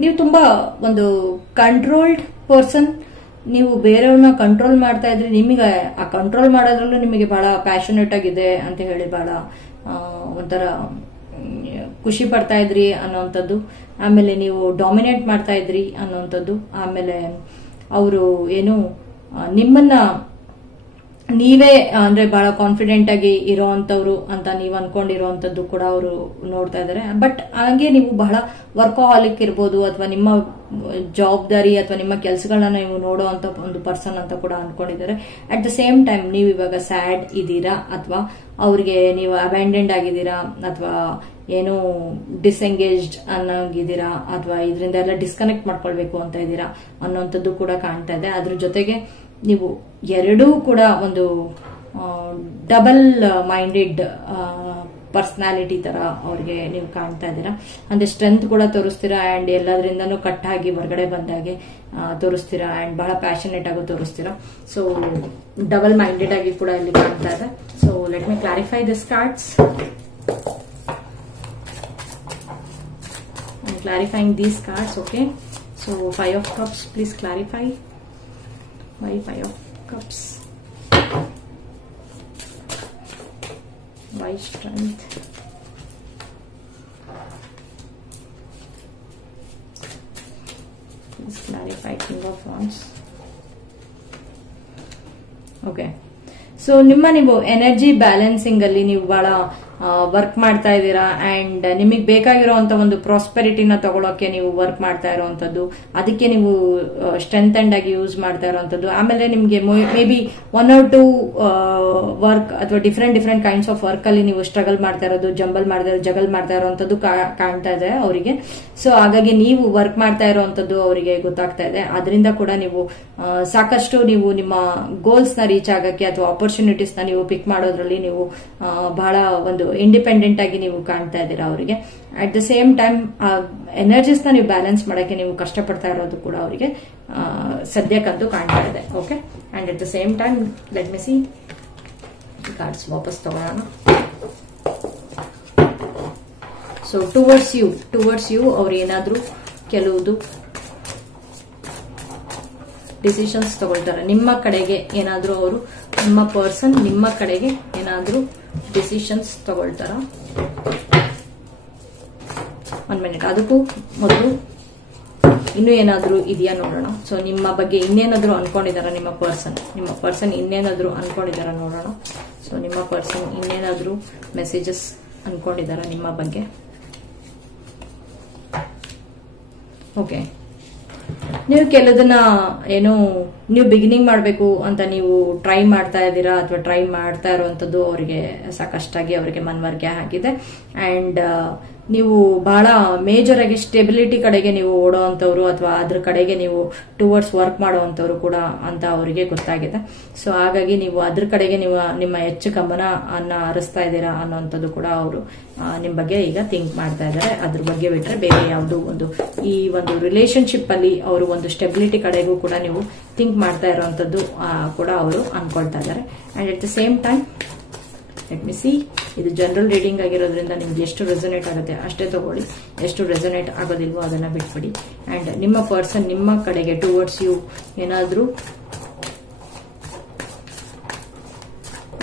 ನೀವು ತುಂಬಾ ಒಂದು ಕಂಟ್ರೋಲ್ಡ್ ಪರ್ಸನ್. ನೀವು ಬೇರೆಯವ್ರನ್ನ ಕಂಟ್ರೋಲ್ ಮಾಡ್ತಾ ಇದ್ರಿ, ನಿಮಗೆ ಆ ಕಂಟ್ರೋಲ್ ಮಾಡೋದ್ರಲ್ಲೂ ನಿಮಗೆ ಬಹಳ ಪ್ಯಾಷನೇಟ್ ಆಗಿದೆ ಅಂತ ಹೇಳಿ ಬಹಳ ಒಂಥರ ಖುಷಿ ಪಡ್ತಾ ಇದ್ರಿ ಅನ್ನೋಂಥದ್ದು. ಆಮೇಲೆ ನೀವು ಡಾಮಿನೇಟ್ ಮಾಡ್ತಾ ಇದ್ರಿ ಅನ್ನೋಂಥದ್ದು. ಆಮೇಲೆ ಅವರು ಏನು ನಿಮ್ಮನ್ನ ನೀವೇ ಅಂದ್ರೆ ಬಹಳ ಕಾನ್ಫಿಡೆಂಟ್ ಆಗಿ ಇರೋವಂಥವ್ರು ಅಂತ ನೀವು ಅನ್ಕೊಂಡಿರೋವಂಥದ್ದು ಕೂಡ ಅವರು ನೋಡ್ತಾ ಇದ್ದಾರೆ. ಬಟ್ ಹಾಗೆ ನೀವು ಬಹಳ ವರ್ಕೋಹಾಲಿಕ್ ಇರ್ಬೋದು, ಅಥವಾ ನಿಮ್ಮ ಜವಾಬ್ದಾರಿ ಅಥವಾ ನಿಮ್ಮ ಕೆಲಸಗಳನ್ನ ನೀವು ನೋಡುವಂತ ಒಂದು ಪರ್ಸನ್ ಅಂತ ಕೂಡ ಅನ್ಕೊಂಡಿದ್ದಾರೆ. ಅಟ್ ದ ಸೇಮ್ ಟೈಮ್ ನೀವು ಇವಾಗ ಸ್ಯಾಡ್ ಇದ್ದೀರಾ, ಅಥವಾ ಅವ್ರಿಗೆ ನೀವು ಅಬ್ಯಾಂಡೆಂಡ್ ಆಗಿದ್ದೀರಾ, ಅಥವಾ ಏನೋ ಡಿಸ್ಎಂಗೇಜ್ಡ್ ಅನ್ನೋಗಿದ್ದೀರಾ, ಅಥವಾ ಇದರಿಂದ ಎಲ್ಲ ಡಿಸ್ಕನೆಕ್ಟ್ ಮಾಡ್ಕೊಳ್ಬೇಕು ಅಂತ ಇದ್ದೀರಾ ಅನ್ನೋಂಥದ್ದು ಕೂಡ ಕಾಣ್ತಾ ಇದೆ. ಅದ್ರ ಜೊತೆಗೆ ನೀವು ಎರಡೂ ಕೂಡ ಒಂದು ಡಬಲ್ ಮೈಂಡೆಡ್ ಪರ್ಸನಾಲಿಟಿ ತರ ಅವ್ರಿಗೆ ನೀವು ಕಾಣ್ತಾ ಇದ್ದೀರಾ. ಅಂದ್ರೆ ಸ್ಟ್ರೆಂತ್ ಕೂಡ ತೋರಿಸ್ತೀರಾ ಅಂಡ್ ಎಲ್ಲದರಿಂದನೂ ಕಟ್ ಆಗಿ ಹೊರಗಡೆ ಬಂದಾಗೆ ತೋರಿಸ್ತೀರಾ ಅಂಡ್ ಬಹಳ ಪ್ಯಾಷನೇಟ್ ಆಗಿ ತೋರಿಸ್ತೀರಾ. ಸೊ ಡಬಲ್ ಮೈಂಡೆಡ್ ಆಗಿ ಕೂಡ ಇಲ್ಲಿ ಕಾಣ್ತಾ ಇದೆ. So let me clarify this cards. I'm clarifying these cards, okay? So 5 of Cups, please clarify. Why 5 of Cups? Why Strength? Please clarify King of Wands. Okay. So ನೀವು energy balancing ಅಲ್ಲಿ ನೀವು ಬಹಳ work ಮಾಡ್ತಾ ಇದ್ದೀರಾ and ನಿಮಗೆ ಬೇಕಾಗಿರುವಂತ ಒಂದು ಪ್ರಾಸ್ಪೆರಿಟಿನ ತಗೊಳಕ್ಕೆ ನೀವು ವರ್ಕ್ ಮಾಡ್ತಾ ಇರುವಂತದ್ದು, ಅದಕ್ಕೆ ನೀವು ಸ್ಟ್ರೆಂತ್ ಆಗಿ ಯೂಸ್ ಮಾಡ್ತಾ ಇರುವಂತದ್ದು. ಆಮೇಲೆ ನಿಮ್ಗೆ ಮೇ ಬಿ 1 or 2 ವರ್ಕ್ ಅಥವಾ ಡಿಫ್ರೆಂಟ್ ಕೈಂಡ್ಸ್ ಆಫ್ ವರ್ಕ್ ಅಲ್ಲಿ ನೀವು ಸ್ಟ್ರಗಲ್ ಮಾಡ್ತಾ ಇರೋದು, ಜಗಲ್ ಮಾಡ್ತಾ ಇರುವಂತದ್ದು ಕಾಣ್ತಾ ಇದೆ ಅವರಿಗೆ. ಸೊ ಹಾಗಾಗಿ ನೀವು ವರ್ಕ್ ಮಾಡ್ತಾ ಇರುವಂತದ್ದು ಅವರಿಗೆ ಗೊತ್ತಾಗ್ತಾ ಇದೆ. ಅದರಿಂದ ಕೂಡ ನೀವು ಸಾಕಷ್ಟು ನೀವು ನಿಮ್ಮ ಗೋಲ್ಸ್ ನ ರೀಚ್ ಆಗಕ್ಕೆ ಅಥವಾ ಆಪರ್ಚುನಿಟೀಸ್ ನ ನೀವು ಪಿಕ್ ಮಾಡೋದ್ರಲ್ಲಿ ನೀವು ಬಹಳ ಒಂದು ಇಂಡಿಪೆಂಡೆಂಟ್ ಆಗಿ ನೀವು ಕಾಣ್ತಾ ಇದ್ದೀರಾ ಅವರಿಗೆ. At the same time energies ನ ನೀವು ಬ್ಯಾಲೆನ್ಸ್ ಮಾಡಕ್ಕೆ ನೀವು ಕಷ್ಟಪಡ್ತಾ ಇರೋದು ಕೂಡ ಅವರಿಗೆ ಸದ್ಯಕ್ಕಂತೂ ಕಾಣ್ತಾ ಇದೆ. Okay, and at the same time let me C cards ವಾಪಸ್ ತಗೊಳ್ಳೋಣ. ಸೊ ಟುವರ್ಡ್ಸ್ ಯು ಅವ್ರು ಏನಾದ್ರೂ ಕೆಲವುದು ಡಿಸಿಷನ್ಸ್ ತಗೊಳ್ತಾರೆ ನಿಮ್ಮ ಕಡೆಗೆ. ಏನಾದ್ರೂ ಅವರು ನಿಮ್ಮ ಪರ್ಸನ್ ನಿಮ್ಮ ಕಡೆಗೆ ಏನಾದ್ರೂ ಡಿಸಿಷನ್ಸ್ ತಗೊಳ್ತಾರ? 1 minute. ಅದಕ್ಕೂ ಮೊದಲು ಇನ್ನೂ ಏನಾದ್ರೂ ಇದೆಯಾ ನೋಡೋಣ. ಸೊ ನಿಮ್ಮ ಬಗ್ಗೆ ಇನ್ನೇನಾದ್ರೂ ಅನ್ಕೊಂಡಿದಾರ ನಿಮ್ಮ ಪರ್ಸನ್ ಇನ್ನೇನಾದ್ರೂ ಅನ್ಕೊಂಡಿದಾರ ನೋಡೋಣ. ಸೊ ನಿಮ್ಮ ಪರ್ಸನ್ ಇನ್ನೇನಾದ್ರೂ ಮೆಸೇಜಸ್ ಅನ್ಕೊಂಡಿದಾರ ನಿಮ್ಮ ಬಗ್ಗೆ? ಓಕೆ, ನೀವು ಕೆಲದನ್ನ ಏನು ನೀವು ಬಿಗಿನಿಂಗ್ ಮಾಡಬೇಕು ಅಂತ ನೀವು ಟ್ರೈ ಮಾಡ್ತಾ ಇದ್ದೀರಾ ಅಥವಾ ಟ್ರೈ ಮಾಡ್ತಾ ಇರುವಂತದ್ದು ಅವರಿಗೆ ಸಾಕಷ್ಟಾಗಿ ಅವರಿಗೆ ಮನವರಿಕೆ ಆಗಿದೆ. ಅಂಡ್ ನೀವು ಬಹಳ ಮೇಜರ್ ಆಗಿ ಸ್ಟೆಬಿಲಿಟಿ ಕಡೆಗೆ ನೀವು ಓಡೋವಂಥವ್ರು ಅಥವಾ ಅದ್ರ ಕಡೆಗೆ ನೀವು ಟುವರ್ಡ್ಸ್ ವರ್ಕ್ ಮಾಡೋವಂಥವ್ರು ಕೂಡ ಅಂತ ಅವರಿಗೆ ಗೊತ್ತಾಗಿದೆ. ಸೊ ಹಾಗಾಗಿ ನೀವು ಅದ್ರ ಕಡೆಗೆ ನೀವು ನಿಮ್ಮ ಹೆಚ್ಚು ಗಮನ ಹರಿಸ್ತಾ ಇದ್ದೀರಾ ಅನ್ನೋಂಥದ್ದು ಕೂಡ ಅವರು ನಿಮ್ ಬಗ್ಗೆ ಈಗ ಥಿಂಕ್ ಮಾಡ್ತಾ ಇದ್ದಾರೆ. ಅದ್ರ ಬಗ್ಗೆ ಬಿಟ್ರೆ ಬೇರೆ ಯಾವುದೋ ಈ ಒಂದು ರಿಲೇಶನ್ಶಿಪ್ ಅಲ್ಲಿ ಅವರು ಒಂದು ಸ್ಟೆಬಿಲಿಟಿ ಕಡೆಗೂ ಕೂಡ ನೀವು ಥಿಂಕ್ ಮಾಡ್ತಾ ಇರುವಂತದ್ದು ಕೂಡ ಅವರು ಅನ್ಕೊಳ್ತಾ ಇದ್ದಾರೆ. And at the same time let me C, ಇದು ಜನರಲ್ ರೀಡಿಂಗ್ ಆಗಿರೋದ್ರಿಂದ ನಿಮ್ಗೆ ಎಷ್ಟು ರೆಸೊನೇಟ್ ಆಗುತ್ತೆ ಅಷ್ಟೇ ತಗೊಳ್ಳಿ, ಎಷ್ಟು ರೆಸೊನೇಟ್ ಆಗೋದಿಲ್ವೋ ಅದನ್ನ ಬಿಟ್ಬಿಡಿ. ಅಂಡ್ ನಿಮ್ಮ ಪರ್ಸನ್ ನಿಮ್ಮ ಕಡೆಗೆ ಟುವರ್ಡ್ಸ್ ಯು ಏನಾದ್ರೂ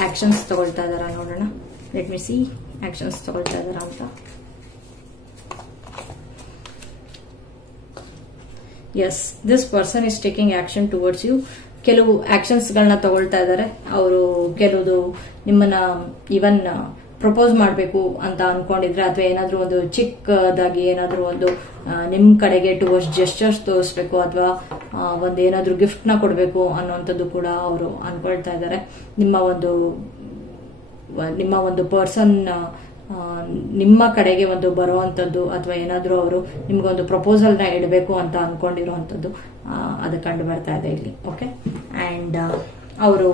ಆಕ್ಷನ್ಸ್ ತಗೊಳ್ತಾ ಇದಾರ ನೋಡೋಣ. ಲೆಟ್ ಮಿ ಸಿ, ಆಕ್ಷನ್ಸ್ ತಗೊಳ್ತಾ ಇದಾರ ಅಂತ. Yes, this person is taking action towards you. ಕೆಲವು ಆಕ್ಷನ್ಸ್ ಗಳನ್ನ ತಗೊಳ್ತಾ ಇದ್ದಾರೆ ಅವರು. ಕೆಲವು ನಿಮ್ಮನ್ನ ಇವನ್ ಪ್ರಪೋಸ್ ಮಾಡಬೇಕು ಅಂತ ಅನ್ಕೊಂಡಿದ್ರೆ ಅಥವಾ ಏನಾದ್ರೂ ಒಂದು ಚಿಕ್ಕದಾಗಿ ಏನಾದ್ರೂ ಒಂದು ನಿಮ್ ಕಡೆಗೆ ಟುವರ್ಡ್ಸ್ ಜೆಸ್ಚರ್ಸ್ ತೋರಿಸ್ಬೇಕು ಅಥವಾ ಒಂದು ಏನಾದ್ರೂ ಗಿಫ್ಟ್ ನ ಕೊಡಬೇಕು ಅನ್ನುವಂಥದ್ದು ಕೂಡ ಅವರು ಅನ್ಕೊಳ್ತಾ ಇದ್ದಾರೆ. ನಿಮ್ಮ ಒಂದು ಪರ್ಸನ್ ನಿಮ್ಮ ಕಡೆಗೆ ಒಂದು ಬರುವಂತದ್ದು ಅಥವಾ ಏನಾದ್ರೂ ಅವರು ನಿಮ್ಗೊಂದು ಪ್ರಪೋಸಲ್ ನ ಇಡಬೇಕು ಅಂತ ಅನ್ಕೊಂಡಿರುವಂತದ್ದು ಅದು ಕಂಡು ಬರ್ತಾ ಇದೆ ಇಲ್ಲಿ. ಓಕೆ, ಅಂಡ್ ಅವರು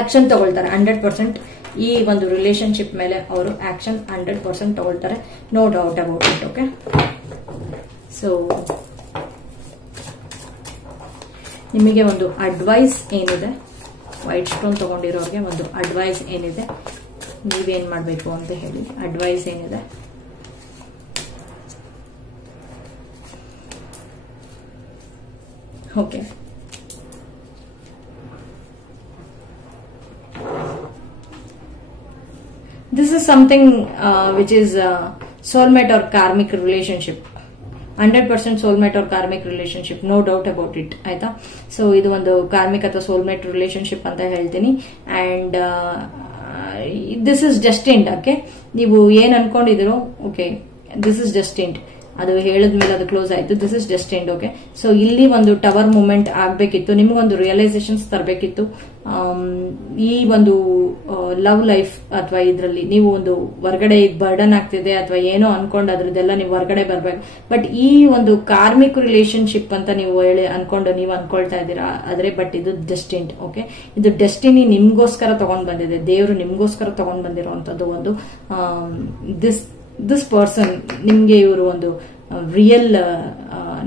ಆಕ್ಷನ್ ತಗೊಳ್ತಾರೆ 100%. ಈ ಒಂದು ರಿಲೇಶನ್ಶಿಪ್ ಮೇಲೆ ಅವರು ಆಕ್ಷನ್ 100% ತಗೊಳ್ತಾರೆ, no doubt about it. Okay, so ನಿಮಗೆ ಒಂದು ಅಡ್ವೈಸ್ ಏನಿದೆ, ವೈಟ್ ಸ್ಟೋನ್ ತಗೊಂಡಿರೋರಿಗೆ ಒಂದು ಅಡ್ವೈಸ್ ಏನಿದೆ, ನೀವೇನ್ ಮಾಡಬೇಕು ಅಂತ ಹೇಳಿ ಅಡ್ವೈಸ್ ಏನಿದೆ? Okay, this is something which is soulmate or karmic relationship. 100% soulmate or karmic relationship, no doubt about it. ಆಯ್ತಾ? ಸೊ ಇದು ಒಂದು ಕಾರ್ಮಿಕ್ ಅಥವಾ ಸೋಲ್ಮೇಟ್ ರಿಲೇಶನ್ಶಿಪ್ ಅಂತ ಹೇಳ್ತೀನಿ. And this is destined. Okay, ನೀವು ಏನ್ ಅನ್ಕೊಂಡಿದಿರೋ, ಓಕೆ, ದಿಸ್ ಇಸ್ ಜಸ್ಟಿಂಡ್. ಅದು ಹೇಳಿದ್ಮೇಲೆ ಅದು ಕ್ಲೋಸ್ ಆಯ್ತು. This is destined. Okay, so ಇಲ್ಲಿ ಒಂದು ಟವರ್ ಮೂಮೆಂಟ್ ಆಗ್ಬೇಕಿತ್ತು, ನಿಮ್ಗೊಂದು ರಿಯಲೈಸೇಷನ್ಸ್ ತರಬೇಕಿತ್ತು. ಈ ಒಂದು ಲವ್ ಲೈಫ್ ಅಥವಾ ಇದರಲ್ಲಿ ನೀವು ಒಂದು ಹೊರಗಡೆ ಬರ್ಡನ್ ಆಗ್ತಿದೆ ಅಥವಾ ಏನೋ ಅನ್ಕೊಂಡು ಅದ್ರದ್ದೆಲ್ಲ ನೀವು ಹೊರಗಡೆ ಬರ್ಬೇಕು. ಬಟ್ ಈ ಒಂದು ಕಾರ್ಮಿಕ್ ರಿಲೇಶನ್ಶಿಪ್ ಅಂತ ನೀವು ಅನ್ಕೊಂಡು ನೀವು ಅನ್ಕೊಳ್ತಾ ಇದ್ದೀರಾ ಆದ್ರೆ, ಬಟ್ ಇದು ಡೆಸ್ಟಿನ್ಡ್. ಓಕೆ, ಇದು ಡೆಸ್ಟಿನಿ ನಿಮ್ಗೋಸ್ಕರ ತಗೊಂಡ್ ಬಂದಿದೆ, ದೇವರು ನಿಮ್ಗೋಸ್ಕರ ತಗೊಂಡ್ ಬಂದಿರುವಂತದ್ದು ಒಂದು ದಿಸ್ ಪರ್ಸನ್. ನಿಮ್ಗೆ ಇವರು ಒಂದು ರಿಯಲ್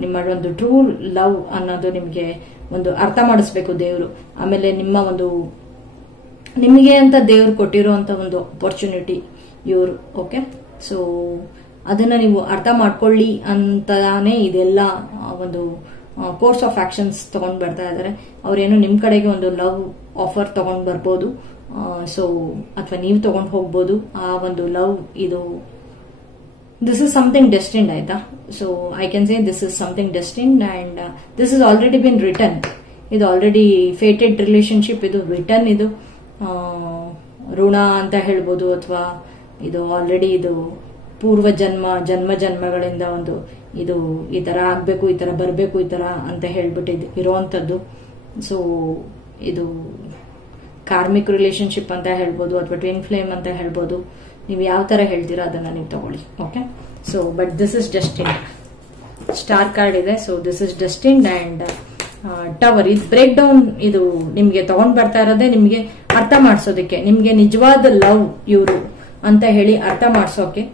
ನಿಮ್ಮ ಒಂದು ಟ್ರೂ ಲವ್ ಅನ್ನೋದು ನಿಮ್ಗೆ ಒಂದು ಅರ್ಥ ಮಾಡಿಸ್ಬೇಕು ದೇವರು. ಆಮೇಲೆ ನಿಮ್ಮ ಒಂದು ನಿಮಗೆ ಅಂತ ದೇವ್ರು ಕೊಟ್ಟಿರುವಂತ ಒಂದು ಅಪರ್ಚುನಿಟಿ ಇವರು. ಓಕೆ, ಸೊ ಅದನ್ನ ನೀವು ಅರ್ಥ ಮಾಡ್ಕೊಳ್ಳಿ ಅಂತಾನೆ ಇದೆಲ್ಲ ಒಂದು ಕೋರ್ಸ್ ಆಫ್ ಆಕ್ಷನ್ಸ್ ತಗೊಂಡ್ ಬರ್ತಾ ಇದಾರೆ. ಅವ್ರೇನು ನಿಮ್ ಕಡೆಗೆ ಒಂದು ಲವ್ ಆಫರ್ ತಗೊಂಡ್ ಬರ್ಬೋದು, ಸೊ ಅಥವಾ ನೀವು ತಗೊಂಡ್ ಹೋಗ್ಬೋದು. ಆ ಒಂದು ಲವ್ ಇದು this is something destined, ಆಯ್ತಾ. So I can say this is something destined and this is already been written. ಇದು ಆಲ್ರೆಡಿ ಫೇಟೆಡ್ ರಿಲೇಶನ್ಶಿಪ್, ಇದು ರಿಟರ್ನ್, ಇದು ಋಣ ಅಂತ ಹೇಳ್ಬೋದು, ಅಥವಾ ಇದು ಆಲ್ರೆಡಿ ಇದು ಪೂರ್ವ ಜನ್ಮಗಳಿಂದ ಒಂದು ಇದು ಈ ತರ ಆಗ್ಬೇಕು, ಈ ತರ ಬರ್ಬೇಕು, ಈ ತರ ಅಂತ ಹೇಳ್ಬಿಟ್ಟು ಇರುವಂತದ್ದು. ಸೊ ಇದು ಕಾರ್ಮಿಕ್ ರಿಲೇಶನ್ಶಿಪ್ ಅಂತ ಹೇಳ್ಬೋದು ಅಥವಾ ಟ್ವಿನ್ ಫ್ಲೇಮ್ ಅಂತ ಹೇಳ್ಬೋದು. ನೀವು ಯಾವ ತರ ಹೇಳ್ತೀರಾ ಅದನ್ನ ನೀವು ತಗೊಳ್ಳಿ. Okay, so but this is destined. Star card ಇದೆ, so this is destined and tower. ಇದು ಬ್ರೇಕ್ ಡೌನ್, ಇದು ನಿಮ್ಗೆ ತಗೊಂಡ್ ಬರ್ತಾ ಇರೋದೇ ನಿಮ್ಗೆ ಅರ್ಥ ಮಾಡಿಸೋದಕ್ಕೆ, ನಿಮ್ಗೆ ನಿಜವಾದ ಲವ್ ಇವರು ಅಂತ ಹೇಳಿ ಅರ್ಥ ಮಾಡಿಸೋಕೆ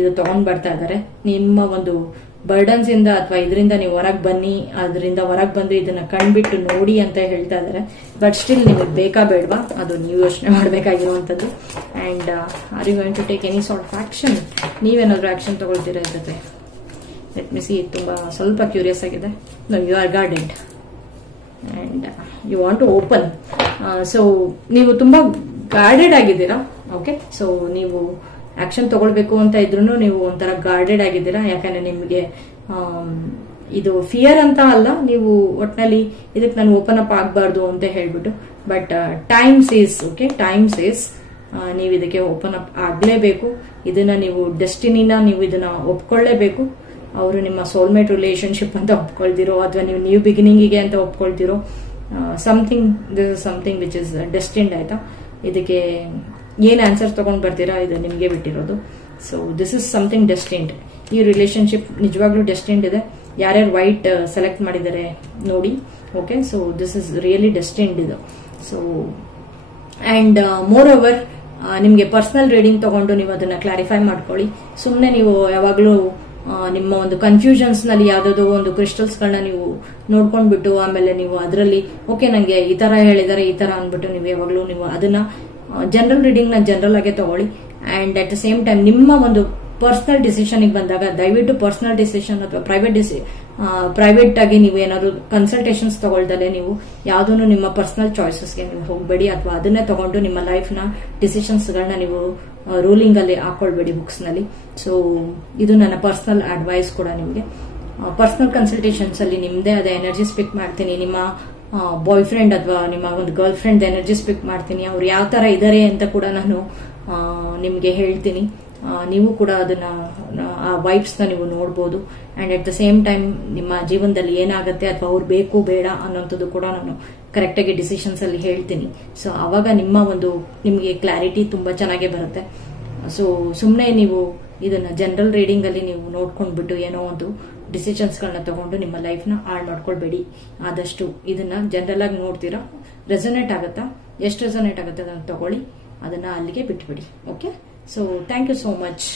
ಇದು ತಗೊಂಡ್ ಬರ್ತಾ ಇದಾರೆ. ನಿಮ್ಮ ಒಂದು ಬರ್ಡನ್ಸ್ ಇಂದ ಅಥವಾ ಇದರಿಂದ ನೀವು ಹೊರಗೆ ಬನ್ನಿ, ಅದರಿಂದ ಹೊರಗೆ ಬಂದು ಇದನ್ನ ಕಂಡ್ಬಿಟ್ಟು ನೋಡಿ ಅಂತ ಹೇಳ್ತಾ ಇದಾರೆ. ಬಟ್ ಸ್ಟಿಲ್ ನಿಮಗೆ ಬೇಕಾ ಬೇಡವಾ ಅದು ನೀವು ಯೋಚನೆ ಮಾಡಬೇಕಾಗಿರುವಂತದ್ದು. And are you going to take any sort of action? ನೀವೇನಾದ್ರೂ ಆಕ್ಷನ್ ತಗೊಳ್ತೀರಾ ಇರುತ್ತೆ? Let me see. ತುಂಬಾ ಸ್ವಲ್ಪ ಕ್ಯೂರಿಯಸ್ ಆಗಿದೆ. You are guarded and you want to open. So ನೀವು ತುಂಬಾ ಗಾರ್ಡೆಡ್ ಆಗಿದ್ದೀರಾ. ಓಕೆ, ಸೊ ನೀವು ಆಕ್ಷನ್ ತಗೊಳ್ಬೇಕು ಅಂತ ಇದ್ರು ನೀವು ಒಂಥರ ಗಾರ್ಡೆಡ್ ಆಗಿದ್ದೀರಾ. ಯಾಕಂದ್ರೆ ನಿಮ್ಗೆ ಇದು ಫಿಯರ್ ಅಂತ ಅಲ್ಲ, ನೀವು ಒಟ್ನಲ್ಲಿ ಇದಕ್ಕೆ ನಾನು ಓಪನ್ ಅಪ್ ಆಗಬಾರ್ದು ಅಂತ ಹೇಳ್ಬಿಟ್ಟು. But time says, okay, time says ನೀವು ಇದಕ್ಕೆ ಓಪನ್ ಅಪ್ ಆಗ್ಲೇಬೇಕು. ಇದನ್ನ ನೀವು ಡೆಸ್ಟಿನಿನ ನೀವು ಇದನ್ನ ಒಪ್ಕೊಳ್ಳೇಬೇಕು. ಅವರು ನಿಮ್ಮ ಸೋಲ್ಮೇಟ್ ರಿಲೇಶನ್ಶಿಪ್ ಅಂತ ಒಪ್ಕೊಳ್ತಿರೋ ಅಥವಾ ನೀವು ನ್ಯೂ ಬಿಗಿನಿಂಗಿಗೆ ಅಂತ ಒಪ್ಕೊಳ್ತಿರೋ something, this is something which is destined, ಆಯ್ತಾ. ಇದಕ್ಕೆ ಏನ್ ಆನ್ಸರ್ ತಗೊಂಡ್ ಬರ್ತೀರಾ ಇದು ನಿಮ್ಗೆ ಬಿಟ್ಟಿರೋದು. So this is something destined. ಈ ರಿಲೇಶನ್ಶಿಪ್ ನಿಜವಾಗ್ಲೂ ಡೆಸ್ಟಿನ್ಡ್ ಇದೆ. ಯಾರ್ಯಾರು ವೈಟ್ ಸೆಲೆಕ್ಟ್ ಮಾಡಿದ್ದಾರೆ ನೋಡಿ. Okay, so this is really destined ಇದು. ಸೊ ಅಂಡ್ ಮೋರ್ ಓವರ್ ನಿಮ್ಗೆ ಪರ್ಸನಲ್ ರೀಡಿಂಗ್ ತಗೊಂಡು ನೀವು ಅದನ್ನ ಕ್ಲಾರಿಫೈ ಮಾಡ್ಕೊಳ್ಳಿ. ಸುಮ್ಮನೆ ನೀವು ಯಾವಾಗ್ಲೂ ನಿಮ್ಮ ಒಂದು ಕನ್ಫ್ಯೂಷನ್ಸ್ ನಲ್ಲಿ ಯಾವ್ದಾದ್ರು ಒಂದು ಕ್ರಿಸ್ಟಲ್ಸ್ ಗಳನ್ನ ನೀವು ನೋಡ್ಕೊಂಡ್ಬಿಟ್ಟು ಆಮೇಲೆ ನೀವು ಅದರಲ್ಲಿ ಓಕೆ ನಂಗೆ ಈ ತರ ಹೇಳಿದಾರೆ ಈ ತರ ಅಂದ್ಬಿಟ್ಟು ನೀವು ಯಾವಾಗ್ಲೂ ನೀವು ಅದನ್ನ ಜನರಲ್ ರೀಡಿಂಗ್ ನ ಜನರಲ್ ಆಗಿ ತಗೊಳ್ಳಿ. And at the same time ನಿಮ್ಮ ಒಂದು ಪರ್ಸನಲ್ ಡಿಸಿಷನ್ ಬಂದಾಗ ದಯವಿಟ್ಟು ಪರ್ಸನಲ್ ಡಿಸಿಷನ್ ಅಥವಾ ಪ್ರೈವೇಟ್ ಆಗಿ ನೀವು ಏನಾದ್ರು ಕನ್ಸಲ್ಟೇಷನ್ಸ್ ತಗೊಳ್ದಲೆ ನೀವು ಯಾವ್ದನ್ನು ನಿಮ್ಮ ಪರ್ಸನಲ್ ಚಾಯ್ಸಸ್ಗೆ ನೀವು ಹೋಗಬೇಡಿ, ಅಥವಾ ಅದನ್ನೇ ತಗೊಂಡು ನಿಮ್ಮ ಲೈಫ್ ನ ಡಿಸಿಷನ್ಸ್ ಗಳನ್ನ ನೀವು ರೂಲಿಂಗ್ ಅಲ್ಲಿ ಹಾಕೊಳ್ಬೇಡಿ ಬುಕ್ಸ್ ನಲ್ಲಿ. ಸೊ ಇದು ನನ್ನ ಪರ್ಸನಲ್ ಅಡ್ವೈಸ್ ಕೂಡ ನಿಮ್ಗೆ. ಪರ್ಸನಲ್ ಕನ್ಸಲ್ಟೇಷನ್ಸ್ ಅಲ್ಲಿ ನಿಮ್ದೇ ಅದೇ ಎನರ್ಜೀಸ್ ಪಿಕ್ ಮಾಡ್ತೀನಿ. ನಿಮ್ಮ ಬಾಯ್ ಫ್ರೆಂಡ್ ಅಥವಾ ನಿಮ್ಮ ಒಂದು ಗರ್ಲ್ ಫ್ರೆಂಡ್ ಎನರ್ಜೀಸ್ ಪಿಕ್ ಮಾಡ್ತೀನಿ. ಅವ್ರು ಯಾವ ತರ ಇದಾರೆ ಅಂತ ಕೂಡ ನಾನು ನಿಮ್ಗೆ ಹೇಳ್ತೀನಿ. ನೀವು ಕೂಡ ಅದನ್ನ ಆ ವೈಬ್ಸ್ ನ ನೀವು ನೋಡಬಹುದು. And at the same time ನಿಮ್ಮ ಜೀವನದಲ್ಲಿ ಏನಾಗುತ್ತೆ ಅಥವಾ ಅವ್ರು ಬೇಕು ಬೇಡ ಅನ್ನೋಂಥದ್ದು ಕೂಡ ನಾನು ಕರೆಕ್ಟ್ ಆಗಿ ಡಿಸಿಷನ್ಸ್ ಅಲ್ಲಿ ಹೇಳ್ತೀನಿ. ಸೊ ಅವಾಗ ನಿಮ್ಮ ಒಂದು ನಿಮಗೆ ಕ್ಲಾರಿಟಿ ತುಂಬಾ ಚೆನ್ನಾಗಿ ಬರುತ್ತೆ. ಸೊ ಸುಮ್ಮನೆ ನೀವು ಇದನ್ನ ಜನರಲ್ ರೀಡಿಂಗ್ ಅಲ್ಲಿ ನೀವು ನೋಡ್ಕೊಂಡ್ಬಿಟ್ಟು ಏನೋ ಒಂದು ಡಿಸಿಷನ್ಸ್ ಗಳನ್ನ ತಗೊಂಡು ನಿಮ್ಮ ಲೈಫ್ ನ ಹಾಳು ಮಾಡ್ಕೊಳ್ಬೇಡಿ. ಆದಷ್ಟು ಇದನ್ನ ಜನರಲ್ ಆಗಿ ನೋಡ್ತೀರಾ, ರೆಸೊನೇಟ್ ಆಗುತ್ತಾ, ಎಷ್ಟು ರೆಸೊನೇಟ್ ಆಗುತ್ತೆ ಅದನ್ನ ತಗೊಳ್ಳಿ, ಅದನ್ನ ಅಲ್ಲಿಗೆ ಬಿಟ್ಬಿಡಿ. Okay, so thank you so much.